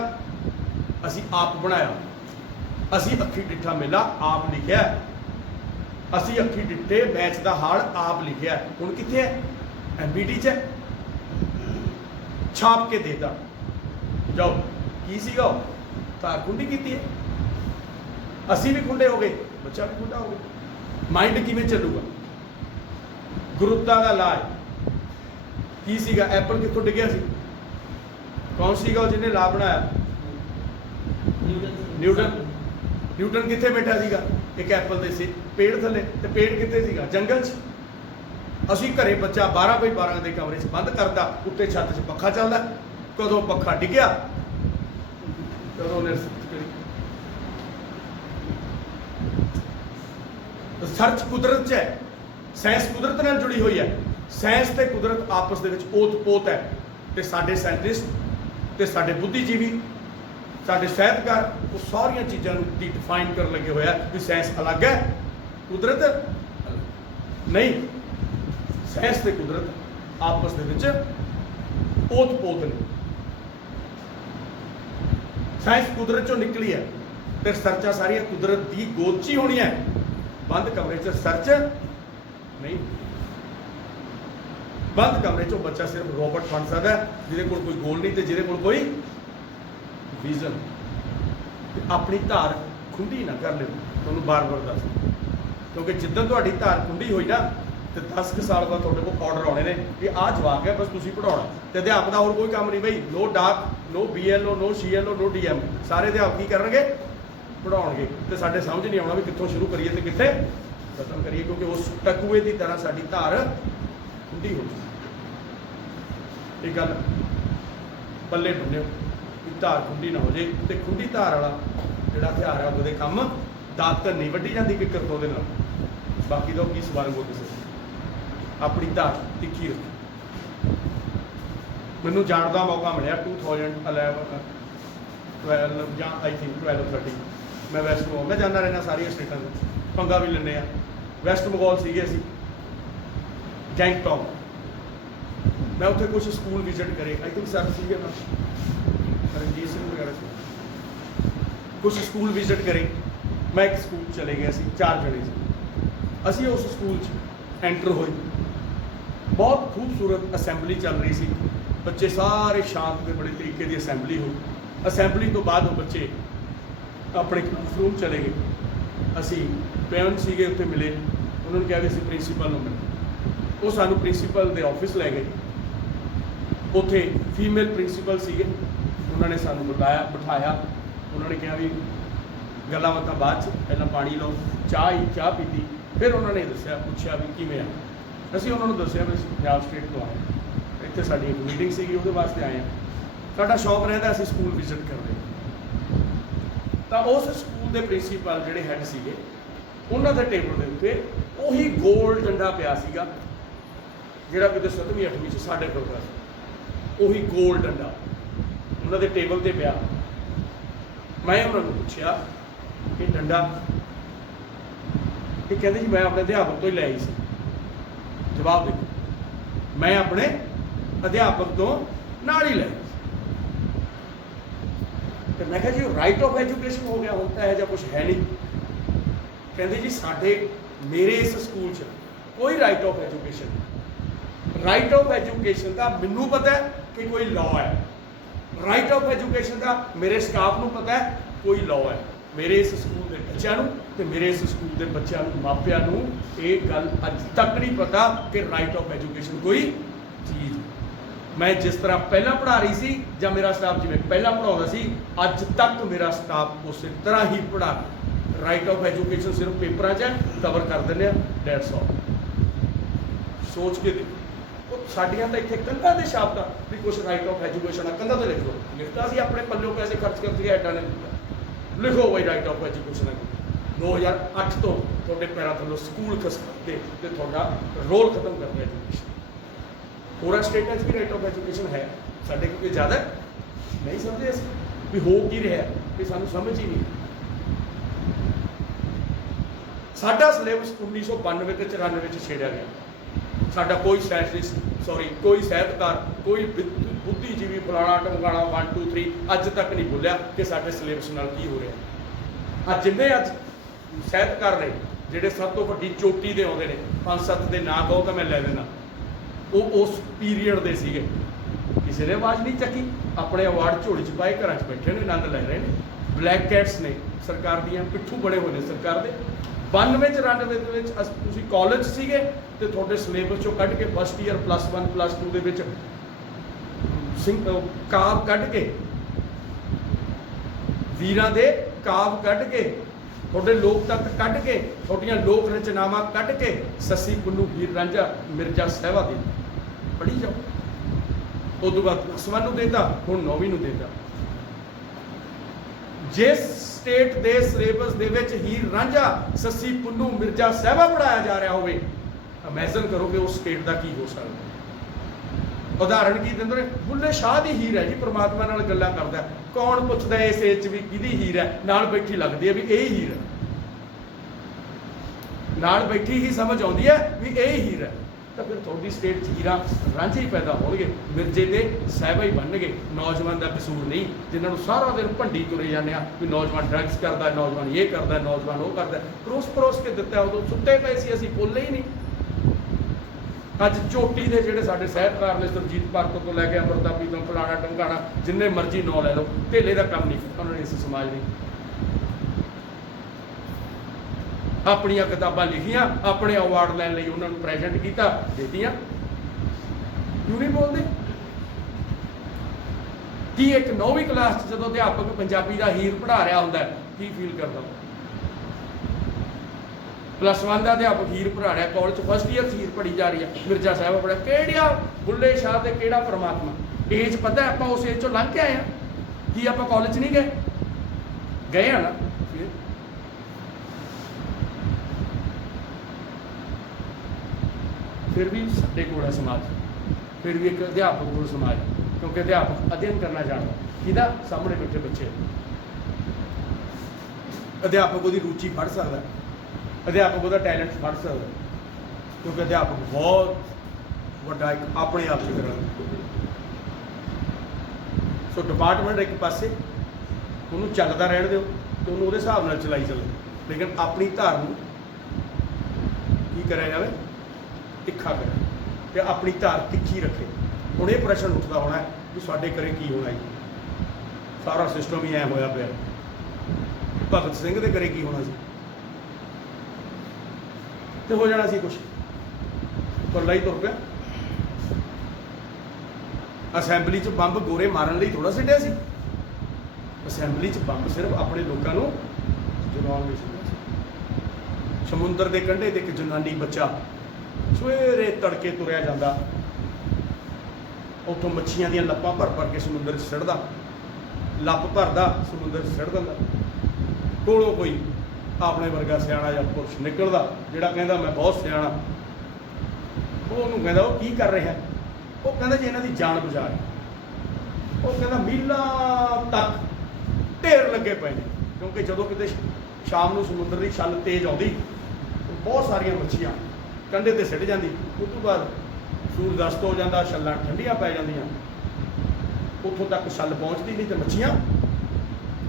ਅਸੀਂ ਆਪ ਬਣਾਇਆ। ਅਸੀਂ ਅੱਖੀ ਡਿੱਠਾ ਮੇਲਾ ਆਪ ਲਿਖਿਆ। ਅਸੀਂ ਅੱਖੀ ਡਿੱਠੇ ਮੈਚ ਦਾ ਹਾਲ ਆਪ ਲਿਖਿਆ। ਹੁਣ ਕਿੱਥੇ ਹੈ? MBD 'ਚ ਹੈ। ਛਾਪ ਕੇ ਦੇਤਾ ਜਾਓ। ਕੀ ਸੀਗਾ ਉਹ? ਧਾਰ ਖੁੰਡੀ ਕੀਤੀ ਹੈ। ਅਸੀਂ ਵੀ ਖੁੰਡੇ ਹੋ ਗਏ, ਬੱਚਾ ਵੀ ਖੁੰਡਾ ਹੋ ਗਿਆ। ਮਾਈਂਡ ਕਿਵੇਂ ਚੱਲੂਗਾ? ਗੁਰੂਤਾ ਦਾ ਲਾਜ ਕੀ ਸੀਗਾ? ਐਪਲ ਕਿੱਥੋਂ ਡਿੱਗਿਆ ਸੀ? ਕੌਣ ਸੀਗਾ ਉਹ ਜਿਹਨੇ ਲਾ ਬਣਾਇਆ? ਨਿਊਟਨ ਕਿੱਥੇ ਬੈਠਾ ਸੀਗਾ? ਇੱਕ ਐਪਲ ਦੇ ਸੀ ਪੇੜ ਥੱਲੇ। ਤੇ ਪੇੜ ਕਿੱਥੇ ਸੀਗਾ? ਜੰਗਲ 'ਚ। ਅਸੀਂ ਘਰੇ ਬੱਚਾ 12x12 ਦੇ ਕਮਰੇ 'ਚ ਬੰਦ ਕਰਤਾ, ਉੱਤੇ ਛੱਤ 'ਚ ਪੱਖਾ ਚੱਲਦਾ। ਕਦੋਂ ਪੱਖਾ ਡਿੱਗਿਆ, ਕਦੋਂ ਉਹਨੇ ਸਰਚ ਕੁਦਰਤ 'ਚ ਹੈ। ਸਾਇੰਸ ਕੁਦਰਤ ਨਾਲ ਜੁੜੀ ਹੋਈ ਹੈ। ਸਾਇੰਸ ਤੇ ਕੁਦਰਤ ਆਪਸ ਦੇ ਵਿੱਚ ਓਤ-ਪੋਤ ਹੈ। ਤੇ ਸਾਡੇ ਸਾਇੰਟਿਸਟ ਤੇ ਸਾਡੇ ਬੁੱਧੀਜੀਵੀ, ਸਾਡੇ ਸਾਹਿਤਕਾਰ, ਉਹ ਸਾਰੀਆਂ ਚੀਜ਼ਾਂ ਨੂੰ ਡਿਫਾਈਨ ਕਰਨ ਲੱਗੇ ਹੋਇਆ ਵੀ ਸਾਇੰਸ ਅਲੱਗ ਹੈ, ਕੁਦਰਤ ਨਹੀਂ। ਸਾਇੰਸ ਤੇ ਕੁਦਰਤ ਆਪਸ ਦੇ ਵਿੱਚ ਓਤ-ਪੋਤ ਨੇ। ਸਾਇੰਸ ਕੁਦਰਤ ਚੋਂ ਨਿਕਲੀ ਹੈ ਤੇ ਸਰਚਾਂ ਸਾਰੀਆਂ ਕੁਦਰਤ ਦੀ ਗੋਦ 'ਚ ਹੀ ਹੋਣੀਆਂ। ਬੰਦ ਕਮਰੇ 'ਚ ਸਰਚ ਨਹੀਂ। ਬੰਦ ਕਮਰੇ 'ਚੋਂ ਬੱਚਾ ਸਿਰਫ ਰੋਬੋਟ ਬਣ ਸਕਦਾ ਜਿਹਦੇ ਕੋਲ ਕੋਈ ਗੋਲ ਨਹੀਂ ਤੇ ਜਿਹਦੇ ਕੋਲ ਕੋਈ ਵਿਜ਼ਨ। ਆਪਣੀ ਧਾਰ ਖੁੰਡੀ ਨਾ ਕਰ ਲਿਓ, ਤੁਹਾਨੂੰ ਬਾਰ-ਬਾਰ ਦੱਸ, ਕਿਉਂਕਿ ਜਿੱਦਾਂ ਤੁਹਾਡੀ ਧਾਰ ਖੁੰਡੀ ਹੋਈ ਨਾ ਤੇ 10 ਕੁ ਸਾਲ ਬਾਅਦ ਤੁਹਾਡੇ ਕੋਲ ਆਰਡਰ ਆਉਣੇ ਨੇ ਕਿ ਆਹ ਜਵਾਕ ਹੈ, ਬਸ ਤੁਸੀਂ ਪੜਾਉਣਾ। ਤੇ ਅਧਿਆਪਕ ਦਾ ਹੋਰ ਕੋਈ ਕੰਮ ਨਹੀਂ ਬਈ। ਨੋ ਡਾਕ, ਨੋ BLO, ਨੋ CLO, ਨੋ DM। ਸਾਰੇ ਅਧਿਆਪਕ ਕੀ ਕਰਨਗੇ? ਪੜਾਉਣਗੇ। ਤੇ ਸਾਡੇ ਸਮਝ ਨਹੀਂ ਆਉਣਾ ਵੀ ਕਿੱਥੋਂ ਸ਼ੁਰੂ ਕਰੀਏ ਤੇ ਕਿੱਥੇ ਖਤਮ ਕਰੀਏ, ਕਿਉਂਕਿ ਉਸ ਟਕੂਏ ਦੀ ਤਰ੍ਹਾਂ ਸਾਡੀ ਧਾਰ ਖੁੰਡੀ ਹੋ ਚੁੱਕੀ। ਇਹ ਗੱਲ ਪੱਲੇ ਬੰਨਿਓ ਵੀ ਧਾਰ ਖੁੰਡੀ ਨਾ ਹੋ ਜੇ। ਤੇ ਖੁੰਡੀ ਧਾਰ ਵਾਲਾ ਜਿਹੜਾ ਹਥਿਆਰ ਹੈ ਉਹਦੇ ਕੰਮ ਦਾਤਰ ਨਹੀਂ ਵੱਢੀ ਜਾਂਦੀ ਕਿੱਕਰ ਤੋਂ ਉਹਦੇ ਨਾਲ। ਬਾਕੀ ਦਾ ਕੀ ਸਵਾਰੂਗਾ ਕਿਸੇ ਆਪਣੀ ਧਾਰ ਤਿੱਖੀ ਰੱਖੀ। ਮੈਨੂੰ ਜਾਣ ਦਾ ਮੌਕਾ ਮਿਲਿਆ 2011 12 ਜਾਂ ਆਈ ਥਿੰਕ 12-13। ਮੈਂ ਵੈਸਟ ਬੰਗਾਲ ਮੈਂ ਜਾਂਦਾ ਰਹਿਣਾ ਸਾਰੀਆਂ ਸਟੇਟਾਂ ਵਿੱਚ, ਪੰਗਾ ਵੀ ਲੈਂਦੇ ਆ। ਵੈਸਟ ਬੰਗਾਲ ਸੀਗੇ ਅਸੀਂ, ਗੈਂਗਟੌਕ। ਮੈਂ ਉੱਥੇ ਕੁਝ ਸਕੂਲ ਵਿਜ਼ਿਟ ਕਰੇ। ਆਈ ਥਿੰਕ ਸਰ ਸੀਗੇ ਨਾ ਰਣਜੀਤ ਸਿੰਘ ਵਗੈਰਾ ਸੀ। ਕੁਝ ਸਕੂਲ ਵਿਜ਼ਿਟ ਕਰੇ। ਮੈਂ ਇੱਕ ਸਕੂਲ ਚਲੇ ਗਿਆ ਸੀ, 4 ਜਣੇ ਸੀ। ਅਸੀਂ ਉਸ ਸਕੂਲ 'ਚ ਐਂਟਰ ਹੋਏ। ਬਹੁਤ ਖੂਬਸੂਰਤ ਅਸੈਂਬਲੀ ਚੱਲ ਰਹੀ ਸੀ। ਬੱਚੇ ਸਾਰੇ ਸ਼ਾਂਤ ਤੇ ਬੜੇ ਤਰੀਕੇ ਦੀ ਅਸੈਂਬਲੀ ਹੋਈ। ਅਸੈਂਬਲੀ ਤੋਂ ਬਾਅਦ ਉਹ ਬੱਚੇ ਆਪਣੇ ਕਲਾਸਰੂਮ ਚਲੇ ਗਏ। ਅਸੀਂ ਪੇਰੈਂਟਸ ਸੀਗੇ ਉੱਥੇ ਮਿਲੇ, ਉਹਨਾਂ ਨੂੰ ਕਿਹਾ ਵੀ ਅਸੀਂ ਪ੍ਰਿੰਸੀਪਲ ਨੂੰ ਮਿਲਣਾ। ਉਹ ਸਾਨੂੰ ਪ੍ਰਿੰਸੀਪਲ ਦੇ ਆਫਿਸ ਲੈ ਗਏ। ਉੱਥੇ ਫੀਮੇਲ ਪ੍ਰਿੰਸੀਪਲ ਸੀਗੇ, ਉਹਨਾਂ ਨੇ ਸਾਨੂੰ ਬਿਠਾਇਆ। ਉਹਨਾਂ ਨੇ ਕਿਹਾ ਵੀ ਗੱਲਾਂ ਬਾਤਾਂ ਬਾਅਦ 'ਚ, ਪਹਿਲਾਂ ਪਾਣੀ ਲਓ। ਚਾਹ ਪੀਤੀ। ਫਿਰ ਉਹਨਾਂ ਨੇ ਪੁੱਛਿਆ ਵੀ ਕਿਵੇਂ ਆ। ਅਸੀਂ ਉਹਨਾਂ ਨੂੰ ਦੱਸਿਆ ਵੀ ਅਸੀਂ ਪੰਜਾਬ ਸਟੇਟ ਤੋਂ ਆਏ, ਇੱਥੇ ਸਾਡੀ ਇੱਕ ਮੀਟਿੰਗ ਸੀਗੀ, ਉਹਦੇ ਵਾਸਤੇ ਆਏ ਹਾਂ। ਸਾਡਾ ਸ਼ੌਕ ਰਹਿੰਦਾ ਅਸੀਂ ਸਕੂਲ ਵਿਜ਼ਿਟ ਕਰਦੇ। ਤਾਂ ਉਸ ਸਕੂਲ ਦੇ ਪ੍ਰਿੰਸੀਪਲ ਜਿਹੜੇ ਹੈਡ ਸੀਗੇ, ਉਹਨਾਂ ਦੇ ਟੇਬਲ ਦੇ ਉੱਤੇ ਉਹੀ ਗੋਲ ਡੰਡਾ ਪਿਆ ਸੀਗਾ ਜਿਹੜਾ ਕਿਤੇ 7ਵੀਂ 8ਵੀਂ 'ਚ ਸਾਡੇ ਕੋਲ ਸੀ। ਉਹੀ ਗੋਲ ਡੰਡਾ ਉਹਨਾਂ ਦੇ ਟੇਬਲ 'ਤੇ ਪਿਆ। ਮੈਂ ਉਹਨਾਂ ਨੂੰ ਪੁੱਛਿਆ ਕਿ ਡੰਡਾ, ਇਹ ਕਹਿੰਦੇ ਜੀ ਮੈਂ ਆਪਣੇ ਅਧਿਆਪਕ ਤੋਂ ਹੀ ਲੈ ਆਈ ਸੀ। ਜਵਾਬ ਦੇਖੋ, ਮੈਂ ਆਪਣੇ ਅਧਿਆਪਕ ਤੋਂ ਨਾਲ ਹੀ ਲੈ ਆਈ ਸੀ। ਤੇ ਮੈਂ ਕਿਹਾ ਜੀ ਉਹ ਰਾਈਟ ਆਫ ਐਜੂਕੇਸ਼ਨ ਹੋ ਗਿਆ, ਹੁਣ ਤਾਂ ਇਹੋ ਜਿਹਾ ਕੁਛ ਹੈ ਨਹੀਂ। ਕਹਿੰਦੇ ਜੀ ਮੇਰੇ ਇਸ ਸਕੂਲ 'ਚ ਕੋਈ ਰਾਈਟ ਆਫ ਐਜੂਕੇਸ਼ਨ ਨਹੀਂ। ਰਾਈਟ ਆਫ ਐਜੂਕੇਸ਼ਨ ਦਾ ਮੈਨੂੰ ਪਤਾ ਹੈ ਕਿ ਕੋਈ ਲਾਅ ਹੈ। ਰਾਈਟ ਆਫ ਐਜੂਕੇਸ਼ਨ ਦਾ ਮੇਰੇ ਸਟਾਫ ਨੂੰ ਪਤਾ ਹੈ ਕੋਈ ਲਾਅ ਹੈ। ਮੇਰੇ ਇਸ ਸਕੂਲ ਦੇ ਬੱਚਿਆਂ ਨੂੰ ਤੇ ਮੇਰੇ ਇਸ ਸਕੂਲ ਦੇ ਬੱਚਿਆਂ ਨੂੰ, ਮਾਪਿਆਂ ਨੂੰ ਇਹ ਗੱਲ ਅੱਜ ਤੱਕ ਨਹੀਂ ਪਤਾ ਕਿ ਰਾਈਟ ਆਫ ਐਜੂਕੇਸ਼ਨ ਕੋਈ ਚੀਜ਼। ਮੈਂ ਜਿਸ ਤਰ੍ਹਾਂ ਪਹਿਲਾਂ ਪੜ੍ਹਾ ਰਹੀ ਸੀ ਜਾਂ ਮੇਰਾ ਸਟਾਫ ਜਿਵੇਂ ਪਹਿਲਾਂ ਪੜ੍ਹਾਉਂਦਾ ਸੀ, ਅੱਜ ਤੱਕ ਮੇਰਾ ਸਟਾਫ ਉਸੇ ਤਰ੍ਹਾਂ ਹੀ ਪੜ੍ਹਾ। ਰਾਈਟ ਆਫ ਐਜੂਕੇਸ਼ਨ ਸਿਰਫ ਪੇਪਰਾਂ 'ਚ ਕਵਰ ਕਰ ਦਿੰਦੇ ਆ, ਡੈਟਸ ਆਲ। ਸੋਚ ਕੇ ਦੇਖੋ, ਸਾਡੀਆਂ ਤਾਂ ਇੱਥੇ ਕੰਧਾਂ ਦੇ ਸ਼ਬਦਾਂ ਵੀ ਕੁਛ ਰਾਈਟ ਆਫ ਐਜੂਕੇਸ਼ਨ ਆ, ਕੰਧਾਂ 'ਤੇ ਲਿਖ ਲਓ। ਲਿਖਤਾ ਸੀ ਆਪਣੇ ਪੱਲਿਓਂ ਪੈਸੇ ਖਰਚ ਕਰਕੇ ਐਡਾ ਨੇ ਲਿਖੋ ਬਈ ਰਾਈਟ ਆਫ ਐਜੂਕੇਸ਼ਨ ਹੈ। 2008 ਤੋਂ ਤੁਹਾਡੇ ਪੈਰਾਂ ਥੱਲੋਂ ਸਕੂਲ ਖਸਕਾਤੇ ਤੇ ਤੁਹਾਡਾ ਰੋਲ ਖਤਮ ਕਰਦਾ ਐਜੂਕੇਸ਼ਨ। ਹੋਰਾਂ ਸਟੇਟਾਂ 'ਚ ਵੀ ਰਾਈਟ ਆਫ ਐਜੂਕੇਸ਼ਨ ਹੈ, ਸਾਡੇ ਕੋਲ ਜ਼ਿਆਦਾ ਨਹੀਂ ਸਮਝਦੇ ਅਸੀਂ ਵੀ ਹੋ ਕੀ ਰਿਹਾ, ਕਿ ਸਾਨੂੰ ਸਮਝ ਹੀ ਨਹੀਂ। ਸਾਡਾ ਸਿਲੇਬਸ 1992 ਤੇ 94 'ਚ ਛੇੜਿਆ ਗਿਆ। ਸਾਡਾ ਕੋਈ ਸਾਇੰਟਿਸਟ ਕੋਈ ਸਾਹਿਤਕਾਰ, ਕੋਈ ਬੁੱਧੀਜੀਵੀ ਫਲਾਣਾ ਟਮਕਾਣਾ 1 2 3 ਅੱਜ ਤੱਕ ਨਹੀਂ ਬੋਲਿਆ ਕਿ ਸਾਡੇ ਸਿਲੇਬਸ ਨਾਲ ਕੀ ਹੋ ਰਿਹਾ। ਅੱਜ ਜਿੰਨੇ ਅੱਜ ਸਾਹਿਤਕਾਰ ਨੇ ਜਿਹੜੇ ਸਭ ਤੋਂ ਵੱਡੀ ਚੋਟੀ ਦੇ ਆਉਂਦੇ ਨੇ, 5-7 ਦੇ ਨਾਂ ਕਹੋ ਤਾਂ ਮੈਂ ਲੈ ਦੇਣਾ, ਉਹ ਉਸ ਪੀਰੀਅਡ ਦੇ ਸੀਗੇ। ਕਿਸੇ ਨੇ ਆਵਾਜ਼ ਨਹੀਂ ਚੱਕੀ, ਆਪਣੇ ਅਵਾਰਡ ਝੋਲੀ 'ਚ ਪਾਏ ਘਰਾਂ 'ਚ ਬੈਠੇ ਨੇ, ਆਨੰਦ ਲੈ ਰਹੇ ਨੇ। ਬਲੈਕ ਕੈਟਸ ਨੇ ਸਰਕਾਰ ਦੀਆਂ, ਪਿੱਠੂ ਬਣੇ ਹੋਏ ਨੇ ਸਰਕਾਰ ਦੇ। 92-94 ਦੇ ਵਿੱਚ ਤੁਸੀਂ ਕਾਲਜ ਸੀਗੇ ਤੇ ਤੁਹਾਡੇ ਸਿਲੇਬਸ 'ਚੋਂ ਕੱਢ ਕੇ ਫਸਟ ਈਅਰ +1 +2 ਦੇ ਵਿੱਚ ਕਾਵ ਕੱਢ ਕੇ, ਵੀਰਾਂ ਦੇ ਕਾਵ ਕੱਢ ਕੇ, ਤੁਹਾਡੇ ਲੋਕ ਤੱਤ ਕੱਢ ਕੇ, ਤੁਹਾਡੀਆਂ ਲੋਕ ਰਚਨਾਵਾਂ ਕੱਢ ਕੇ, ਸੱਸੀ ਪੁੰਨੂ ਹੀਰ ਰਾਂਝਾ ਮਿਰਜ਼ਾ ਸਾਹਿਬਾ ਦੇ ਪੜ੍ਹੀ ਜਾਓ। ਉਦੋਂ ਬਾਅਦ +1 ਨੂੰ ਦੇਤਾ, ਹੁਣ 9ਵੀਂ ਨੂੰ ਦੇਤਾ। ਜਿਸ ਸਟੇਟ ਦੇ ਸਿਲੇਬਸ ਦੇ ਵਿੱਚ ਹੀਰ ਰਾਂਝਾ, ਸੱਸੀ ਪੁੰਨੂ, ਮਿਰਜ਼ਾ ਸਾਹਿਬਾ ਪੜਾਇਆ ਜਾ ਰਿਹਾ ਹੋਵੇ, ਇਮੇਜਿਨ ਕਰੋ ਕਿ ਉਸ ਸਟੇਟ ਦਾ ਕੀ ਹੋ ਸਕਦਾ। ਉਦਾਹਰਣ ਕੀ ਦਿੰਦੇ ਨੇ, ਬੁੱਲੇ ਸ਼ਾਹ ਦੀ ਹੀਰ ਹੈ ਜੀ, ਪ੍ਰਮਾਤਮਾ ਨਾਲ ਗੱਲਾਂ ਕਰਦਾ। ਕੌਣ ਪੁੱਛਦਾ ਇਸ ਏਜ 'ਚ ਵੀ ਕਿਹਦੀ ਹੀਰ ਹੈ? ਨਾਲ ਬੈਠੀ ਲੱਗਦੀ ਹੈ ਵੀ ਇਹ ਹੀਰ ਹੈ, ਨਾਲ ਬੈਠੀ ਹੀ ਸਮਝ ਆਉਂਦੀ ਹੈ ਵੀ ਇਹ ਹੀਰ ਹੈ। ਤਾਂ ਫਿਰ ਤੁਹਾਡੀ ਸਟੇਟ 'ਚ ਹੀਰਾਂ ਰਾਂਝੇ ਹੀ ਪੈਦਾ ਹੋਣਗੇ, ਮਿਰਜ਼ੇ ਤੇ ਸਾਹਿਬਾ ਹੀ ਬਣਨਗੇ। ਨੌਜਵਾਨ ਦਾ ਕਸੂਰ ਨਹੀਂ, ਜਿਨ੍ਹਾਂ ਨੂੰ ਸਾਰਾ ਦਿਨ ਭੰਡੀ ਤੁਰੇ ਜਾਂਦੇ ਆ ਵੀ ਨੌਜਵਾਨ ਡਰੱਗਸ ਕਰਦਾ, ਨੌਜਵਾਨ ਇਹ ਕਰਦਾ, ਨੌਜਵਾਨ ਉਹ ਕਰਦਾ, ਪਰੋਸ ਕੇ ਦਿੱਤਾ। ਉਦੋਂ ਸੁੱਤੇ ਪਏ ਸੀ, ਅਸੀਂ ਬੋਲੇ ਹੀ ਨਹੀਂ। ਅੱਜ ਚੋਟੀ ਦੇ ਜਿਹੜੇ ਸਾਡੇ ਸਾਹਿਤਕਾਰ ਨੇ, ਸੁਰਜੀਤ ਪਾਤਰ ਤੋਂ ਲੈ ਕੇ ਅਮਰਤਾ ਪ੍ਰੀਤਮ, ਫਲਾਣਾ ਢੰਗਾਣਾ, ਜਿੰਨੇ ਮਰਜ਼ੀ ਨਾਂ ਲੈ ਲਓ, ਧੇਲੇ ਦਾ ਕੰਮ ਨਹੀਂ ਕੀਤਾ ਉਹਨਾਂ ਨੇ ਇਸ ਸਮਾਜ ਲਈ। ਆਪਣੀਆਂ ਕਿਤਾਬਾਂ ਲਿਖੀਆਂ, ਆਪਣੇ ਅਵਾਰਡ ਲੈਣ ਲਈ ਉਹਨਾਂ ਨੂੰ ਪ੍ਰੈਜ਼ੈਂਟ ਕੀਤਾ, ਦੇਤੀਆਂ। ਕਿਉਂ ਨਹੀਂ ਬੋਲਦੇ? ਕੀ ਇੱਕ 9ਵੀਂ ਕਲਾਸ 'ਚ ਜਦੋਂ ਅਧਿਆਪਕ ਪੰਜਾਬੀ ਦਾ ਹੀਰ ਪੜ੍ਹਾ ਰਿਹਾ ਹੁੰਦਾ, ਕੀ ਫੀਲ ਕਰਦਾ? +1 ਦਾ ਅਧਿਆਪਕ ਹੀਰ ਪੜ੍ਹਾ ਰਿਹਾ, ਕਾਲਜ 'ਚ ਫਸਟ ਈਅਰ ਹੀਰ ਪੜ੍ਹੀ ਜਾ ਰਹੀ ਹੈ, ਮਿਰਜ਼ਾ ਸਾਹਿਬਾ ਪੜ੍ਹਿਆ। ਕਿਹੜਿਆ ਬੁੱਲੇ ਸ਼ਾਹ ਤੇ ਕਿਹੜਾ ਪਰਮਾਤਮਾ? ਏਜ ਪਤਾ, ਆਪਾਂ ਉਸ ਏਜ 'ਚੋਂ ਲੰਘ ਕੇ ਆਏ ਹਾਂ। ਕੀ ਆਪਾਂ ਕਾਲਜ 'ਚ ਨਹੀਂ ਗਏ? ਗਏ ਆ ਨਾ। ਫਿਰ ਵੀ ਸਾਡੇ ਕੋਲ ਹੈ ਸਮਾਜ, ਫਿਰ ਵੀ ਇੱਕ ਅਧਿਆਪਕ ਕੋਲ ਸਮਾਜ ਹੈ, ਕਿਉਂਕਿ ਅਧਿਆਪਕ ਅਧਿਐਨ ਕਰਨਾ ਜਾਣਦਾ। ਕਿਹਦਾ? ਸਾਹਮਣੇ ਬੈਠੇ ਬੱਚੇ। ਅਧਿਆਪਕ ਉਹਦੀ ਰੁਚੀ ਫੜ ਸਕਦਾ, ਅਧਿਆਪਕ ਉਹਦਾ ਟੈਲੈਂਟ ਫੜ ਸਕਦਾ, ਕਿਉਂਕਿ ਅਧਿਆਪਕ ਬਹੁਤ ਵੱਡਾ ਇੱਕ ਆਪਣੇ ਆਪ 'ਚ ਕਰਾਂਗਾ। ਸੋ ਡਿਪਾਰਟਮੈਂਟ ਇੱਕ ਪਾਸੇ, ਉਹਨੂੰ ਚੱਲਦਾ ਰਹਿਣ ਦਿਓ ਤੇ ਉਹਨੂੰ ਉਹਦੇ ਹਿਸਾਬ ਨਾਲ ਚਲਾਈ ਚੱਲੋ, ਲੇਕਿਨ ਆਪਣੀ ਧਾਰ ਨੂੰ ਕੀ ਕਰਿਆ ਜਾਵੇ? ਤਿੱਖਾ ਕਰੇ ਤੇ ਆਪਣੀ ਧਾਰ ਤਿੱਖੀ ਰੱਖੇ। ਹੁਣ ਇਹ ਪ੍ਰਸ਼ਨ ਉੱਠਦਾ ਹੋਣਾ ਵੀ ਸਾਡੇ ਘਰੇ ਕੀ ਹੋਣਾ ਜੀ? ਸਾਰਾ ਸਿਸਟਮ ਹੀ ਐ ਹੋਇਆ ਪਿਆ। ਭਗਤ ਸਿੰਘ ਦੇ ਘਰੇ ਕੀ ਹੋਣਾ ਸੀ? ਤੇ ਹੋ ਜਾਣਾ ਸੀ ਕੁਛ, ਪਰ ਲਈ ਤੁਰ ਪਿਆ। ਅਸੈਂਬਲੀ 'ਚ ਬੰਬ ਗੋਰੇ ਮਾਰਨ ਲਈ ਥੋੜਾ ਸਿੱਟਿਆ ਸੀ। ਅਸੈਂਬਲੀ 'ਚ ਬੰਬ ਸਿਰਫ ਆਪਣੇ ਲੋਕਾਂ ਨੂੰ ਜਗਾਉਣ ਲਈ ਸਿੱਟਿਆ ਸੀ। ਸਮੁੰਦਰ ਦੇ ਕੰਢੇ ਤੇ ਇੱਕ ਜਨਾਨੀ ਬੱਚਾ ਸਵੇਰੇ ਤੜਕੇ ਤੁਰਿਆ ਜਾਂਦਾ, ਉੱਥੋਂ ਮੱਛੀਆਂ ਦੀਆਂ ਲੱਪਾਂ ਭਰ ਕੇ ਸਮੁੰਦਰ 'ਚ ਸਿੱਟਦਾ, ਲੱਪ ਭਰਦਾ ਸਮੁੰਦਰ 'ਚ ਸਿੱਟ ਦਿੰਦਾ। ਕੋਲੋਂ ਕੋਈ ਆਪਣੇ ਵਰਗਾ ਸਿਆਣਾ ਜਾਂ ਪੁਰਸ਼ ਨਿਕਲਦਾ, ਜਿਹੜਾ ਕਹਿੰਦਾ ਮੈਂ ਬਹੁਤ ਸਿਆਣਾ। ਉਹਨੂੰ ਕਹਿੰਦਾ ਉਹ ਕੀ ਕਰ ਰਿਹਾ? ਉਹ ਕਹਿੰਦਾ ਜੀ ਇਹਨਾਂ ਦੀ ਜਾਨ ਬਚਾ ਰਿਹਾ। ਉਹ ਕਹਿੰਦਾ ਮੀਲਾਂ ਤੱਕ ਢੇਰ ਲੱਗੇ ਪਏ ਨੇ, ਕਿਉਂਕਿ ਜਦੋਂ ਕਿਤੇ ਸ਼ਾਮ ਨੂੰ ਸਮੁੰਦਰ ਦੀ ਛੱਲ ਤੇਜ਼ ਆਉਂਦੀ, ਬਹੁਤ ਸਾਰੀਆਂ ਮੱਛੀਆਂ ਕੰਢੇ ਤੇ ਸਿੱਟ ਜਾਂਦੀ। ਉਸ ਤੋਂ ਬਾਅਦ ਸੂਰਜ ਅਸਤ ਹੋ ਜਾਂਦਾ, ਛੱਲਾਂ ਠੰਡੀਆਂ ਪੈ ਜਾਂਦੀਆਂ, ਉੱਥੋਂ ਤੱਕ ਛੱਲ ਪਹੁੰਚਦੀ ਨਹੀਂ ਤੇ ਮੱਛੀਆਂ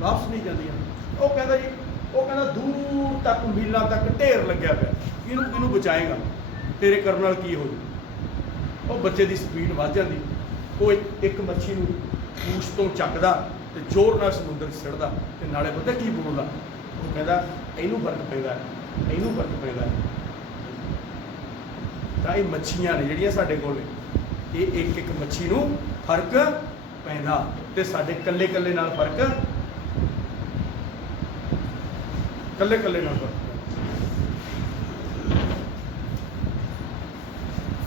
ਵਾਪਸ ਨਹੀਂ ਜਾਂਦੀਆਂ। ਉਹ ਕਹਿੰਦਾ ਜੀ, ਉਹ ਕਹਿੰਦਾ ਦੂਰ ਤੱਕ ਮੀਲਾਂ ਤੱਕ ਢੇਰ ਲੱਗਿਆ ਪਿਆ, ਇਹਨੂੰ ਬਚਾਏਗਾ? ਤੇਰੇ ਕਰਨ ਨਾਲ ਕੀ ਹੋ ਜੂ? ਉਹ ਬੱਚੇ ਦੀ ਸਪੀਡ ਵੱਧ ਜਾਂਦੀ, ਉਹ ਇੱਕ ਮੱਛੀ ਨੂੰ ਪੂਛ ਤੋਂ ਚੱਕਦਾ ਤੇ ਜ਼ੋਰ ਨਾਲ ਸਮੁੰਦਰ 'ਚ ਸਿੱਟਦਾ, ਤੇ ਨਾਲੇ ਪਤਾ ਕੀ ਬੋਲਦਾ? ਉਹ ਕਹਿੰਦਾ ਇਹਨੂੰ ਫਰਕ ਪੈਂਦਾ, ਇਹਨੂੰ ਫਰਕ ਪੈਂਦਾ। ਤਾਂ ਇਹ ਮੱਛੀਆਂ ਨੇ ਜਿਹੜੀਆਂ ਸਾਡੇ ਕੋਲ, ਇਹ ਇੱਕ ਇੱਕ ਮੱਛੀ ਨੂੰ ਫਰਕ ਪੈਂਦਾ, ਤੇ ਸਾਡੇ ਕੱਲੇ ਕੱਲੇ ਨਾਲ ਫਰਕ, ਕੱਲੇ ਕੱਲੇ ਨਾਲ ਫਰਕ।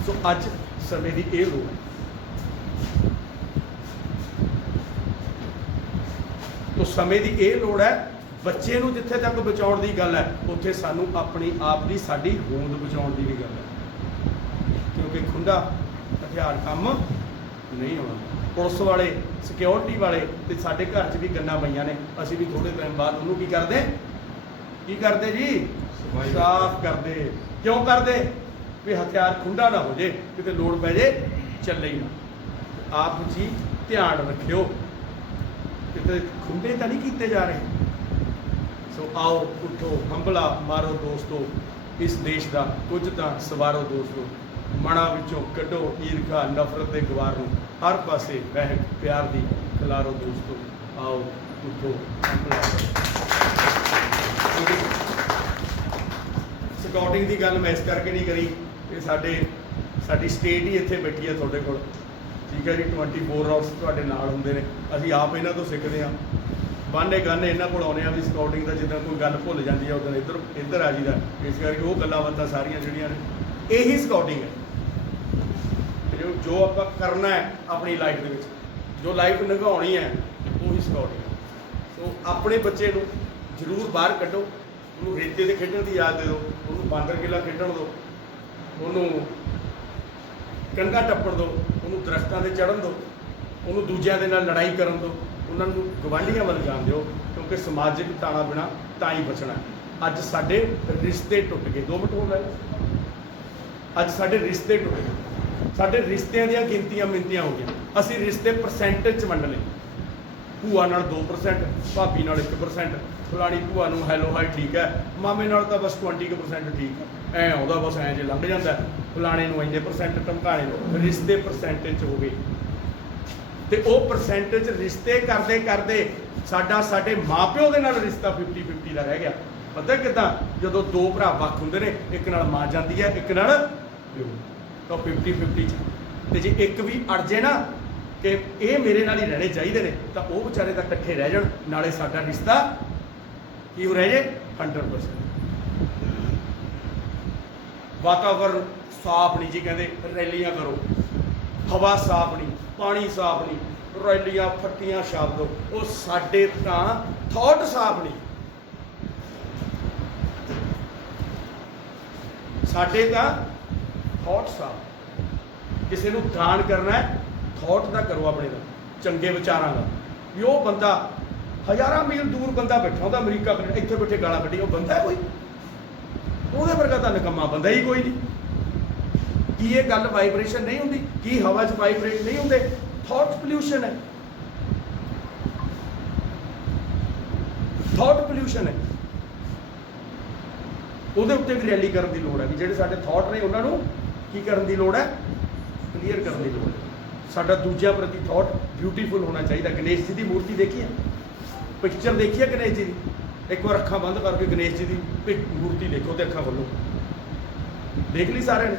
ਸੋ ਅੱਜ ਸਮੇਂ ਦੀ ਇਹ ਲੋੜ ਹੈ। ਤੋ ਸਮੇਂ ਦੀ ਇਹ ਲੋੜ ਹੈ। ਬੱਚੇ ਨੂੰ ਜਿੱਥੇ ਤੱਕ ਬਚਾਉਣ ਦੀ ਗੱਲ ਹੈ, ਉੱਥੇ ਸਾਨੂੰ ਆਪਣੀ ਆਪ ਦੀ ਸਾਡੀ ਹੋਂਦ ਬਚਾਉਣ ਦੀ ਵੀ ਗੱਲ ਹੈ, ਕਿਉਂਕਿ ਖੁੰਡਾ ਹਥਿਆਰ ਕੰਮ ਨਹੀਂ ਆਉਣਾ। ਪੁਲਿਸ ਵਾਲੇ, ਸਿਕਿਉਰਿਟੀ ਵਾਲੇ ਤੇ ਸਾਡੇ ਘਰ 'ਚ ਵੀ ਗੰਨਾਂ ਪਈਆਂ ਨੇ, ਅਸੀਂ ਵੀ ਥੋੜੇ ਟਾਈਮ ਬਾਅਦ ਉਹਨੂੰ ਕੀ ਕਰਦੇ ਜੀ? ਸਾਫ਼ ਕਰਦੇ। ਕਿਉਂ ਕਰਦੇ? ਵੀ ਹਥਿਆਰ ਖੁੰਡਾ ਨਾ ਹੋ ਜੇ, ਕਿਤੇ ਲੋੜ ਪੈ ਜੇ ਚੱਲੇ ਹੀ ਨਾ। ਆਪ ਜੀ ਧਿਆਨ ਰੱਖਿਓ, ਕਿਤੇ ਖੁੰਡੇ ਤਾਂ ਨਹੀਂ ਕੀਤੇ ਜਾ ਰਹੇ। ਸੋ ਆਓ ਉੱਠੋ, ਹੰਭਲਾ ਮਾਰੋ ਦੋਸਤੋ, ਇਸ ਦੇਸ਼ ਦਾ ਕੁਝ ਤਾਂ ਸਵਾਰੋ ਦੋਸਤੋ, ਮਨਾਂ ਵਿੱਚੋਂ ਕੱਢੋ ਈਰਖਾ ਨਫ਼ਰਤ ਦੇ ਗਵਾਰ ਨੂੰ, ਹਰ ਪਾਸੇ ਬਹਿਕ ਪਿਆਰ ਦੀ ਖਿਲਾਰੋ ਦੋਸਤੋ, ਆਓ ਉੱਠੋ ਹੰਭਲਾ। ਸਕਾਊਟਿੰਗ ਦੀ ਗੱਲ ਮੈਂ ਇਸ ਕਰਕੇ ਨਹੀਂ ਕਰੀ ਕਿ ਸਾਡੀ ਸਟੇਟ ਹੀ ਇੱਥੇ ਬੈਠੀ ਹੈ ਤੁਹਾਡੇ ਕੋਲ, ਠੀਕ ਹੈ ਜੀ। 24 ਆਵਰਸ ਤੁਹਾਡੇ ਨਾਲ ਹੁੰਦੇ ਨੇ, ਅਸੀਂ ਆਪ ਇਹਨਾਂ ਤੋਂ ਸਿੱਖਦੇ ਹਾਂ। ਬਾਨੇ ਗਾਨੇ ਇਹਨਾਂ ਕੋਲ ਆਉਂਦੇ ਆ ਵੀ ਸਕਾਊਟਿੰਗ ਦਾ ਜਿੱਦਾਂ ਕੋਈ ਗੱਲ ਭੁੱਲ ਜਾਂਦੀ ਆ ਉਦੋਂ ਇੱਧਰ ਆ ਜੀਦਾ। ਇਸ ਕਰਕੇ ਉਹ ਗੱਲਾਂ ਬਾਤਾਂ ਸਾਰੀਆਂ ਜਿਹੜੀਆਂ ਨੇ ਇਹੀ ਸਕਾਊਟਿੰਗ ਹੈ, ਜੋ ਆਪਾਂ ਕਰਨਾ ਹੈ ਆਪਣੀ ਲਾਈਫ ਦੇ ਵਿੱਚ, ਜੋ ਲਾਈਫ ਨਿਭਾਉਣੀ ਹੈ ਉਹੀ ਸਕਾਊਟਿੰਗ ਹੈ। ਸੋ ਆਪਣੇ ਬੱਚੇ ਨੂੰ ਜ਼ਰੂਰ ਬਾਹਰ ਕੱਢੋ, ਉਹਨੂੰ ਰੇਤੇ 'ਤੇ ਖੇਡਣ ਦੀ ਯਾਦ ਦੇ ਦਿਓ, ਉਹਨੂੰ ਬਾਂਦਰ ਕਿੱਲਾ ਖੇਡਣ ਦਿਓ, ਉਹਨੂੰ ਕੰਧਾਂ ਟੱਪਣ ਦਿਓ, ਉਹਨੂੰ ਦਰਖਤਾਂ 'ਤੇ ਚੜ੍ਹਨ ਦਿਓ, ਉਹਨੂੰ ਦੂਜਿਆਂ ਦੇ ਨਾਲ ਲੜਾਈ ਕਰਨ ਦਿਓ, ਉਹਨਾਂ ਨੂੰ ਗਵਾਂਢੀਆਂ ਵੱਲ ਜਾਣ ਦਿਓ, ਕਿਉਂਕਿ ਸਮਾਜਿਕ ਤਾਣਾ ਬਿਨਾਂ ਤਾਂ ਹੀ ਬਚਣਾ। ਅੱਜ ਸਾਡੇ ਰਿਸ਼ਤੇ ਟੁੱਟ ਗਏ, 2 ਮਿੰਟ ਹੋ ਗਏ, ਅੱਜ ਸਾਡੇ ਰਿਸ਼ਤੇ ਟੁੱਟ ਗਏ, ਸਾਡੇ ਰਿਸ਼ਤਿਆਂ ਦੀਆਂ ਗਿਣਤੀਆਂ ਮਿੰਤੀਆਂ ਹੋ ਗਈਆਂ। ਅਸੀਂ ਰਿਸ਼ਤੇ ਪਰਸੈਂਟੇਜ 'ਚ ਵੰਡ ਲਏ, ਭੂਆ ਨਾਲ 2%, ਭਾਬੀ ਨਾਲ 1%, ਫਲਾਣੀ ਭੂਆ ਨੂੰ ਹੈਲੋ ਹਾਈ ਠੀਕ ਹੈ, ਮਾਮੇ ਨਾਲ ਤਾਂ ਬਸ 20% ਠੀਕ ਹੈ, ਐਂ ਆਉਂਦਾ ਬਸ ਐਂ ਜੇ ਲੰਘ ਜਾਂਦਾ, ਫਲਾਣੇ ਨੂੰ ਇੰਨੇ % ਧਮਕਾਣੇ ਨੂੰ। ਰਿਸ਼ਤੇ ਪਰਸੈਂਟੇਜ 'ਚ ਹੋ ਗਏ, ਤੇ ਉਹ ਪਰਸੈਂਟੇਜ ਰਿਸ਼ਤੇ ਕਰਦੇ ਕਰਦੇ ਸਾਡੇ ਮਾਪਿਓ ਦੇ ਨਾਲ ਰਿਸ਼ਤਾ 50-50 ਦਾ ਰਹਿ ਗਿਆ। ਪਤਾ ਕਿੱਦਾਂ? ਜਦੋਂ 2 ਭਰਾ ਵੱਖ ਹੁੰਦੇ ਨੇ, ਇੱਕ ਨਾਲ ਮਾਂ ਜਾਂਦੀ ਹੈ, ਇੱਕ ਨਾਲ ਪਿਓ, ਤਾਂ 50-50 ਚ। ਤੇ ਜੇ ਇੱਕ ਵੀ ਅੜ ਜੇ ਨਾ ਕਿ ਇਹ ਮੇਰੇ ਨਾਲ ਹੀ ਰਹਿਣੇ ਚਾਹੀਦੇ ਨੇ, ਤਾਂ ਉਹ ਵਿਚਾਰੇ ਤਾਂ ਇਕੱਠੇ ਰਹਿ ਜਾਣ, ਨਾਲੇ ਸਾਡਾ ਰਿਸ਼ਤਾ ਕੀ ਰਹਿ ਜੇ 100%। ਵਾਤਾਵਰਨ ਸਾਫ਼ ਨਹੀਂ ਜੀ, ਕਹਿੰਦੇ ਰੈਲੀਆਂ ਕਰੋ, ਹਵਾ ਸਾਫ਼ ਨਹੀਂ, ਪਾਣੀ ਸਾਫ਼ ਨਹੀਂ, ਰੈਲੀਆਂ ਫੱਟੀਆਂ ਸ਼ਬਦ, ਉਹ ਸਾਡੇ ਤਾਂ ਥਾਟ ਸਾਫ਼ ਨਹੀਂ, ਸਾਡੇ ਤਾਂ ਥਾਟ ਸਾਫ਼। ਕਿਸੇ ਨੂੰ ਦਾਨ ਕਰਨਾ ਹੈ, ਥਾਟ ਦਾ ਕਰੋ ਆਪਣੇ ਦਾ, ਚੰਗੇ ਵਿਚਾਰਾਂ ਦਾ। ਵੀ ਉਹ ਬੰਦਾ ਹਜ਼ਾਰਾਂ ਮੀਲ ਦੂਰ ਬੰਦਾ ਬੈਠਾ ਹੁੰਦਾ ਅਮਰੀਕਾ ਕੈਨੇਡਾ, ਇੱਥੇ ਬੈਠੇ ਗਾਲਾਂ ਕੱਢੀ, ਉਹ ਬੰਦਾ ਕੋਈ ਉਹਦੇ ਵਰਗਾ ਤਾਂ ਨਿਕੰਮਾ ਬੰਦਾ ਹੀ ਕੋਈ ਨਹੀਂ। ਕੀ ਇਹ ਗੱਲ ਵਾਈਬ੍ਰੇਸ਼ਨ ਨਹੀਂ ਹੁੰਦੀ? ਕੀ ਹਵਾ 'ਚ ਵਾਈਬ੍ਰੇਟ ਨਹੀਂ ਹੁੰਦੇ? ਥਾਟ ਪੋਲਿਊਸ਼ਨ ਹੈ, ਥਾਟ ਪੋਲਿਊਸ਼ਨ ਹੈ। ਉਹਦੇ ਉੱਤੇ ਵੀ ਰੈਲੀ ਕਰਨ ਦੀ ਲੋੜ ਹੈ, ਵੀ ਜਿਹੜੇ ਸਾਡੇ ਥਾਟ ਨੇ ਉਹਨਾਂ ਨੂੰ ਕੀ ਕਰਨ ਦੀ ਲੋੜ ਹੈ? ਕਲੀਅਰ ਕਰਨ ਦੀ ਲੋੜ ਹੈ। ਸਾਡਾ ਦੂਜਿਆਂ ਪ੍ਰਤੀ ਥਾਟ ਬਿਊਟੀਫੁਲ ਹੋਣਾ ਚਾਹੀਦਾ। ਗਣੇਸ਼ ਜੀ ਦੀ ਮੂਰਤੀ ਦੇਖੀ ਹੈ, ਪਿਕਚਰ ਦੇਖੀ ਹੈ ਗਣੇਸ਼ ਜੀ ਦੀ? ਇੱਕ ਵਾਰ ਅੱਖਾਂ ਬੰਦ ਕਰਕੇ ਗਣੇਸ਼ ਜੀ ਦੀ ਮੂਰਤੀ ਦੇਖੋ ਤੇ ਅੱਖਾਂ ਖੋਲੋ, ਦੇਖ ਲਈ ਸਾਰਿਆਂ ਨੇ?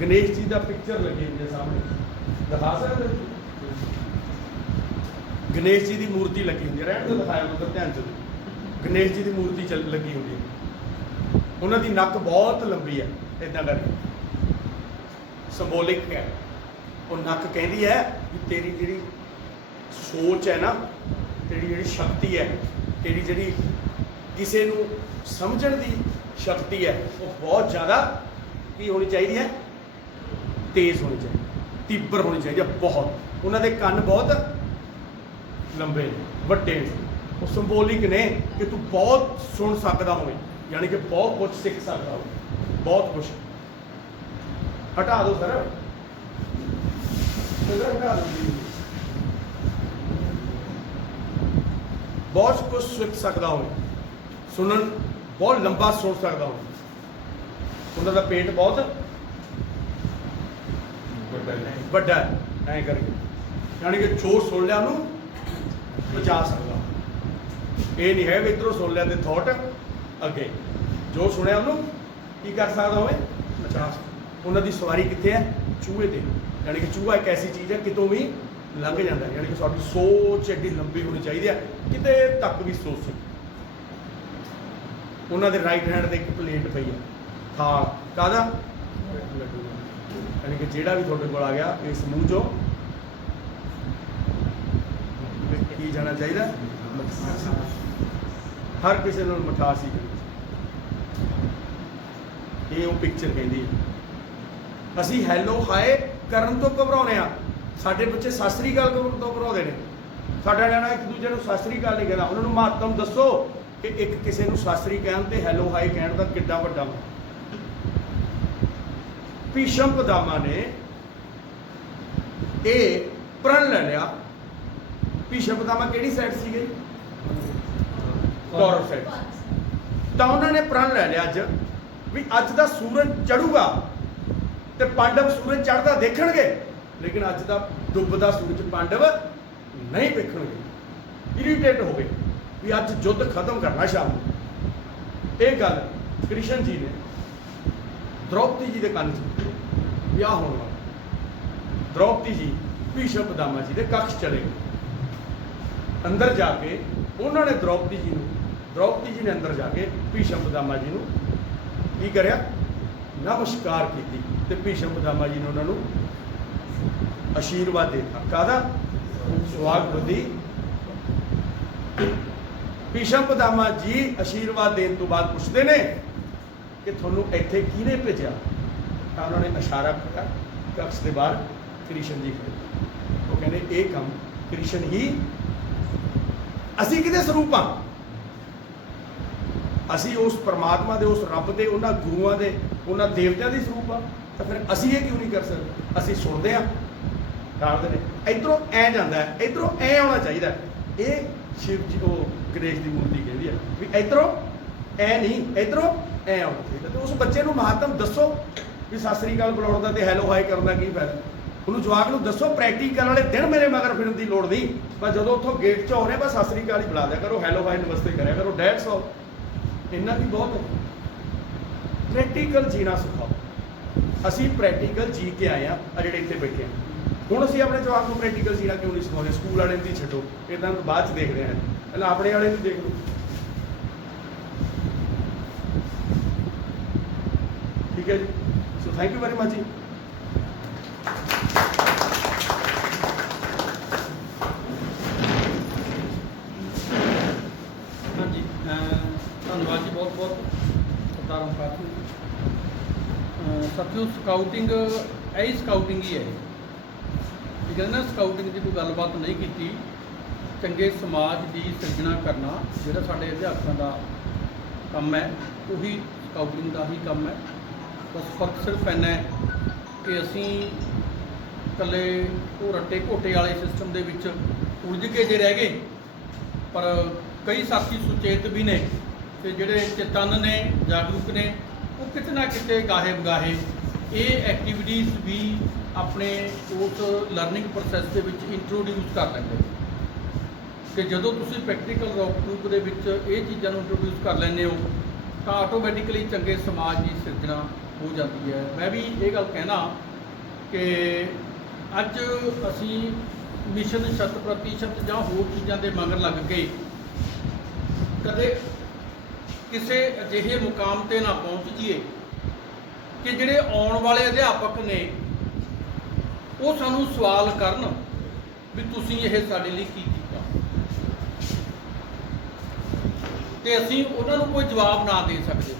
ਗਣੇਸ਼ ਜੀ ਦਾ ਪਿਕਚਰ ਲੱਗੀ ਹੁੰਦੀ ਹੈ ਸਾਹਮਣੇ, ਦਿਖਾ ਸਕਦੇ? ਗਣੇਸ਼ ਜੀ ਦੀ ਮੂਰਤੀ ਲੱਗੀ ਹੁੰਦੀ ਹੈ, ਰਹਿਣ ਤੋਂ ਦਿਖਾਇਆ ਮਤਲਬ ਧਿਆਨ ਚ। ਗਣੇਸ਼ ਜੀ ਦੀ ਮੂਰਤੀ ਲੱਗੀ ਹੁੰਦੀ ਹੈ, ਉਹਨਾਂ ਦੀ ਨੱਕ ਬਹੁਤ ਲੰਬੀ ਹੈ, ਇਦਾਂ ਕਰਕੇ ਸਿੰਬੋਲਿਕ ਹੈ। ਉਹ ਨੱਕ ਕਹਿੰਦੀ ਹੈ ਕਿ ਤੇਰੀ ਜਿਹੜੀ ਸੋਚ ਹੈ ਨਾ, ਤੇਰੀ ਜਿਹੜੀ ਸ਼ਕਤੀ ਹੈ, ਤੇਰੀ ਜਿਹੜੀ ਕਿਸੇ ਨੂੰ ਸਮਝਣ ਦੀ ਸ਼ਕਤੀ ਹੈ, ਉਹ ਬਹੁਤ ਜ਼ਿਆਦਾ ਕੀ ਹੋਣੀ ਚਾਹੀਦੀ ਹੈ? ਤੇਜ਼ ਹੋਣੀ ਚਾਹੀਦੀ, ਤੀਬਰ ਹੋਣੀ ਚਾਹੀਦੀ ਹੈ ਬਹੁਤ। ਉਹਨਾਂ ਦੇ ਕੰਨ ਬਹੁਤ ਲੰਬੇ ਨੇ, ਵੱਡੇ ਨੇ, ਉਹ ਸਿੰਬੋਲਿਕ ਨੇ ਕਿ ਤੂੰ ਬਹੁਤ ਸੁਣ ਸਕਦਾ ਹੋਵੇਂ, ਯਾਨੀ ਕਿ ਬਹੁਤ ਕੁਝ ਸਿੱਖ ਸਕਦਾ ਹੋ, ਬਹੁਤ ਕੁਝ। ਹਟਾ ਦਿਓ ਸਰ, ਹਟਾ ਦਿਓ। ਬਹੁਤ ਕੁਝ ਸਿੱਖ ਸਕਦਾ ਹੋਵੇ, ਸੁਣਨ ਬਹੁਤ ਲੰਬਾ ਸੁਣ ਸਕਦਾ ਹੋਵੇ, ਉਹਨਾਂ ਦਾ ਪੇਟ ਬਹੁਤ ਵੱਡਾ ਹੈ, ਐਂ ਕਰਕੇ, ਯਾਨੀ ਕਿ ਜੋ ਸੁਣ ਲਿਆ ਉਹਨੂੰ ਪਹੁੰਚਾ ਸਕਦਾ। ਇਹ ਨਹੀਂ ਹੈ ਵੀ ਇੱਧਰੋਂ ਸੁਣ ਲਿਆ ਤੇ ਥਾਟ ਅੱਗੇ, ਜੋ ਸੁਣਿਆ ਉਹਨੂੰ ਕੀ ਕਰ ਸਕਦਾ ਹੋਵੇ? ਪਹੁੰਚਾ ਸਕਦਾ। ਉਹਨਾਂ ਦੀ ਸਵਾਰੀ ਕਿੱਥੇ ਹੈ? ਚੂਹੇ ਤੇ, ਯਾਨੀ ਕਿ ਚੂਹਾ ਇੱਕ ਐਸੀ ਚੀਜ਼ ਹੈ ਕਿਤੋਂ ਵੀ ਲੰਘ ਜਾਂਦਾ, ਯਾਨੀ ਕਿ ਸਾਡੀ ਸੋਚ ਐਡੀ ਲੰਬੀ ਹੋਣੀ ਚਾਹੀਦੀ ਹੈ, ਕਿਤੇ ਤੱਕ ਵੀ ਸੋਚ ਸਕੋ। ਉਹਨਾਂ ਦੇ ਰਾਈਟ ਹੈਂਡ ਤੇ ਇੱਕ ਪਲੇਟ ਪਈ ਹੈ, ਥਾਲ ਕਾਹਦਾ? ਲੱਡੂ, ਯਾਨੀ ਕਿ ਜਿਹੜਾ ਵੀ ਤੁਹਾਡੇ ਕੋਲ ਆ ਗਿਆ ਇਸ ਮੂੰਹ ਚੋਂ ਕੀ ਜਾਣਾ ਚਾਹੀਦਾ? ਹਰ ਕਿਸੇ ਨੂੰ ਮਿਠਾਸ ਹੀ। ਇਹ ਉਹ ਪਿਕਚਰ ਕਹਿੰਦੀ ਹੈ। ਅਸੀਂ ਹੈਲੋ ਹਾਏ ਕਰਨ ਤੋਂ ਘਬਰਾਉਂਦੇ ਆ, ਸਾਡੇ ਬੱਚੇ ਸਤਿ ਸ੍ਰੀ ਅਕਾਲ ਤੋਂ ਘਬਰਾਉਂਦੇ ਨੇ। ਸਾਡਾ ਨਿਆਣਾ ਇੱਕ ਦੂਜੇ ਨੂੰ ਸਤਿ ਸ੍ਰੀ ਅਕਾਲ ਨਹੀਂ ਕਹਿੰਦਾ। ਉਹਨਾਂ ਨੂੰ ਮਹੱਤਵ ਦੱਸੋ ਕਿ ਇੱਕ ਕਿਸੇ ਨੂੰ ਸਤਿ ਸ੍ਰੀ ਕਹਿਣ ਤੇ ਹੈਲੋ ਹਾਏ ਕਹਿਣ ਦਾ ਕਿੱਡਾ ਵੱਡਾ। ਭੀਸ਼ਮ ਪਿਤਾਮਾ ਨੇ ਇਹ ਪ੍ਰਣ ਲੈ ਲਿਆ। ਭੀਸ਼ਮ ਪਿਤਾਮਾ ਕਿਹੜੀ ਸਾਈਡ ਸੀਗੇ? ਕੌਰਵ ਸਾਈਡ। ਤਾਂ ਉਹਨਾਂ ਨੇ ਪ੍ਰਣ ਲੈ ਲਿਆ ਅੱਜ ਵੀ ਅੱਜ ਦਾ ਸੂਰਜ ਚੜੂਗਾ ਤੇ ਪਾਂਡਵ ਸੂਰਜ ਚੜ੍ਹਦਾ ਦੇਖਣਗੇ, ਲੇਕਿਨ ਅੱਜ ਦਾ ਡੁੱਬਦਾ ਸੂਰਜ ਪਾਂਡਵ ਨਹੀਂ ਵੇਖਣਗੇ। ਇਰੀਟੇਟ ਹੋ ਗਏ ਵੀ ਅੱਜ ਯੁੱਧ ਖਤਮ ਕਰਨਾ ਸ਼ਾਮ ਨੂੰ। ਇਹ ਗੱਲ ਕ੍ਰਿਸ਼ਨ ਜੀ ਨੇ ਦ੍ਰੋਪਦੀ ਜੀ ਦੇ ਕੰਨ 'ਚ ਵਿਆਹ ਹੋਣ ਵਾਲਾ। ਦ੍ਰੋਪਦੀ ਜੀ ਭੀਸ਼ਮ ਪਿਤਾਮਾ ਜੀ ਦੇ ਕੱਖ ਚਲੇ ਗਏ। ਅੰਦਰ ਜਾ ਕੇ ਉਹਨਾਂ ਨੇ ਦ੍ਰੋਪਦੀ ਜੀ ਨੇ ਅੰਦਰ ਜਾ ਕੇ ਭੀਸ਼ਮ ਪਿਤਾਮਾ ਜੀ ਨੂੰ ਕੀ ਕਰਿਆ? ਨਮਸਕਾਰ ਕੀਤੀ ਤੇ ਭੀਸ਼ਮ ਪਿਤਾਮਾ ਜੀ ਨੇ ਉਹਨਾਂ ਨੂੰ ਆਸ਼ੀਰਵਾਦ ਦਿੱਤਾ। ਕਾਹਦਾ? ਸੁਹਾਗ ਬੁੱਧੀ। ਭੀਸ਼ਮ ਪਿਤਾਮਾ ਜੀ ਆਸ਼ੀਰਵਾਦ ਦੇਣ ਤੋਂ ਬਾਅਦ ਪੁੱਛਦੇ ਨੇ ਕਿ ਤੁਹਾਨੂੰ ਇੱਥੇ ਕਿਹਨੇ ਭੇਜਿਆ? ਤਾਂ ਉਹਨਾਂ ਨੇ ਇਸ਼ਾਰਾ ਕੀਤਾ ਕਕਸ਼ ਦੇ ਬਾਹਰ ਕ੍ਰਿਸ਼ਨ ਜੀ ਖੜੇ। ਉਹ ਕਹਿੰਦੇ ਇਹ ਕੰਮ ਕ੍ਰਿਸ਼ਨ ਹੀ। ਅਸੀਂ ਕਿਹਦੇ ਸਰੂਪ ਹਾਂ? ਅਸੀਂ ਉਸ ਪਰਮਾਤਮਾ ਦੇ, ਉਸ ਰੱਬ ਦੇ, ਉਹਨਾਂ ਗੁਰੂਆਂ ਦੇ, ਉਹਨਾਂ ਦੇਵਤਿਆਂ ਦੀ ਸਰੂਪ ਆ। ਤਾਂ ਫਿਰ ਅਸੀਂ ਇਹ ਕਿਉਂ ਨਹੀਂ ਕਰ ਸਕਦੇ? ਅਸੀਂ ਸੁਣਦੇ ਹਾਂ ਡਾਲਦੇ ਨੇ ਇੱਧਰੋਂ ਐ ਜਾਂਦਾ ਹੈ, ਇੱਧਰੋਂ ਐ ਆਉਣਾ ਚਾਹੀਦਾ। ਇਹ ਸ਼ਿਵ ਜੀ ਉਹ ਗਣੇਸ਼ ਦੀ ਮੂਰਤੀ ਕਹਿੰਦੀ ਹੈ ਵੀ ਇੱਧਰੋਂ ਐ ਨਹੀਂ, ਇੱਧਰੋਂ ਐ ਆਉਣਾ ਚਾਹੀਦਾ। ਤੇ ਉਸ ਬੱਚੇ ਨੂੰ ਮਹਾਤਮ ਦੱਸੋ ਵੀ ਸਤਿ ਸ੍ਰੀ ਅਕਾਲ ਬੁਲਾਉਣ ਦਾ ਤੇ ਹੈਲੋ ਹਾਈ ਕਰਨ ਦਾ ਕੀ ਫਾਇਦਾ? ਉਹਨੂੰ ਜਵਾਕ ਨੂੰ ਦੱਸੋ ਪ੍ਰੈਕਟਿਕਲ ਵਾਲੇ ਦਿਨ ਮੇਰੇ ਮਗਰ ਫਿਰਨ ਦੀ ਲੋੜ ਨਹੀਂ, ਬਸ ਜਦੋਂ ਉੱਥੋਂ ਗੇਟ 'ਚ ਆਉਣੇ ਬਸ ਸਤਿ ਸ੍ਰੀ ਅਕਾਲ ਹੀ ਬੁਲਾ ਦਿਆ ਕਰੋ, ਹੈਲੋ ਹਾਈ ਨਮਸਤੇ ਕਰਿਆ ਕਰੋ, 150 ਇੰਨਾ ਵੀ ਬਹੁਤ ਹੈ। ਪ੍ਰੈਕਟੀਕਲ ਜੀਣਾ ਸਿਖਾਓ। ਅਸੀਂ ਪ੍ਰੈਕਟੀਕਲ ਜੀ ਕੇ ਆਏ ਆ ਜਿਹੜੇ ਇੱਥੇ ਬੈਠੇ ਆ। ਹੁਣ ਅਸੀਂ ਆਪਣੇ ਜਵਾਕ ਨੂੰ ਪ੍ਰੈਕਟੀਕਲ ਜੀਣਾ ਕਿਉਂ ਨਹੀਂ ਸਿਖਾਉਂਦੇ? ਸਕੂਲ ਵਾਲੇ ਦੀ ਛੱਡੋ, ਇੱਦਾਂ ਬਾਅਦ 'ਚ ਦੇਖਦੇ ਹਾਂ, ਪਹਿਲਾਂ ਆਪਣੇ ਵਾਲੇ ਨੂੰ ਦੇਖ ਲਓ। ਠੀਕ ਹੈ ਜੀ। So thank you very much ਜੀ। ਹਾਂਜੀ, ਧੰਨਵਾਦ ਜੀ, ਬਹੁਤ ਬਹੁਤ ਸਰਦਾਰ ਓਮਕਾਰ ਸਿੰਘ। ਸਾਥੀਓ, ਸਕਾਊਟਿੰਗ ਇਹੀ ਸਕਾਊਟਿੰਗ ਹੀ ਹੈ। ਠੀਕ ਹੈ ਨਾ? ਸਕਾਊਟਿੰਗ ਦੀ ਕੋਈ ਗੱਲਬਾਤ ਨਹੀਂ ਕੀਤੀ। ਚੰਗੇ ਸਮਾਜ ਦੀ ਸਿਰਜਣਾ ਕਰਨਾ ਜਿਹੜਾ ਸਾਡੇ ਅਧਿਆਪਕਾਂ ਦਾ ਕੰਮ ਹੈ, ਉਹੀ ਸਕਾਊਟਿੰਗ ਦਾ ਹੀ ਕੰਮ ਹੈ। ਬਸ ਫਰਕ ਸਿਰਫ ਇੰਨਾ ਹੈ ਕਿ ਅਸੀਂ ਇਕੱਲੇ ਉਹ ਰੱਟੇ ਘੋਟੇ ਵਾਲੇ ਸਿਸਟਮ ਦੇ ਵਿੱਚ ਉਲਝ ਕੇ ਜੇ ਰਹਿ ਗਏ, ਪਰ ਕਈ ਸਾਥੀ ਸੁਚੇਤ ਵੀ ਨੇ ਤੇ ਜਿਹੜੇ ਚੇਤਨ ਨੇ, ਜਾਗਰੂਕ ਨੇ, ਉਹ ਕਿਤੇ ਨਾ ਕਿਤੇ ਗਾਹੇ ਬਗਾਹੇ ਇਹ ਐਕਟੀਵਿਟੀਜ਼ ਵੀ ਆਪਣੇ ਉਸ ਲਰਨਿੰਗ ਪ੍ਰੋਸੈਸ ਦੇ ਵਿੱਚ ਇੰਟਰੋਡਿਊਸ ਕਰ ਲੈਂਦੇ ਨੇ। ਕਿ ਜਦੋਂ ਤੁਸੀਂ ਪ੍ਰੈਕਟੀਕਲ ਰੂਪ ਦੇ ਵਿੱਚ ਇਹ ਚੀਜ਼ਾਂ ਨੂੰ ਇੰਟਰੋਡਿਊਸ ਕਰ ਲੈਂਦੇ ਹੋ ਤਾਂ ਆਟੋਮੈਟਿਕਲੀ ਚੰਗੇ ਸਮਾਜ ਦੀ ਸਿਰਜਣਾ ਹੋ ਜਾਂਦੀ ਹੈ। ਮੈਂ ਵੀ ਇਹ ਗੱਲ ਕਹਿਣਾ ਕਿ ਅੱਜ ਅਸੀਂ ਮਿਸ਼ਨ 100% ਜਾਂ ਹੋਰ ਚੀਜ਼ਾਂ ਦੇ ਮਗਰ ਲੱਗ ਕੇ ਕਦੇ ਕਿਸੇ ਅਜਿਹੇ ਮੁਕਾਮ ਤੇ ਨਾ ਪਹੁੰਚ ਜਾਈਏ ਕਿ ਜਿਹੜੇ ਆਉਣ ਵਾਲੇ ਅਧਿਆਪਕ ਨੇ ਉਹ ਸਾਨੂੰ ਸਵਾਲ ਕਰਨ ਵੀ ਤੁਸੀਂ ਇਹ ਸਾਡੇ ਲਈ ਕੀ ਕੀਤਾ, ਤੇ ਅਸੀਂ ਉਹਨਾਂ ਨੂੰ ਕੋਈ ਜਵਾਬ ਨਾ ਦੇ ਸਕਦੇ।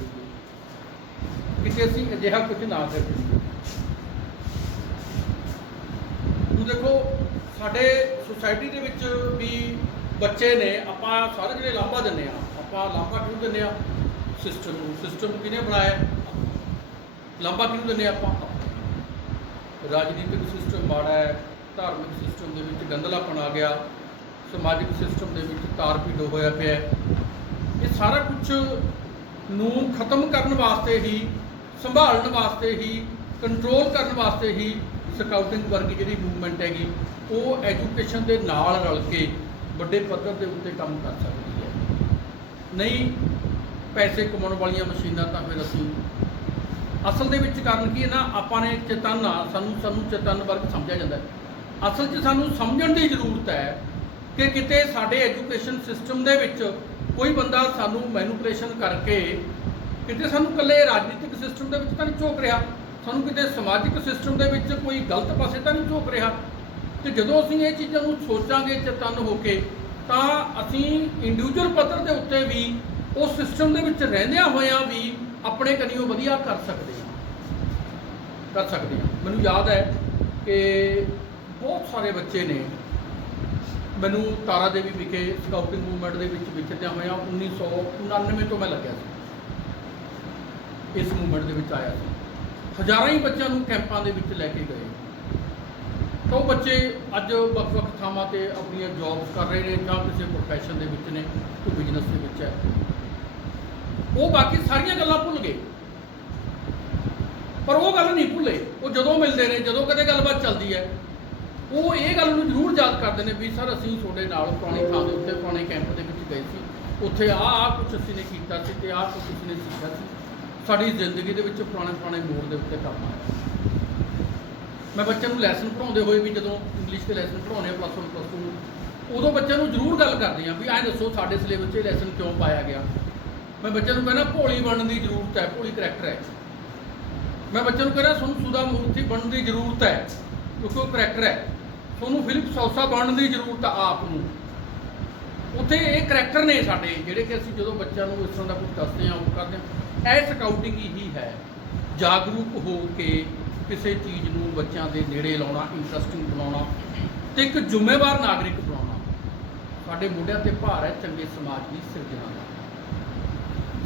ਕਿਤੇ ਅਸੀਂ ਅਜਿਹਾ ਕੁਝ ਨਾ ਕਰੀਏ। ਹੁਣ ਦੇਖੋ, ਸਾਡੇ ਸੁਸਾਇਟੀ ਦੇ ਵਿੱਚ ਵੀ ਬੱਚੇ ਨੇ, ਆਪਾਂ ਸਾਰੇ ਜਿਹੜੇ ਲਾਂਭਾ ਦਿੰਦੇ ਆ, ਆਪਾਂ ਲਾਂਭਾ ਕਿਉਂ ਦਿੰਦੇ ਆ? ਸਿਸਟਮ ਨੂੰ। ਸਿਸਟਮ ਕਿਹਨੇ ਬਣਾਇਆ? ਲਾਂਭਾ ਕਿਉਂ ਦਿੰਦੇ ਆਪਾਂ? ਰਾਜਨੀਤਿਕ ਸਿਸਟਮ ਮਾੜਾ ਹੈ, ਧਾਰਮਿਕ ਸਿਸਟਮ ਦੇ ਵਿੱਚ ਗੰਦਲਾਪਣ ਆ ਗਿਆ, ਸਮਾਜਿਕ ਸਿਸਟਮ ਦੇ ਵਿੱਚ ਤਾਰ-ਪੀੜੋ ਹੋਇਆ ਪਿਆ। ਇਹ ਸਾਰਾ ਕੁਝ ਨੂੰ ਖਤਮ ਕਰਨ ਵਾਸਤੇ ਹੀ, ਸੰਭਾਲਣ ਵਾਸਤੇ ਹੀ, ਕੰਟਰੋਲ ਕਰਨ ਵਾਸਤੇ ਹੀ ਸਕਾਊਟਿੰਗ ਵਰਗੀ ਜਿਹੜੀ ਮੂਵਮੈਂਟ ਹੈਗੀ ਉਹ ਐਜੂਕੇਸ਼ਨ ਦੇ ਨਾਲ ਰਲ ਕੇ ਵੱਡੇ ਪੱਧਰ ਦੇ ਉੱਤੇ ਕੰਮ ਕਰ ਸਕਦੀ ਹੈ। ਨਹੀਂ ਪੈਸੇ ਕਮਾਉਣ ਵਾਲੀਆਂ ਮਸ਼ੀਨਾਂ ਤਾਂ ਫਿਰ ਅਸੀਂ ਅਸਲ ਦੇ ਵਿੱਚ ਕਾਰਨ ਕੀ ਹੈ ਨਾ, ਆਪਾਂ ਨੇ ਚੇਤਨ ਆ, ਸਾਨੂੰ ਚੇਤਨ ਵਰਗ ਸਮਝਿਆ ਜਾਂਦਾ ਹੈ। ਅਸਲ 'ਚ ਸਾਨੂੰ ਸਮਝਣ ਦੀ ਜ਼ਰੂਰਤ ਹੈ ਕਿ ਕਿਤੇ ਸਾਡੇ ਐਜੂਕੇਸ਼ਨ ਸਿਸਟਮ ਦੇ ਵਿੱਚ ਕੋਈ ਬੰਦਾ ਸਾਨੂੰ ਮੈਨੂਪੂਲੇਸ਼ਨ ਕਰਕੇ ਕਿਤੇ ਸਾਨੂੰ ਇਕੱਲੇ ਰਾਜਨੀਤਿਕ ਸਿਸਟਮ ਦੇ ਵਿੱਚ ਤਾਂ ਨਹੀਂ ਝੋਕ ਰਿਹਾ, ਸਾਨੂੰ ਕਿਤੇ ਸਮਾਜਿਕ ਸਿਸਟਮ ਦੇ ਵਿੱਚ ਕੋਈ ਗਲਤ ਪਾਸੇ ਤਾਂ ਨਹੀਂ ਝੋਕ ਰਿਹਾ। ਤੇ ਜਦੋਂ ਅਸੀਂ ਇਹ ਚੀਜ਼ਾਂ ਨੂੰ ਸੋਚਾਂਗੇ ਚੇਤਨ ਹੋ ਕੇ, ਤਾਂ ਅਸੀਂ ਇੰਡੀਵਿਜੂਅਲ ਪੱਧਰ ਦੇ ਉੱਤੇ ਵੀ ਉਸ ਸਿਸਟਮ ਦੇ ਵਿੱਚ ਰਹਿੰਦਿਆਂ ਹੋਇਆਂ ਵੀ ਆਪਣੇ ਕਨੀਓ ਵਧੀਆ ਕਰ ਸਕਦੇ ਹਾਂ। ਮੈਨੂੰ ਯਾਦ ਹੈ ਕਿ ਬਹੁਤ ਸਾਰੇ ਬੱਚੇ ਨੇ, ਮੈਨੂੰ ਤਾਰਾ ਦੇਵੀ ਵਿਖੇ ਸਕਾਊਟਿੰਗ ਮੂਵਮੈਂਟ ਦੇ ਵਿੱਚ ਵਿਚਰਦਿਆਂ ਹੋਇਆਂ 1999 ਤੋਂ ਮੈਂ ਲੱਗਿਆ ਸੀ, ਇਸ ਮੂਵਮੈਂਟ ਦੇ ਵਿੱਚ ਆਇਆ ਸੀ। ਹਜ਼ਾਰਾਂ ਹੀ ਬੱਚਿਆਂ ਨੂੰ ਕੈਂਪਾਂ ਦੇ ਵਿੱਚ ਲੈ ਕੇ ਗਏ। ਤਾਂ ਉਹ ਬੱਚੇ ਅੱਜ ਵੱਖ-ਵੱਖ ਥਾਵਾਂ ਤੇ ਆਪਣੀਆਂ ਜੌਬਸ ਕਰ ਰਹੇ ਨੇ ਜਾਂ ਕਿਸੇ ਪ੍ਰੋਫੈਸ਼ਨ ਦੇ ਵਿੱਚ ਨੇ, ਕੋਈ ਬਿਜ਼ਨਸ ਦੇ ਵਿੱਚ ਹੈ। ਉਹ ਬਾਕੀ ਸਾਰੀਆਂ ਗੱਲਾਂ ਭੁੱਲ ਗਏ, ਪਰ ਉਹ ਗੱਲ ਨਹੀਂ ਭੁੱਲੇ। ਉਹ ਜਦੋਂ ਮਿਲਦੇ ਨੇ, ਜਦੋਂ ਕਦੇ ਗੱਲਬਾਤ ਚੱਲਦੀ ਹੈ, ਉਹ ਇਹ ਗੱਲ ਨੂੰ ਜ਼ਰੂਰ ਯਾਦ ਕਰਦੇ ਨੇ ਵੀ ਸਰ ਅਸੀਂ ਤੁਹਾਡੇ ਨਾਲ ਪੁਰਾਣੀ ਥਾਂ ਦੇ ਉੱਤੇ ਪੁਰਾਣੇ ਕੈਂਪ ਦੇ ਵਿੱਚ ਗਏ ਸੀ, ਉੱਥੇ ਆਹ ਕੁਛ ਅਸੀਂ ਨੇ ਕੀਤਾ ਸੀ ਤੇ ਆਹ ਕੁਛ ਅਸੀਂ ਨੇ ਸਿੱਖਿਆ ਸੀ, ਸਾਡੀ ਜ਼ਿੰਦਗੀ ਦੇ ਵਿੱਚ ਪੁਰਾਣੇ ਮੋੜ ਦੇ ਉੱਤੇ ਕੰਮ ਆਇਆ। ਮੈਂ ਬੱਚਿਆਂ ਨੂੰ ਲੈਸਨ ਪੜ੍ਹਾਉਂਦੇ ਹੋਏ ਵੀ, ਜਦੋਂ ਇੰਗਲਿਸ਼ ਦੇ ਲੈਸਨ ਪੜ੍ਹਾਉਣੇ +1 +2 ਨੂੰ, ਉਦੋਂ ਬੱਚਿਆਂ ਨੂੰ ਜ਼ਰੂਰ ਗੱਲ ਕਰਦੇ ਹਾਂ ਵੀ ਐਂ ਦੱਸੋ ਸਾਡੇ ਸਿਲੇਬਸ 'ਚ ਇਹ ਲੈਸਨ ਕਿਉਂ ਪਾਇਆ ਗਿਆ। ਮੈਂ ਬੱਚਿਆਂ ਨੂੰ ਕਹਿੰਦਾ ਭੋਲੀ ਬਣਨ ਦੀ ਜ਼ਰੂਰਤ ਹੈ, ਭੋਲੀ ਕਰੈਕਟਰ ਹੈ। ਮੈਂ ਬੱਚਿਆਂ ਨੂੰ ਕਹਿੰਦਾ ਤੁਹਾਨੂੰ ਸੁਦਾ ਮੂਰਤੀ ਬਣਨ ਦੀ ਜ਼ਰੂਰਤ ਹੈ ਕਿਉਂਕਿ ਉਹ ਕਰੈਕਟਰ ਹੈ। ਤੁਹਾਨੂੰ ਫਿਲਿਪ ਸੌਸਾ ਬਣਨ ਦੀ ਜ਼ਰੂਰਤ ਆ ਆਪ ਨੂੰ। ਉੱਥੇ ਇਹ ਕਰੈਕਟਰ ਨੇ ਸਾਡੇ, ਜਿਹੜੇ ਕਿ ਅਸੀਂ ਜਦੋਂ ਬੱਚਿਆਂ ਨੂੰ ਇਸ ਤਰ੍ਹਾਂ ਦਾ ਕੁਝ ਦੱਸਦੇ ਹਾਂ, ਉਹ ਕਰਦੇ ਹਾਂ। ਇਹ ਸਕਾਊਟਿੰਗ ਹੀ ਹੈ, ਜਾਗਰੂਕ ਹੋ ਕੇ ਕਿਸੇ ਚੀਜ਼ ਨੂੰ ਬੱਚਿਆਂ ਦੇ ਨੇੜੇ ਲਾਉਣਾ, ਇੰਟਰਸਟਿੰਗ ਬਣਾਉਣਾ ਤੇ ਇੱਕ ਜ਼ਿੰਮੇਵਾਰ ਨਾਗਰਿਕ ਬਣਾਉਣਾ। ਸਾਡੇ ਮੋਢਿਆਂ ਤੇ ਭਾਰ ਹੈ ਚੰਗੇ ਸਮਾਜ ਦੀ ਸਿਰਜਣਾ ਦਾ।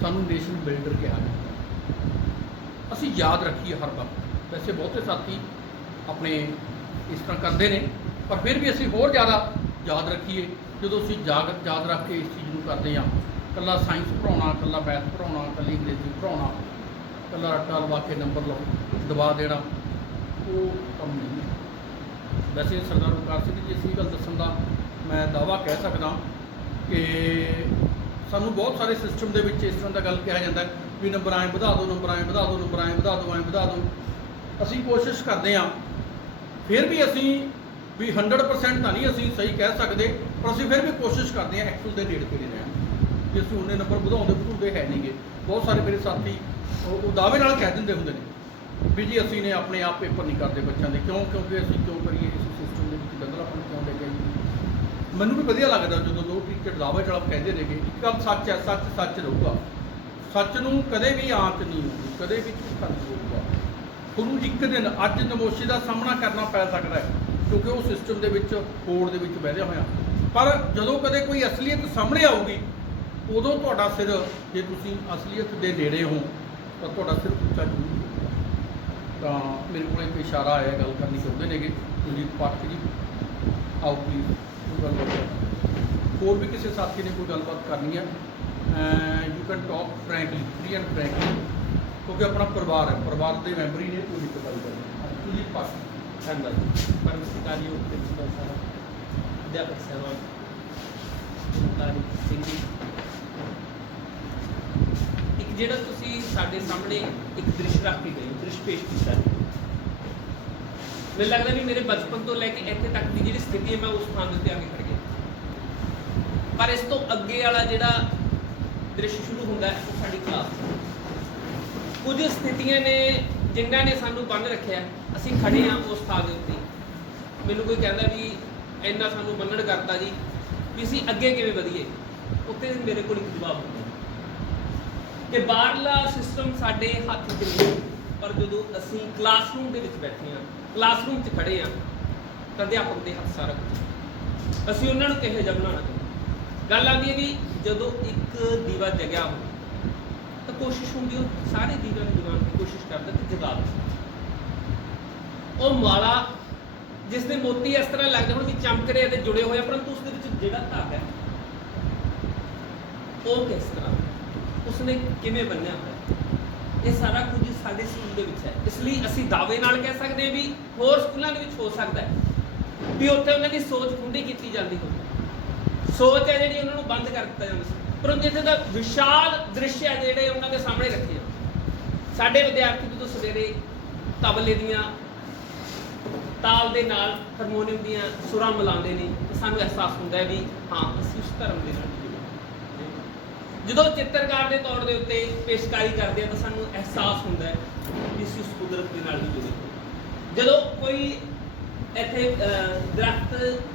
ਸਾਨੂੰ ਨੇਸ਼ਨ ਬਿਲਡਰ ਕਿਹਾ ਜਾਂਦਾ। ਅਸੀਂ ਯਾਦ ਰੱਖੀਏ ਹਰ ਵਕਤ। ਵੈਸੇ ਬਹੁਤੇ ਸਾਥੀ ਆਪਣੇ ਇਸ ਤਰ੍ਹਾਂ ਕਰਦੇ ਨੇ, ਪਰ ਫਿਰ ਵੀ ਅਸੀਂ ਹੋਰ ਜ਼ਿਆਦਾ ਯਾਦ ਰੱਖੀਏ ਜਦੋਂ ਅਸੀਂ ਯਾਦ ਰੱਖ ਕੇ ਇਸ ਚੀਜ਼ ਨੂੰ ਕਰਦੇ ਹਾਂ। ਇਕੱਲਾ ਸਾਇੰਸ ਪੜ੍ਹਾਉਣਾ, ਇਕੱਲਾ ਮੈਥ ਪੜ੍ਹਾਉਣਾ, ਇਕੱਲੀ ਅੰਗਰੇਜ਼ੀ ਪੜ੍ਹਾਉਣਾ, ਇਕੱਲਾ ਰੱਟਾ ਲਵਾ ਕੇ ਨੰਬਰ ਦਬਾ ਦੇਣਾ, ਉਹ ਕੰਮ ਨਹੀਂ ਹੈ। ਵੈਸੇ ਸਰਦਾਰ ਓਂਕਾਰ ਸਿੰਘ ਜੀ, ਇਸ ਗੱਲ ਦੱਸਣ ਦਾ ਮੈਂ ਦਾਅਵਾ ਕਹਿ ਸਕਦਾ ਕਿ ਸਾਨੂੰ ਬਹੁਤ ਸਾਰੇ ਸਿਸਟਮ ਦੇ ਵਿੱਚ ਇਸ ਤਰ੍ਹਾਂ ਦਾ ਗੱਲ ਕਿਹਾ ਜਾਂਦਾ ਵੀ ਨੰਬਰ ਐਂ ਵਧਾ ਦਿਓ, ਨੰਬਰ ਐਂ ਵਧਾ ਦਿਓ, ਨੰਬਰ ਐਂ ਵਧਾ ਦਿਓ, ਐਂ ਵਧਾ ਦਿਓ। ਅਸੀਂ ਕੋਸ਼ਿਸ਼ ਕਰਦੇ ਹਾਂ, ਫਿਰ ਵੀ ਅਸੀਂ ਵੀ 100% ਤਾਂ ਨਹੀਂ ਅਸੀਂ ਸਹੀ ਕਹਿ ਸਕਦੇ, ਪਰ ਅਸੀਂ ਫਿਰ ਵੀ ਕੋਸ਼ਿਸ਼ ਕਰਦੇ ਹਾਂ ਐਕਚੁਅਲ ਦੇ ਨੇੜੇ ਤੇੜੇ ਰਹਿਣ। ਜੇ ਅਸੀਂ ਉਹਨੇ ਨੰਬਰ ਵਧਾਉਂਦੇ ਹੈ ਨਹੀਂਗੇ। ਬਹੁਤ ਸਾਰੇ ਮੇਰੇ ਸਾਥੀ ਉਹ ਦਾਅਵੇ ਨਾਲ ਕਹਿ ਦਿੰਦੇ ਹੁੰਦੇ ਨੇ ਵੀ ਜੀ ਅਸੀਂ ਨੇ ਆਪਣੇ ਆਪ ਪੇਪਰ ਨਹੀਂ ਕਰਦੇ ਬੱਚਿਆਂ ਦੇ। ਕਿਉਂਕਿ ਅਸੀਂ ਕਿਉਂ ਕਰੀਏ, ਇਸ ਸਿਸਟਮ ਦੇ ਵਿੱਚ ਦੰਗਲਾਪਣ ਕਿਉਂ ਲੈ ਕੇ ਆਈਏ। ਮੈਨੂੰ ਵੀ ਵਧੀਆ ਲੱਗਦਾ ਜਦੋਂ ਲੋਕ ਟੀਚਰ ਦਾਅਵੇ ਨਾਲ ਕਹਿੰਦੇ ਨੇ ਕਿ ਇੱਕ ਗੱਲ ਸੱਚ ਹੈ, ਸੱਚ ਰਹੂਗਾ। ਸੱਚ ਨੂੰ ਕਦੇ ਵੀ ਆਂਚ ਨਹੀਂ ਹੋਊਗੀ, ਕਦੇ ਵੀ ਝੂਠਾ ਨਹੀਂ ਹੋਊਗਾ। ਤੁਹਾਨੂੰ ਇੱਕ ਦਿਨ ਅੱਜ ਨਮੋਸ਼ੀ ਦਾ ਸਾਹਮਣਾ ਕਰਨਾ ਪੈ ਸਕਦਾ ਹੈ ਕਿਉਂਕਿ ਉਹ ਸਿਸਟਮ ਦੇ ਵਿੱਚ ਹੋੜ ਦੇ ਵਿੱਚ ਬਹਿ ਹੋਇਆ, ਪਰ ਜਦੋਂ ਕਦੇ ਕੋਈ ਅਸਲੀਅਤ ਸਾਹਮਣੇ ਆਊਗੀ ਉਦੋਂ ਤੁਹਾਡਾ ਸਿਰ, ਜੇ ਤੁਸੀਂ ਅਸਲੀਅਤ ਦੇ ਨੇੜੇ ਹੋ ਤਾਂ ਤੁਹਾਡਾ ਸਿਰ ਉੱਚਾ ਜ਼ਰੂਰ ਹੋਊਗਾ। ਤਾਂ ਮੇਰੇ ਕੋਲ ਇੱਕ ਇਸ਼ਾਰਾ ਆਇਆ, ਗੱਲ ਕਰਨੀ ਚਾਹੁੰਦੇ ਨੇਗੇ ਕੁਲਜੀਤ ਪਾਠਕ ਜੀ। ਆਓ ਪਲੀਜ਼ ਕੋਈ ਗੱਲਬਾਤ। ਹੋਰ ਵੀ ਕਿਸੇ ਸਾਥੀ ਨੇ ਕੋਈ ਗੱਲਬਾਤ ਕਰਨੀ ਹੈ, you can talk frankly, free and frankly, ਕਿਉਂਕਿ ਆਪਣਾ ਪਰਿਵਾਰ ਹੈ, ਪਰਿਵਾਰ ਦੇ ਮੈਂਬਰ ਹੀ ਨੇ, ਕੋਈ ਦਿੱਕਤ ਗੱਲ ਕਰਨੀ। ਕੁਲਜੀਤ ਪਾਠਕ। ਧੰਨਵਾਦ ਪਰਮ ਸਤਿਕਾਰਯੋਗ ਪ੍ਰਿੰਸੀਪਲ ਸਾਹਿਬ, ਅਧਿਆਪਕ ਸਾਹਿਬਾਨ, ਸਿੰਘ ਜੀ। ਇੱਕ ਜਿਹੜਾ ਤੁਸੀਂ ਸਾਡੇ ਸਾਹਮਣੇ ਇੱਕ ਦ੍ਰਿਸ਼ ਰੱਖ ਕੇ ਗਏ ਹੋ, ਦ੍ਰਿਸ਼ ਪੇਸ਼ ਕੀਤਾ, ਮੈਨੂੰ ਲੱਗਦਾ ਵੀ ਮੇਰੇ ਬਚਪਨ ਤੋਂ ਲੈ ਕੇ ਇੱਥੇ ਤੱਕ ਦੀ ਜਿਹੜੀ ਸਥਿਤੀ ਹੈ, ਮੈਂ ਉਸ ਥਾਂ ਦੇ ਉੱਤੇ ਆ ਕੇ ਖੜ ਗਿਆ। ਪਰ ਇਸ ਤੋਂ ਅੱਗੇ ਵਾਲਾ ਜਿਹੜਾ ਦ੍ਰਿਸ਼ ਸ਼ੁਰੂ ਹੁੰਦਾ ਹੈ ਉਹ ਸਾਡੀ ਕਲਾਸ। ਕੁਝ ਸਥਿਤੀਆਂ ਨੇ ਜਿਨ੍ਹਾਂ ਨੇ ਸਾਨੂੰ ਬੰਨ੍ਹ ਰੱਖਿਆ, ਅਸੀਂ ਖੜੇ ਹਾਂ ਉਸ ਥਾਂ ਦੇ ਉੱਤੇ। ਮੈਨੂੰ ਕੋਈ ਕਹਿੰਦਾ ਵੀ ਇੰਨਾ ਸਾਨੂੰ ਬੰਨ੍ਹਣ ਕਰਤਾ ਜੀ, ਵੀ ਅਸੀਂ ਅੱਗੇ ਕਿਵੇਂ ਵਧੀਏ। ਉੱਤੇ ਮੇਰੇ ਕੋਲ ਇੱਕ ਜਵਾਬ ਹੁੰਦਾ ਕਿ ਬਾਹਰਲਾ ਸਿਸਟਮ ਸਾਡੇ ਹੱਥ 'ਚ ਨਹੀਂ, ਪਰ ਜਦੋਂ ਅਸੀਂ ਕਲਾਸਰੂਮ ਦੇ ਵਿੱਚ ਬੈਠੇ ਹਾਂ, ਕਲਾਸਰੂਮ 'ਚ ਖੜੇ ਹਾਂ, ਤਾਂ ਅਧਿਆਪਕ ਦੇ ਹੱਥ ਸਾਰਾ ਕੁਝ। ਅਸੀਂ ਉਹਨਾਂ ਨੂੰ ਕਿਹੋ ਜਿਹਾ ਬਣਾਉਣਾ ਚਾਹੁੰਦੇ। ਗੱਲ ਆਉਂਦੀ ਹੈ ਵੀ ਜਦੋਂ ਇੱਕ ਦੀਵਾ ਜਗਿਆ ਹੋਵੇ ਤਾਂ ਕੋਸ਼ਿਸ਼ ਹੁੰਦੀ ਉਹ ਸਾਰੇ ਦੀਵਿਆਂ ਨੂੰ ਜਗਾਉਣ ਦੀ ਕੋਸ਼ਿਸ਼ ਕਰਦਾ ਕਿ ਜਗਾ ਦੇ। ਉਹ ਮਾਲਾ ਜਿਸ ਦੇ ਮੋਤੀ ਇਸ ਤਰ੍ਹਾਂ ਲੱਗਦੇ ਹੁਣ ਵੀ ਚਮਕ ਰਹੇ ਤੇ ਜੁੜੇ ਹੋਏ, ਪਰੰਤੂ ਉਸ ਦੇ ਵਿੱਚ ਜਿਹੜਾ ਧਾਗਾ ਹੈ ਉਹ ਕਿਸ ਤਰ੍ਹਾਂ, ਉਸਨੇ ਕਿਵੇਂ ਬੰਨਿਆ ਹੋਇਆ, ਇਹ ਸਾਰਾ ਕੁਝ ਸਾਡੇ ਸਕੂਲ ਦੇ ਵਿੱਚ ਹੈ। ਇਸ ਲਈ ਅਸੀਂ ਦਾਅਵੇ ਨਾਲ ਕਹਿ ਸਕਦੇ ਹਾਂ ਵੀ ਹੋਰ ਸਕੂਲਾਂ ਦੇ ਵਿੱਚ ਹੋ ਸਕਦਾ ਹੈ ਵੀ ਉੱਥੇ ਉਹਨਾਂ ਦੀ ਸੋਚ ਖੁੰਡੀ ਕੀਤੀ ਜਾਂਦੀ ਹੋਵੇ, ਸੋਚ ਹੈ ਜਿਹੜੀ ਉਹਨਾਂ ਨੂੰ ਬੰਦ ਕਰ ਦਿੱਤਾ ਜਾਂਦਾ ਸੀ, ਪਰੰਤੂ ਇੱਥੇ ਦਾ ਵਿਸ਼ਾਲ ਦ੍ਰਿਸ਼ ਹੈ ਜਿਹੜੇ ਉਹਨਾਂ ਦੇ ਸਾਹਮਣੇ ਰੱਖੇ ਆ। ਸਾਡੇ ਵਿਦਿਆਰਥੀ ਜਦੋਂ ਸਵੇਰੇ ਤਬਲੇ ਦੀਆਂ ਤਾਲ ਦੇ ਨਾਲ ਹਾਰਮੋਨੀਅਮ ਦੀਆਂ ਸੁਰਾਂ ਮਿਲਾਉਂਦੇ ਨੇ ਤਾਂ ਸਾਨੂੰ ਅਹਿਸਾਸ ਹੁੰਦਾ ਹੈ ਵੀ ਹਾਂ ਅਸੀਂ ਉਸ ਧਰਮ ਦੇ ਨਾਲ ਜੁੜੇ। ਜਦੋਂ ਚਿੱਤਰਕਾਰ ਦੇ ਤੌਰ ਦੇ ਉੱਤੇ ਪੇਸ਼ਕਾਰੀ ਕਰਦੇ ਆ ਤਾਂ ਸਾਨੂੰ ਅਹਿਸਾਸ ਹੁੰਦਾ ਹੈ ਕਿ ਅਸੀਂ ਉਸ ਕੁਦਰਤ ਦੇ ਨਾਲ ਵੀ ਜੁੜੇ। ਜਦੋਂ ਕੋਈ ਇੱਥੇ ਦਰਖਤ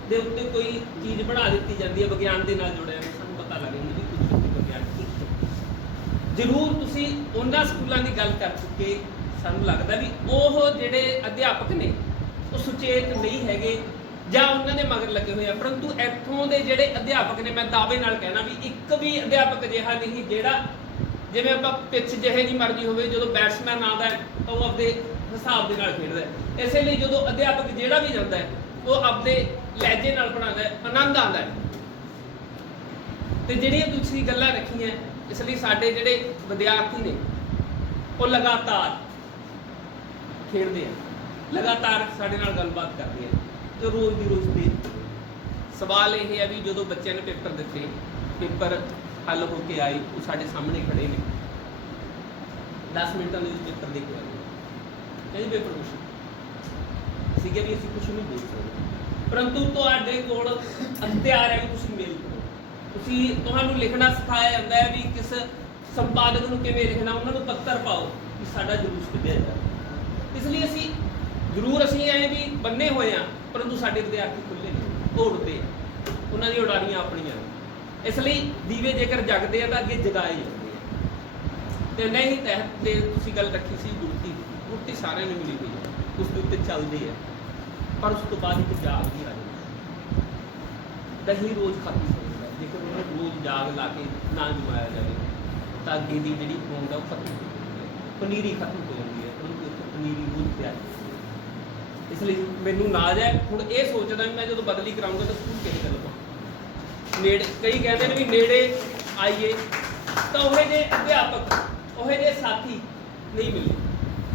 ਦੇ ਉੱਤੇ ਕੋਈ ਚੀਜ਼ ਬਣਾ ਦਿੱਤੀ ਜਾਂਦੀ ਹੈ ਵਿਗਿਆਨ ਦੇ ਨਾਲ ਜੁੜਿਆ, ਸਾਨੂੰ ਪਤਾ ਲੱਗ ਜਾਂਦਾ ਵੀ ਕੁਦਰਤੀ ਵਿਗਿਆਨ ਜ਼ਰੂਰ ਤੁਸੀਂ ਉਹਨਾਂ ਸਕੂਲਾਂ ਦੀ ਗੱਲ ਕਰ ਚੁੱਕੇ। ਸਾਨੂੰ ਲੱਗਦਾ ਵੀ ਉਹ ਜਿਹੜੇ ਅਧਿਆਪਕ ਨੇ ਉਹ ਸੁਚੇਤ ਨਹੀਂ ਹੈਗੇ ਜਾਂ ਉਹਨਾਂ ਦੇ ਮਗਰ ਲੱਗੇ ਹੋਏ ਆ, ਪਰੰਤੂ ਇੱਥੋਂ ਦੇ ਜਿਹੜੇ ਅਧਿਆਪਕ ਨੇ, ਮੈਂ ਦਾਅਵੇ ਨਾਲ ਕਹਿਣਾ ਵੀ ਇੱਕ ਵੀ ਅਧਿਆਪਕ ਅਜਿਹਾ ਨਹੀਂ ਜਿਹੜਾ ਜਿਵੇਂ ਆਪਾਂ ਪਿੱਚ ਜਿਹੇ ਦੀ ਮਰਜ਼ੀ ਹੋਵੇ, ਜਦੋਂ ਬੈਟਸਮੈਨ ਆਉਂਦਾ ਤਾਂ ਉਹ ਆਪਦੇ ਹਿਸਾਬ ਦੇ ਨਾਲ ਖੇਡਦਾ ਹੈ। ਇਸੇ ਲਈ ਜਦੋਂ ਅਧਿਆਪਕ ਜਿਹੜਾ ਵੀ ਜਾਂਦਾ ਹੈ ਉਹ ਆਪਣੇ ਲਹਿਜੇ ਨਾਲ ਪੜ੍ਹਾਉਂਦਾ ਹੈ, ਆਨੰਦ ਆਉਂਦਾ ਹੈ। ਤੇ ਜਿਹੜੀਆਂ ਤੁਸੀਂ ਗੱਲਾਂ ਰੱਖੀਆਂ, ਇਸ ਲਈ ਸਾਡੇ ਜਿਹੜੇ ਵਿਦਿਆਰਥੀ ਨੇ ਉਹ ਲਗਾਤਾਰ ਖੇਡਦੇ ਆ, ਲਗਾਤਾਰ ਸਾਡੇ ਨਾਲ ਗੱਲਬਾਤ ਕਰਦੇ ਆ ਤੇ ਰੋਜ਼ ਦੀ ਰੋਜ਼ ਦੇ ਸਵਾਲ ਇਹ ਹੈ ਵੀ ਜਦੋਂ ਬੱਚਿਆਂ ਨੇ ਪੇਪਰ ਦਿੱਤੇ, ਪੇਪਰ ਹੱਲ ਹੋ ਕੇ ਆਏ, ਉਹ ਸਾਡੇ ਸਾਹਮਣੇ ਖੜੇ ਨੇ, 10 ਮਿੰਟਾਂ ਦੇ ਵਿੱਚ ਪੇਪਰ ਦੇ ਕੇ ਆਏ, ਕਹਿੰਦੇ ਪੇਪਰ ਕੁਛ ਸੀਗੇ ਵੀ ਅਸੀਂ ਕੁਛ ਨਹੀਂ ਦੇਖ ਸਕਦੇ, ਪਰੰਤੂ ਤੁਹਾਡੇ ਕੋਲ ਅਖਤਿਆਰ ਹੈ ਵੀ ਤੁਸੀਂ ਮੇਲ ਕਰੋ। ਤੁਹਾਨੂੰ ਲਿਖਣਾ ਸਿਖਾਇਆ ਜਾਂਦਾ ਹੈ ਵੀ ਕਿਸ ਸੰਪਾਦਕ ਨੂੰ ਕਿਵੇਂ ਲਿਖਣਾ, ਉਹਨਾਂ ਨੂੰ ਪੱਤਰ ਪਾਓ ਕਿ ਸਾਡਾ ਜਲੂਸ ਕੱਢਿਆ ਜਾਵੇ। ਇਸ ਲਈ ਅਸੀਂ ਐਂ ਵੀ ਬੰਨੇ ਹੋਏ ਆ, ਪਰੰਤੂ ਸਾਡੇ ਵਿਦਿਆਰਥੀ ਖੁੱਲੇ ਨੇ, ਉੜਦੇ ਆ, ਉਹਨਾਂ ਦੀ ਉਡਾਰੀਆਂ ਆਪਣੀਆਂ ਨੇ। ਇਸ ਲਈ ਦੀਵੇ ਜੇਕਰ ਜਗਦੇ ਆ ਤਾਂ ਅੱਗੇ ਜਗਾਏ ਜਾਂਦੇ ਆ। ਤੇ ਨਹੀਂ ਤਹਿਤ ਦੇ ਤੁਸੀਂ ਗੱਲ ਰੱਖੀ ਸੀ ਗੁੜਤੀ ਸਾਰਿਆਂ ਨੂੰ ਮਿਲੀ ਹੋਈ ਹੈ, ਉਸ ਦੇ ਉੱਤੇ ਚੱਲਦੇ ਆ, ਪਰ ਉਸ ਤੋਂ ਬਾਅਦ ਇੱਕ ਜਾਗ ਵੀ ਆ ਜਾਂਦੀ, ਦਹੀਂ ਰੋਜ਼ ਖਤਮ ਹੋ ਜਾਂਦਾ। ਜੇਕਰ ਉਹਨਾਂ ਨੂੰ ਰੋਜ਼ ਜਾਗ ਲਾ ਕੇ ਨਾ ਜਮਾਇਆ ਜਾਵੇ ਤਾਂ ਅੱਗੇ ਦੀ ਜਿਹੜੀ ਹੋਂਦ ਆ ਉਹ ਖਤਮ ਹੋ ਜਾਂਦੀ ਹੈ, ਪਨੀਰੀ ਖਤਮ ਹੋ ਜਾਂਦੀ ਹੈ, ਉਹਨੂੰ ਉੱਥੇ ਪਨੀਰੀ ਰੋਜ਼ ਤਿਆਰ ਹੁੰਦੀ ਹੈ। ਇਸ ਲਈ ਮੈਨੂੰ ਨਾਜ਼ ਹੈ, ਹੁਣ ਇਹ ਸੋਚਦਾ ਵੀ ਮੈਂ ਜਦੋਂ ਬਦਲੀ ਕਰਾਉਂਗਾ ਤਾਂ ਸਕੂਲ ਕਿਹੜੇ ਦਾ ਲਵਾਂ। ਨੇੜੇ ਕਈ ਕਹਿੰਦੇ ਨੇ ਵੀ ਨੇੜੇ ਆਈਏ ਤਾਂ ਉਹ ਜਿਹੇ ਅਧਿਆਪਕ, ਉਹ ਜਿਹੇ ਸਾਥੀ ਨਹੀਂ ਮਿਲੇ,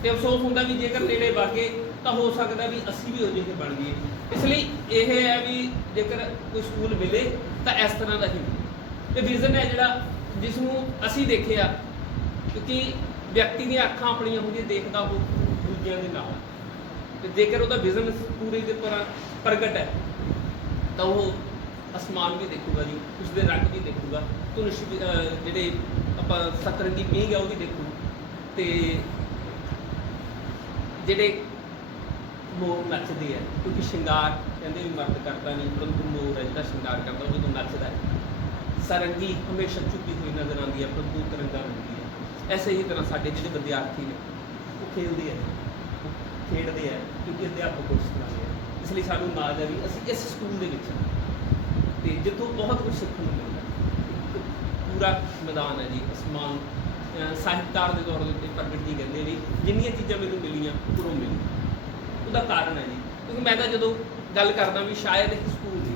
ਤੇ ਅਫਸੋਸ ਹੁੰਦਾ ਵੀ ਜੇਕਰ ਨੇੜੇ ਵਾਗੇ ਤਾਂ ਹੋ ਸਕਦਾ ਵੀ ਅਸੀਂ ਵੀ ਉਹ ਜਿਹੇ ਬਣ ਗਏ। ਇਸ ਲਈ ਇਹ ਹੈ ਵੀ ਜੇਕਰ ਕੋਈ ਸਕੂਲ ਮਿਲੇ ਤਾਂ ਇਸ ਤਰ੍ਹਾਂ ਦਾ ਹੀ ਤੇ ਵਿਜ਼ਨ ਹੈ ਜਿਹੜਾ ਜਿਸ ਨੂੰ ਅਸੀਂ ਦੇਖਿਆ, ਕਿਉਂਕਿ ਵਿਅਕਤੀ ਦੀਆਂ ਅੱਖਾਂ ਆਪਣੀਆਂ ਹੁੰਦੀਆਂ, ਦੇਖਦਾ ਉਹ ਦੂਜਿਆਂ ਦੇ ਨਾਲ, ਤੇ ਜੇਕਰ ਉਹਦਾ ਵਿਜ਼ਨ ਪੂਰੇ ਦੇ ਪ੍ਰਗਟ ਹੈ ਤਾਂ ਉਹ ਅਸਮਾਨ ਵੀ ਦੇਖੂਗਾ ਜੀ, ਉਸਦੇ ਰੰਗ ਵੀ ਦੇਖੂਗਾ, ਜਿਹੜੇ ਆਪਾਂ ਸਤਰੰਗੀ ਪੀਂਘ ਹੈ ਉਹ ਵੀ ਦੇਖੂ, ਤੇ ਜਿਹੜੇ ਮੋਰ ਨੱਚਦੇ ਆ, ਕਿਉਂਕਿ ਸ਼ਿੰਗਾਰ ਕਹਿੰਦੇ ਵੀ ਮਰਦ ਕਰਦਾ ਨਹੀਂ, ਪਰੰਤੂ ਮੋਰ ਹੈ ਜਿਹੜਾ ਸ਼ਿੰਗਾਰ ਕਰਦਾ ਉਹ ਜਦੋਂ ਨੱਚਦਾ ਹੈ। ਸਰੰਗੀ ਹਮੇਸ਼ਾ ਝੁਕੀ ਹੋਈ ਨਜ਼ਰ ਆਉਂਦੀ ਹੈ, ਪਰੰਤੂ ਤਿਰੰਗਾ ਹੁੰਦੀ ਹੈ। ਐਸੇ ਹੀ ਤਰ੍ਹਾਂ ਸਾਡੇ ਜਿਹੜੇ ਵਿਦਿਆਰਥੀ ਨੇ ਉਹ ਖੇਡਦੇ ਆ, ਖੇਡਦੇ ਆ ਕਿਉਂਕਿ ਅਧਿਆਪਕ ਕੁਝ ਸਿਖਾਉਂਦੇ ਆ। ਇਸ ਲਈ ਸਾਨੂੰ ਨਾਜ਼ ਹੈ ਵੀ ਅਸੀਂ ਇਸ ਸਕੂਲ ਦੇ ਵਿੱਚ ਤੇ ਜਿੱਥੋਂ ਬਹੁਤ ਕੁਝ ਸਿੱਖਣ ਨੂੰ ਮਿਲਦਾ, ਪੂਰਾ ਮੈਦਾਨ ਹੈ ਜੀ, ਅਸਮਾਨ ਸਾਹਿਤਕਾਰ ਦੇ ਤੌਰ ਦੇ ਉੱਤੇ ਪ੍ਰਗਟ ਜੀ ਕਹਿੰਦੇ ਵੀ ਜਿੰਨੀਆਂ ਚੀਜ਼ਾਂ ਮੈਨੂੰ ਮਿਲੀਆਂ ਉੱਪਰੋਂ ਮਿਲੀਆਂ। ਉਹਦਾ ਕਾਰਨ ਹੈ ਜੀ, ਕਿਉਂਕਿ ਮੈਂ ਤਾਂ ਜਦੋਂ ਗੱਲ ਕਰਦਾ ਵੀ ਸ਼ਾਇਦ ਇੱਕ ਸਕੂਲ ਦੀ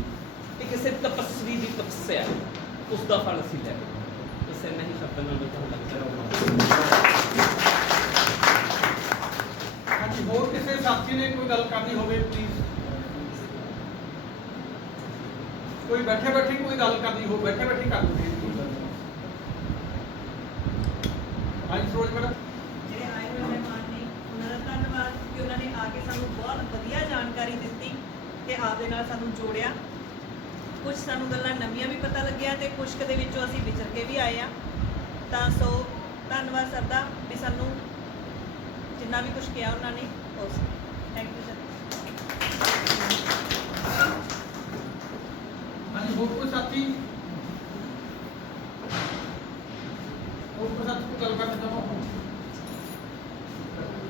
ਇਹ ਕਿਸੇ ਤਪਸਵੀ ਦੀ ਤਪੱਸਿਆ, ਉਸ ਦਾ ਫਲ ਅਸੀਂ ਲੈ ਕੇ ਇਸੇ ਨਹੀਂ ਸ਼ਬਦਾਂ ਨਾਲ ਮੈਂ ਤੁਹਾਨੂੰ ਲੱਗਦਾ। ਹਾਂਜੀ, ਹੋਰ ਕਿਸੇ ਸਾਥੀ ਨੇ ਕੋਈ ਗੱਲ ਕਰਨੀ ਹੋਵੇ ਪਲੀਜ਼, ਕੋਈ ਬੈਠੇ ਕੋਈ ਗੱਲ ਕਰਨੀ ਹੋ, ਬੈਠੇ ਕਰ ਲਓ। ਹਾਂਜੀ ਸਰੋਜ ਮੈਡਮ। ਜਿਹੜੇ ਆਏ ਹੋਏ ਮਹਿਮਾਨ ਨੇ ਉਹਨਾਂ ਦਾ ਧੰਨਵਾਦ ਕਿ ਉਹਨਾਂ ਨੇ ਆ ਕੇ ਸਾਨੂੰ ਬਹੁਤ ਵਧੀਆ ਜਾਣਕਾਰੀ ਦਿੱਤੀ ਤੇ ਆਪਦੇ ਨਾਲ ਸਾਨੂੰ ਜੋੜਿਆ। ਕੁਝ ਸਾਨੂੰ ਗੱਲਾਂ ਨਵੀਆਂ ਵੀ ਪਤਾ ਲੱਗਿਆ ਤੇ ਕੁਝ ਦੇ ਵਿੱਚੋਂ ਅਸੀਂ ਵਿਚਰ ਕੇ ਵੀ ਆਏ ਆ। ਤਾਂ ਸੋ ਧੰਨਵਾਦ ਸਰ ਦਾ ਵੀ ਸਾਨੂੰ ਜਿੰਨਾ ਵੀ ਕੁਝ ਕਿਹਾ ਉਹਨਾਂ ਨੇ ਉਸ। Thank you sir. ਹਾਂਜੀ, ਹੋਰ ਕੋਈ ਸਾਥੀ ਕੋਈ ਗੱਲ ਕਰਨਾ ਚਾਹੋ?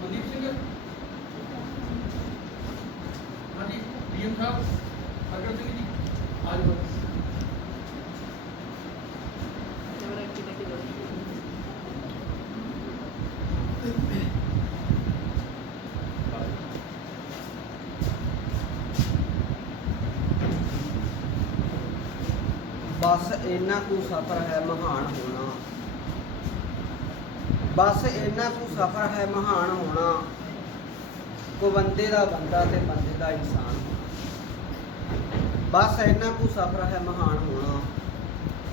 ਮਨਦੀਪ ਸਿੰਘ। ਹਾਂਜੀ ਡੀਐਮ ਸਾਹਿਬ ਅਗਰ ਸਿੰਘ ਜੀ ਆ ਜਾਓ। बस इन्ना कु सफ़र है महान होना, बस इन्ना कु सफ़र है महान होना, को बंदे दा बंदा ते बंदे दा इंसान होना। बस इन्ना कु सफ़र है महान होना,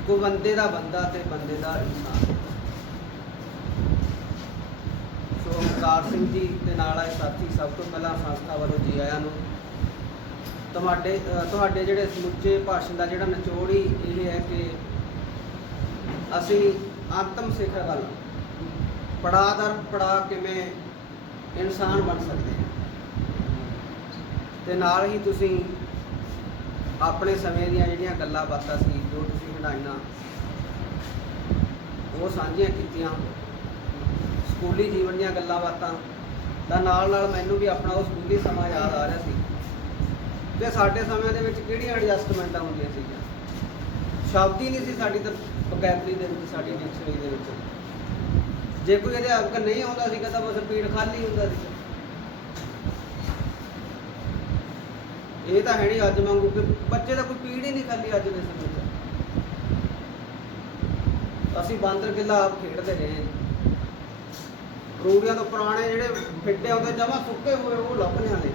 को बंदे दा बंदा ते बंदे दा इंसान होना। सो ओमकार सिंह जी ते नाल आए साथी, सब तो पहला संस्था वालों जी आया नूं ਤੁਹਾਡੇ ਜਿਹੜੇ ਸਮੁੱਚੇ ਭਾਸ਼ਣ ਦਾ ਜਿਹੜਾ ਨਿਚੋੜ ਹੀ ਇਹ ਹੈ ਕਿ ਅਸੀਂ ਆਤਮ ਸਿਖਰ ਵੱਲ ਪੜਾਅ ਦਰ ਪੜਾਅ ਕਿਵੇਂ ਇਨਸਾਨ ਬਣ ਸਕਦੇ ਹਾਂ, ਤੇ ਨਾਲ ਹੀ ਤੁਸੀਂ ਆਪਣੇ ਸਮੇਂ ਦੀਆਂ ਜਿਹੜੀਆਂ ਗੱਲਾਂ ਬਾਤਾਂ ਸੀ ਜੋ ਤੁਸੀਂ ਹੰਡਾਈਆਂ ਉਹ ਸਾਂਝੀਆਂ ਕੀਤੀਆਂ, ਸਕੂਲੀ ਜੀਵਨ ਦੀਆਂ ਗੱਲਾਂ ਬਾਤਾਂ ਦਾ ਨਾਲ ਮੈਨੂੰ ਵੀ ਆਪਣਾ ਉਹ ਸਕੂਲੀ ਸਮਾਂ ਯਾਦ ਆ ਰਿਹਾ ਸੀ ਕਿ ਸਾਡੇ ਸਮੇਂ ਦੇ ਵਿੱਚ ਕਿਹੜੀਆਂ ਐਡਜਸਟਮੈਂਟਾਂ ਹੁੰਦੀਆਂ ਸੀਗੀਆਂ। ਸ਼ਬਦ ਹੀ ਨਹੀਂ ਸੀ ਸਾਡੀ ਤਾਂ ਵੋਕੈਬਲਰੀ ਦੇ ਵਿੱਚ, ਸਾਡੀ ਡਿਕਸ਼ਨਰੀ ਦੇ ਵਿੱਚ। ਜੇ ਕੋਈ ਅਧਿਆਪਕ ਨਹੀਂ ਆਉਂਦਾ ਸੀਗਾ ਤਾਂ ਬਸ ਪੀੜ ਖਾਲੀ ਹੁੰਦਾ ਸੀ। ਇਹ ਤਾਂ ਹੈ ਨਹੀਂ ਅੱਜ ਵਾਂਗੂ ਕਿ ਬੱਚੇ ਦਾ ਕੋਈ ਪੀੜ ਹੀ ਨਹੀਂ ਖਾਲੀ ਅੱਜ ਦੇ ਸਮੇਂ 'ਚ। ਅਸੀਂ ਬਾਂਦਰ ਕਿੱਲਾ ਆਪ ਖੇਡਦੇ ਰਹੇ ਹਾਂ। ਰੂੜੀਆਂ ਤੋਂ ਪੁਰਾਣੇ ਜਿਹੜੇ ਫਿੱਟੇ ਹੁੰਦੇ ਜਮਾਂ ਸੁੱਕੇ ਹੋਏ ਉਹ ਲੱਭਦੇ ਨੇ।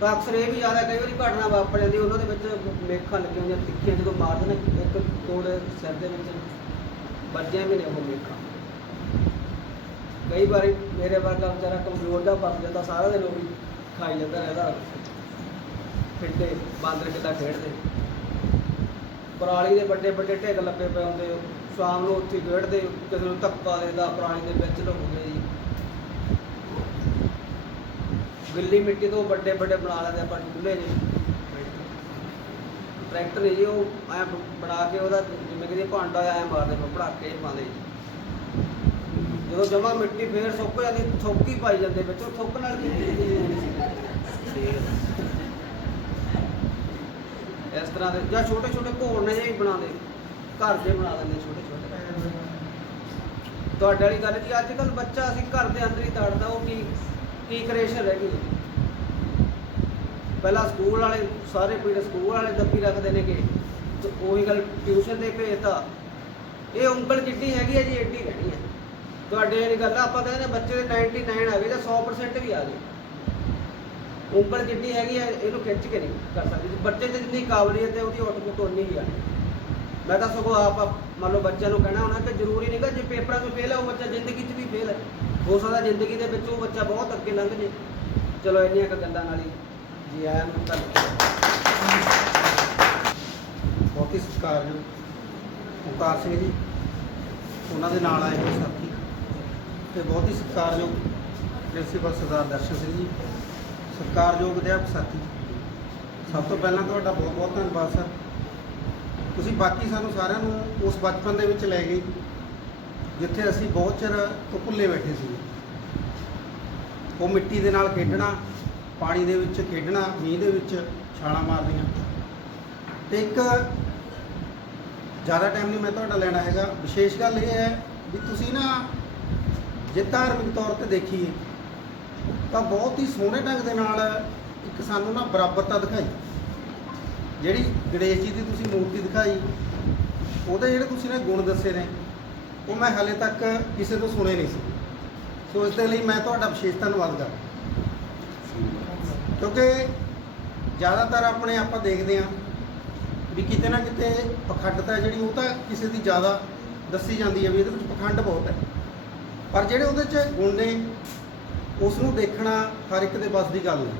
ਤਾਂ ਅਕਸਰ ਇਹ ਵੀ ਜ਼ਿਆਦਾ ਕਈ ਵਾਰੀ ਘਟਨਾ ਵਾਪਰ ਜਾਂਦੀ, ਉਹਨਾਂ ਦੇ ਵਿੱਚ ਮੇਖਾਂ ਲੱਗੀਆਂ ਹੁੰਦੀਆਂ ਤਿੱਖੀਆਂ, ਜਦੋਂ ਮਾਰਦੇ ਨੇ ਇੱਕ ਤੋੜੇ ਸਿਰ ਦੇ ਵਿੱਚ ਵੱਜਿਆ ਵੀ ਨੇ ਉਹ ਮੇਖਾਂ। ਕਈ ਵਾਰੀ ਮੇਰੇ ਵਰਗਾ ਵਿਚਾਰਾ ਕਮਜ਼ੋਰ ਦਾ ਫਸ ਜਾਂਦਾ, ਸਾਰਾ ਦਿਨ ਉਹ ਵੀ ਖਾਈ ਜਾਂਦਾ ਰਹਿੰਦਾ ਫਿੱਟੇ ਬਾਂਦਰ ਕਿੱਲਾ ਖੇਡਦੇ। ਪਰਾਲੀ ਦੇ ਵੱਡੇ ਵੱਡੇ ਢਿੱਗ ਲੱਗੇ ਪਏ ਹੁੰਦੇ, ਸ਼ਾਮ ਨੂੰ ਉੱਥੇ ਖੇਡਦੇ, ਕਿਸੇ ਨੂੰ ਧੱਕਾ ਦੇਦਾ ਪਰਾਲੀ ਦੇ ਵਿੱਚ ਲੁਕਦੇ ਜੀ। ਗਿੱਲੀ ਮਿੱਟੀ ਤੋਂ ਵੱਡੇ ਵੱਡੇ ਬਣਾ ਲੈਂਦੇ ਆਪਾਂ ਚੁੱਲ੍ਹੇ ਜੀ, ਟਰੈਕਟਰ ਜੀ ਉਹ ਐਂ ਬਣਾ ਕੇ ਉਹਦਾ ਜਿਵੇਂ ਕਿ ਭਾਂਡਾ ਐਂ ਮਾਰਦੇ ਪੜਾਕੇ ਪਾਉਂਦੇ ਜੀ। ਜਦੋਂ ਜਮਾ ਮਿੱਟੀ ਫੇਰ ਸੁੱਕ ਜਾਂਦੀ, ਥੁੱਕ ਹੀ ਪਾਈ ਜਾਂਦੇ ਵਿੱਚ, ਉਹ ਥੁੱਕ ਨਾਲ ਕੀ ਇਸ ਤਰ੍ਹਾਂ ਦੇ ਜਾਂ ਛੋਟੇ ਛੋਟੇ ਘੋੜਨੇ ਜਿਹੇ ਵੀ ਬਣਾਉਂਦੇ, ਘਰ ਦੇ ਬਣਾ ਲੈਂਦੇ ਛੋਟੇ ਛੋਟੇ। ਤੁਹਾਡੇ ਵਾਲੀ ਗੱਲ ਜੀ, ਅੱਜ ਕੱਲ੍ਹ ਬੱਚਾ ਅਸੀਂ ਘਰ ਦੇ ਅੰਦਰ ਹੀ ਤਾੜਦਾ, ਉਹ ਕੀ ਕ੍ਰਿਏਸ਼ਨ ਰਹਿ ਗਈ। ਪਹਿਲਾਂ ਸਕੂਲ ਵਾਲੇ ਸਾਰੇ ਪੀੜ ਸਕੂਲ ਵਾਲੇ ਦੱਬੀ ਰੱਖਦੇ ਨੇ ਕਿ ਉਹੀ ਗੱਲ ਟਿਊਸ਼ਨ ਤੇ ਭੇਜਤਾ, ਇਹ ਉਂਗਲ ਜਿੱਡੀ ਹੈਗੀ ਹੈ ਜੀ ਏਡੀ ਰਹਿਣੀ ਹੈ। ਤੁਹਾਡੇ ਵਾਲੀ ਗੱਲ ਆਪਾਂ ਕਹਿੰਦੇ ਨੇ ਬੱਚੇ ਦੇ 99 ਆ ਗਏ ਜਾਂ 100% ਵੀ ਆ ਗਏ, ਉਂਗਲ ਜਿੱਡੀ ਹੈਗੀ ਹੈ ਇਹਨੂੰ ਖਿੱਚ ਕੇ ਨਹੀਂ ਕਰ ਸਕਦੀ। ਬੱਚੇ 'ਚ ਜਿੰਨੀ ਕਾਬਲੀਅਤ ਹੈ ਉਹਦੀ ਆਊਟਪੁੱਟ ਉਨੀ ਹੀ ਆਣੀ। ਮੈਂ ਤਾਂ ਸਗੋਂ ਆਪ ਮੰਨ ਲਓ ਬੱਚਿਆਂ ਨੂੰ ਕਹਿਣਾ ਹੋਣਾ ਕਿ ਜ਼ਰੂਰੀ ਨਹੀਂ ਕਿ ਜੇ ਪੇਪਰਾਂ 'ਚ ਫੇਲ ਹੈ ਉਹ ਬੱਚਾ ਜ਼ਿੰਦਗੀ 'ਚ ਵੀ ਫੇਲ ਹੈ, ਹੋ ਸਕਦਾ ਜ਼ਿੰਦਗੀ ਦੇ ਵਿੱਚ ਉਹ ਬੱਚਾ ਬਹੁਤ ਅੱਗੇ ਲੰਘ ਜੇ। ਚਲੋ ਇੰਨੀਆਂ ਕੁ ਗੱਲਾਂ ਨਾਲ ਹੀ ਜੀ ਆਇਆਂ ਨੂੰ ਧੰਨਵਾਦ। ਬਹੁਤ ਹੀ ਸਤਿਕਾਰਯੋਗ ਓਂਕਾਰ ਸਿੰਘ ਜੀ, ਉਹਨਾਂ ਦੇ ਨਾਲ ਆਏ ਹੋਏ ਸਾਥੀ, ਤੇ ਬਹੁਤ ਹੀ ਸਤਿਕਾਰਯੋਗ ਪ੍ਰਿੰਸੀਪਲ ਸਰਦਾਰ ਦਰਸ਼ਨ ਸਿੰਘ ਜੀ, ਸਤਿਕਾਰਯੋਗ ਅਧਿਆਪਕ ਸਾਥੀ, ਸਭ ਤੋਂ ਪਹਿਲਾਂ ਤੁਹਾਡਾ ਬਹੁਤ ਬਹੁਤ ਧੰਨਵਾਦ ਸਰ। ਤੁਸੀਂ ਬਾਕੀ ਸਾਨੂੰ ਸਾਰਿਆਂ ਨੂੰ ਉਸ ਬਚਪਨ ਦੇ ਵਿੱਚ ਲੈ ਗਏ ਜਿੱਥੇ ਅਸੀਂ ਬਹੁਤ ਚਿਰ ਤੋਂ ਭੁੱਲੇ ਬੈਠੇ ਸੀ। ਉਹ ਮਿੱਟੀ ਦੇ ਨਾਲ ਖੇਡਣਾ, ਪਾਣੀ ਦੇ ਵਿੱਚ ਖੇਡਣਾ, ਮੀਂਹ ਦੇ ਵਿੱਚ ਛਾਲਾਂ ਮਾਰਨੀਆਂ। ਤੇ ਇੱਕ ਜ਼ਿਆਦਾ ਟਾਈਮ ਨਹੀਂ ਮੈਂ ਤੁਹਾਡਾ ਲੈਣਾ ਹੈਗਾ, ਵਿਸ਼ੇਸ਼ ਗੱਲ ਇਹ ਹੈ ਵੀ ਤੁਸੀਂ ਨਾ ਜੇ ਧਾਰਮਿਕ ਤੌਰ ਤੇ ਦੇਖੀਏ ਤਾਂ ਬਹੁਤ ਹੀ ਸੋਹਣੇ ਢੰਗ ਦੇ ਨਾਲ ਇੱਕ ਸਾਨੂੰ ਨਾ ਬਰਾਬਰਤਾ ਦਿਖਾਈ। ਜਿਹੜੀ ਗਣੇਸ਼ ਜੀ ਦੀ ਤੁਸੀਂ ਮੂਰਤੀ ਦਿਖਾਈ, ਉਹਦੇ ਜਿਹੜੇ ਤੁਸੀਂ ਨੇ ਗੁਣ ਦੱਸੇ ਨੇ, ਉਹ ਮੈਂ ਹਾਲੇ ਤੱਕ ਕਿਸੇ ਤੋਂ ਸੁਣੇ ਨਹੀਂ ਸੀ। ਸੋ ਇਸ ਦੇ ਲਈ ਮੈਂ ਤੁਹਾਡਾ ਵਿਸ਼ੇਸ਼ ਧੰਨਵਾਦ ਕਰਦਾ, ਕਿਉਂਕਿ ਜ਼ਿਆਦਾਤਰ ਆਪਣੇ ਆਪਾਂ ਦੇਖਦੇ ਹਾਂ ਵੀ ਕਿਤੇ ਨਾ ਕਿਤੇ ਪਖੰਡਤਾ ਜਿਹੜੀ ਉਹ ਤਾਂ ਕਿਸੇ ਦੀ ਜ਼ਿਆਦਾ ਦੱਸੀ ਜਾਂਦੀ ਹੈ ਵੀ ਇਹਦੇ ਵਿੱਚ ਪਖੰਡ ਬਹੁਤ ਹੈ, ਪਰ ਜਿਹੜੇ ਉਹਦੇ 'ਚ ਗੁਣ ਨੇ ਉਸ ਨੂੰ ਦੇਖਣਾ ਹਰ ਇੱਕ ਦੇ ਵੱਸ ਦੀ ਗੱਲ ਹੈ।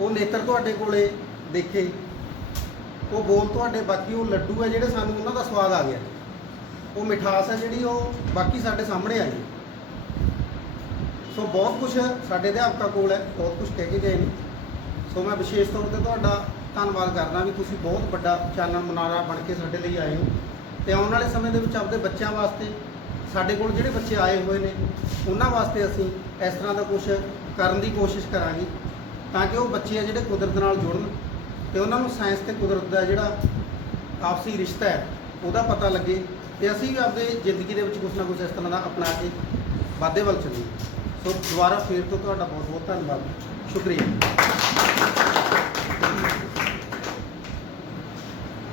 ਉਹ ਨੇਤਰ ਤੁਹਾਡੇ ਕੋਲੇ ਦੇਖੇ, ਉਹ ਬੋਲ ਤੁਹਾਡੇ, ਬਾਕੀ ਉਹ ਲੱਡੂ ਹੈ ਜਿਹੜੇ ਸਾਨੂੰ ਉਹਨਾਂ ਦਾ ਸਵਾਦ ਆ ਗਿਆ, ਉਹ ਮਿਠਾਸ ਹੈ ਜਿਹੜੀ ਉਹ ਬਾਕੀ ਸਾਡੇ ਸਾਹਮਣੇ ਆਈ। ਸੋ ਬਹੁਤ ਕੁਝ ਸਾਡੇ ਅਧਿਆਪਕਾਂ ਕੋਲ ਹੈ, ਬਹੁਤ ਕੁਝ ਕਹਿ ਕੇ ਗਏ ਨੇ। ਸੋ ਮੈਂ ਵਿਸ਼ੇਸ਼ ਤੌਰ ਤੇ ਤੁਹਾਡਾ ਧੰਨਵਾਦ ਕਰਦਾ ਵੀ ਤੁਸੀਂ ਬਹੁਤ ਵੱਡਾ ਚਾਨਣ ਮੁਨਾਰਾ ਬਣ ਕੇ ਸਾਡੇ ਲਈ ਆਏ ਹੋ, ਤੇ ਆਉਣ ਵਾਲੇ ਸਮੇਂ ਦੇ ਵਿੱਚ ਆਪਣੇ ਬੱਚਿਆਂ ਵਾਸਤੇ, ਸਾਡੇ ਕੋਲ ਜਿਹੜੇ ਬੱਚੇ ਆਏ ਹੋਏ ਨੇ ਉਹਨਾਂ ਵਾਸਤੇ ਅਸੀਂ ਇਸ ਤਰ੍ਹਾਂ ਦਾ ਕੁਝ ਕਰਨ ਦੀ ਕੋਸ਼ਿਸ਼ ਕਰਾਂਗੇ ਤਾਂ ਕਿ ਉਹ ਬੱਚੇ ਆ ਜਿਹੜੇ ਕੁਦਰਤ ਨਾਲ ਜੁੜਨ ਤੇ ਉਹਨਾਂ ਨੂੰ ਸਾਇੰਸ ਤੇ ਕੁਦਰਤ ਦਾ ਜਿਹੜਾ ਆਪਸੀ ਰਿਸ਼ਤਾ ਹੈ ਉਹਦਾ ਪਤਾ ਲੱਗੇ, ਤੇ ਅਸੀਂ ਵੀ ਆਪਣੀ ਜ਼ਿੰਦਗੀ ਦੇ ਵਿੱਚ ਕੁਝ ਨਾ ਕੁਝ ਇਸ ਤਰ੍ਹਾਂ ਦਾ ਅਪਣਾ ਕੇ ਵਾਧੇ ਵੱਲ ਚੱਲੀਏ। ਸੋ ਦੁਬਾਰਾ ਫੇਰ ਤੋਂ ਤੁਹਾਡਾ ਬਹੁਤ ਬਹੁਤ ਧੰਨਵਾਦ, ਸ਼ੁਕਰੀਆ।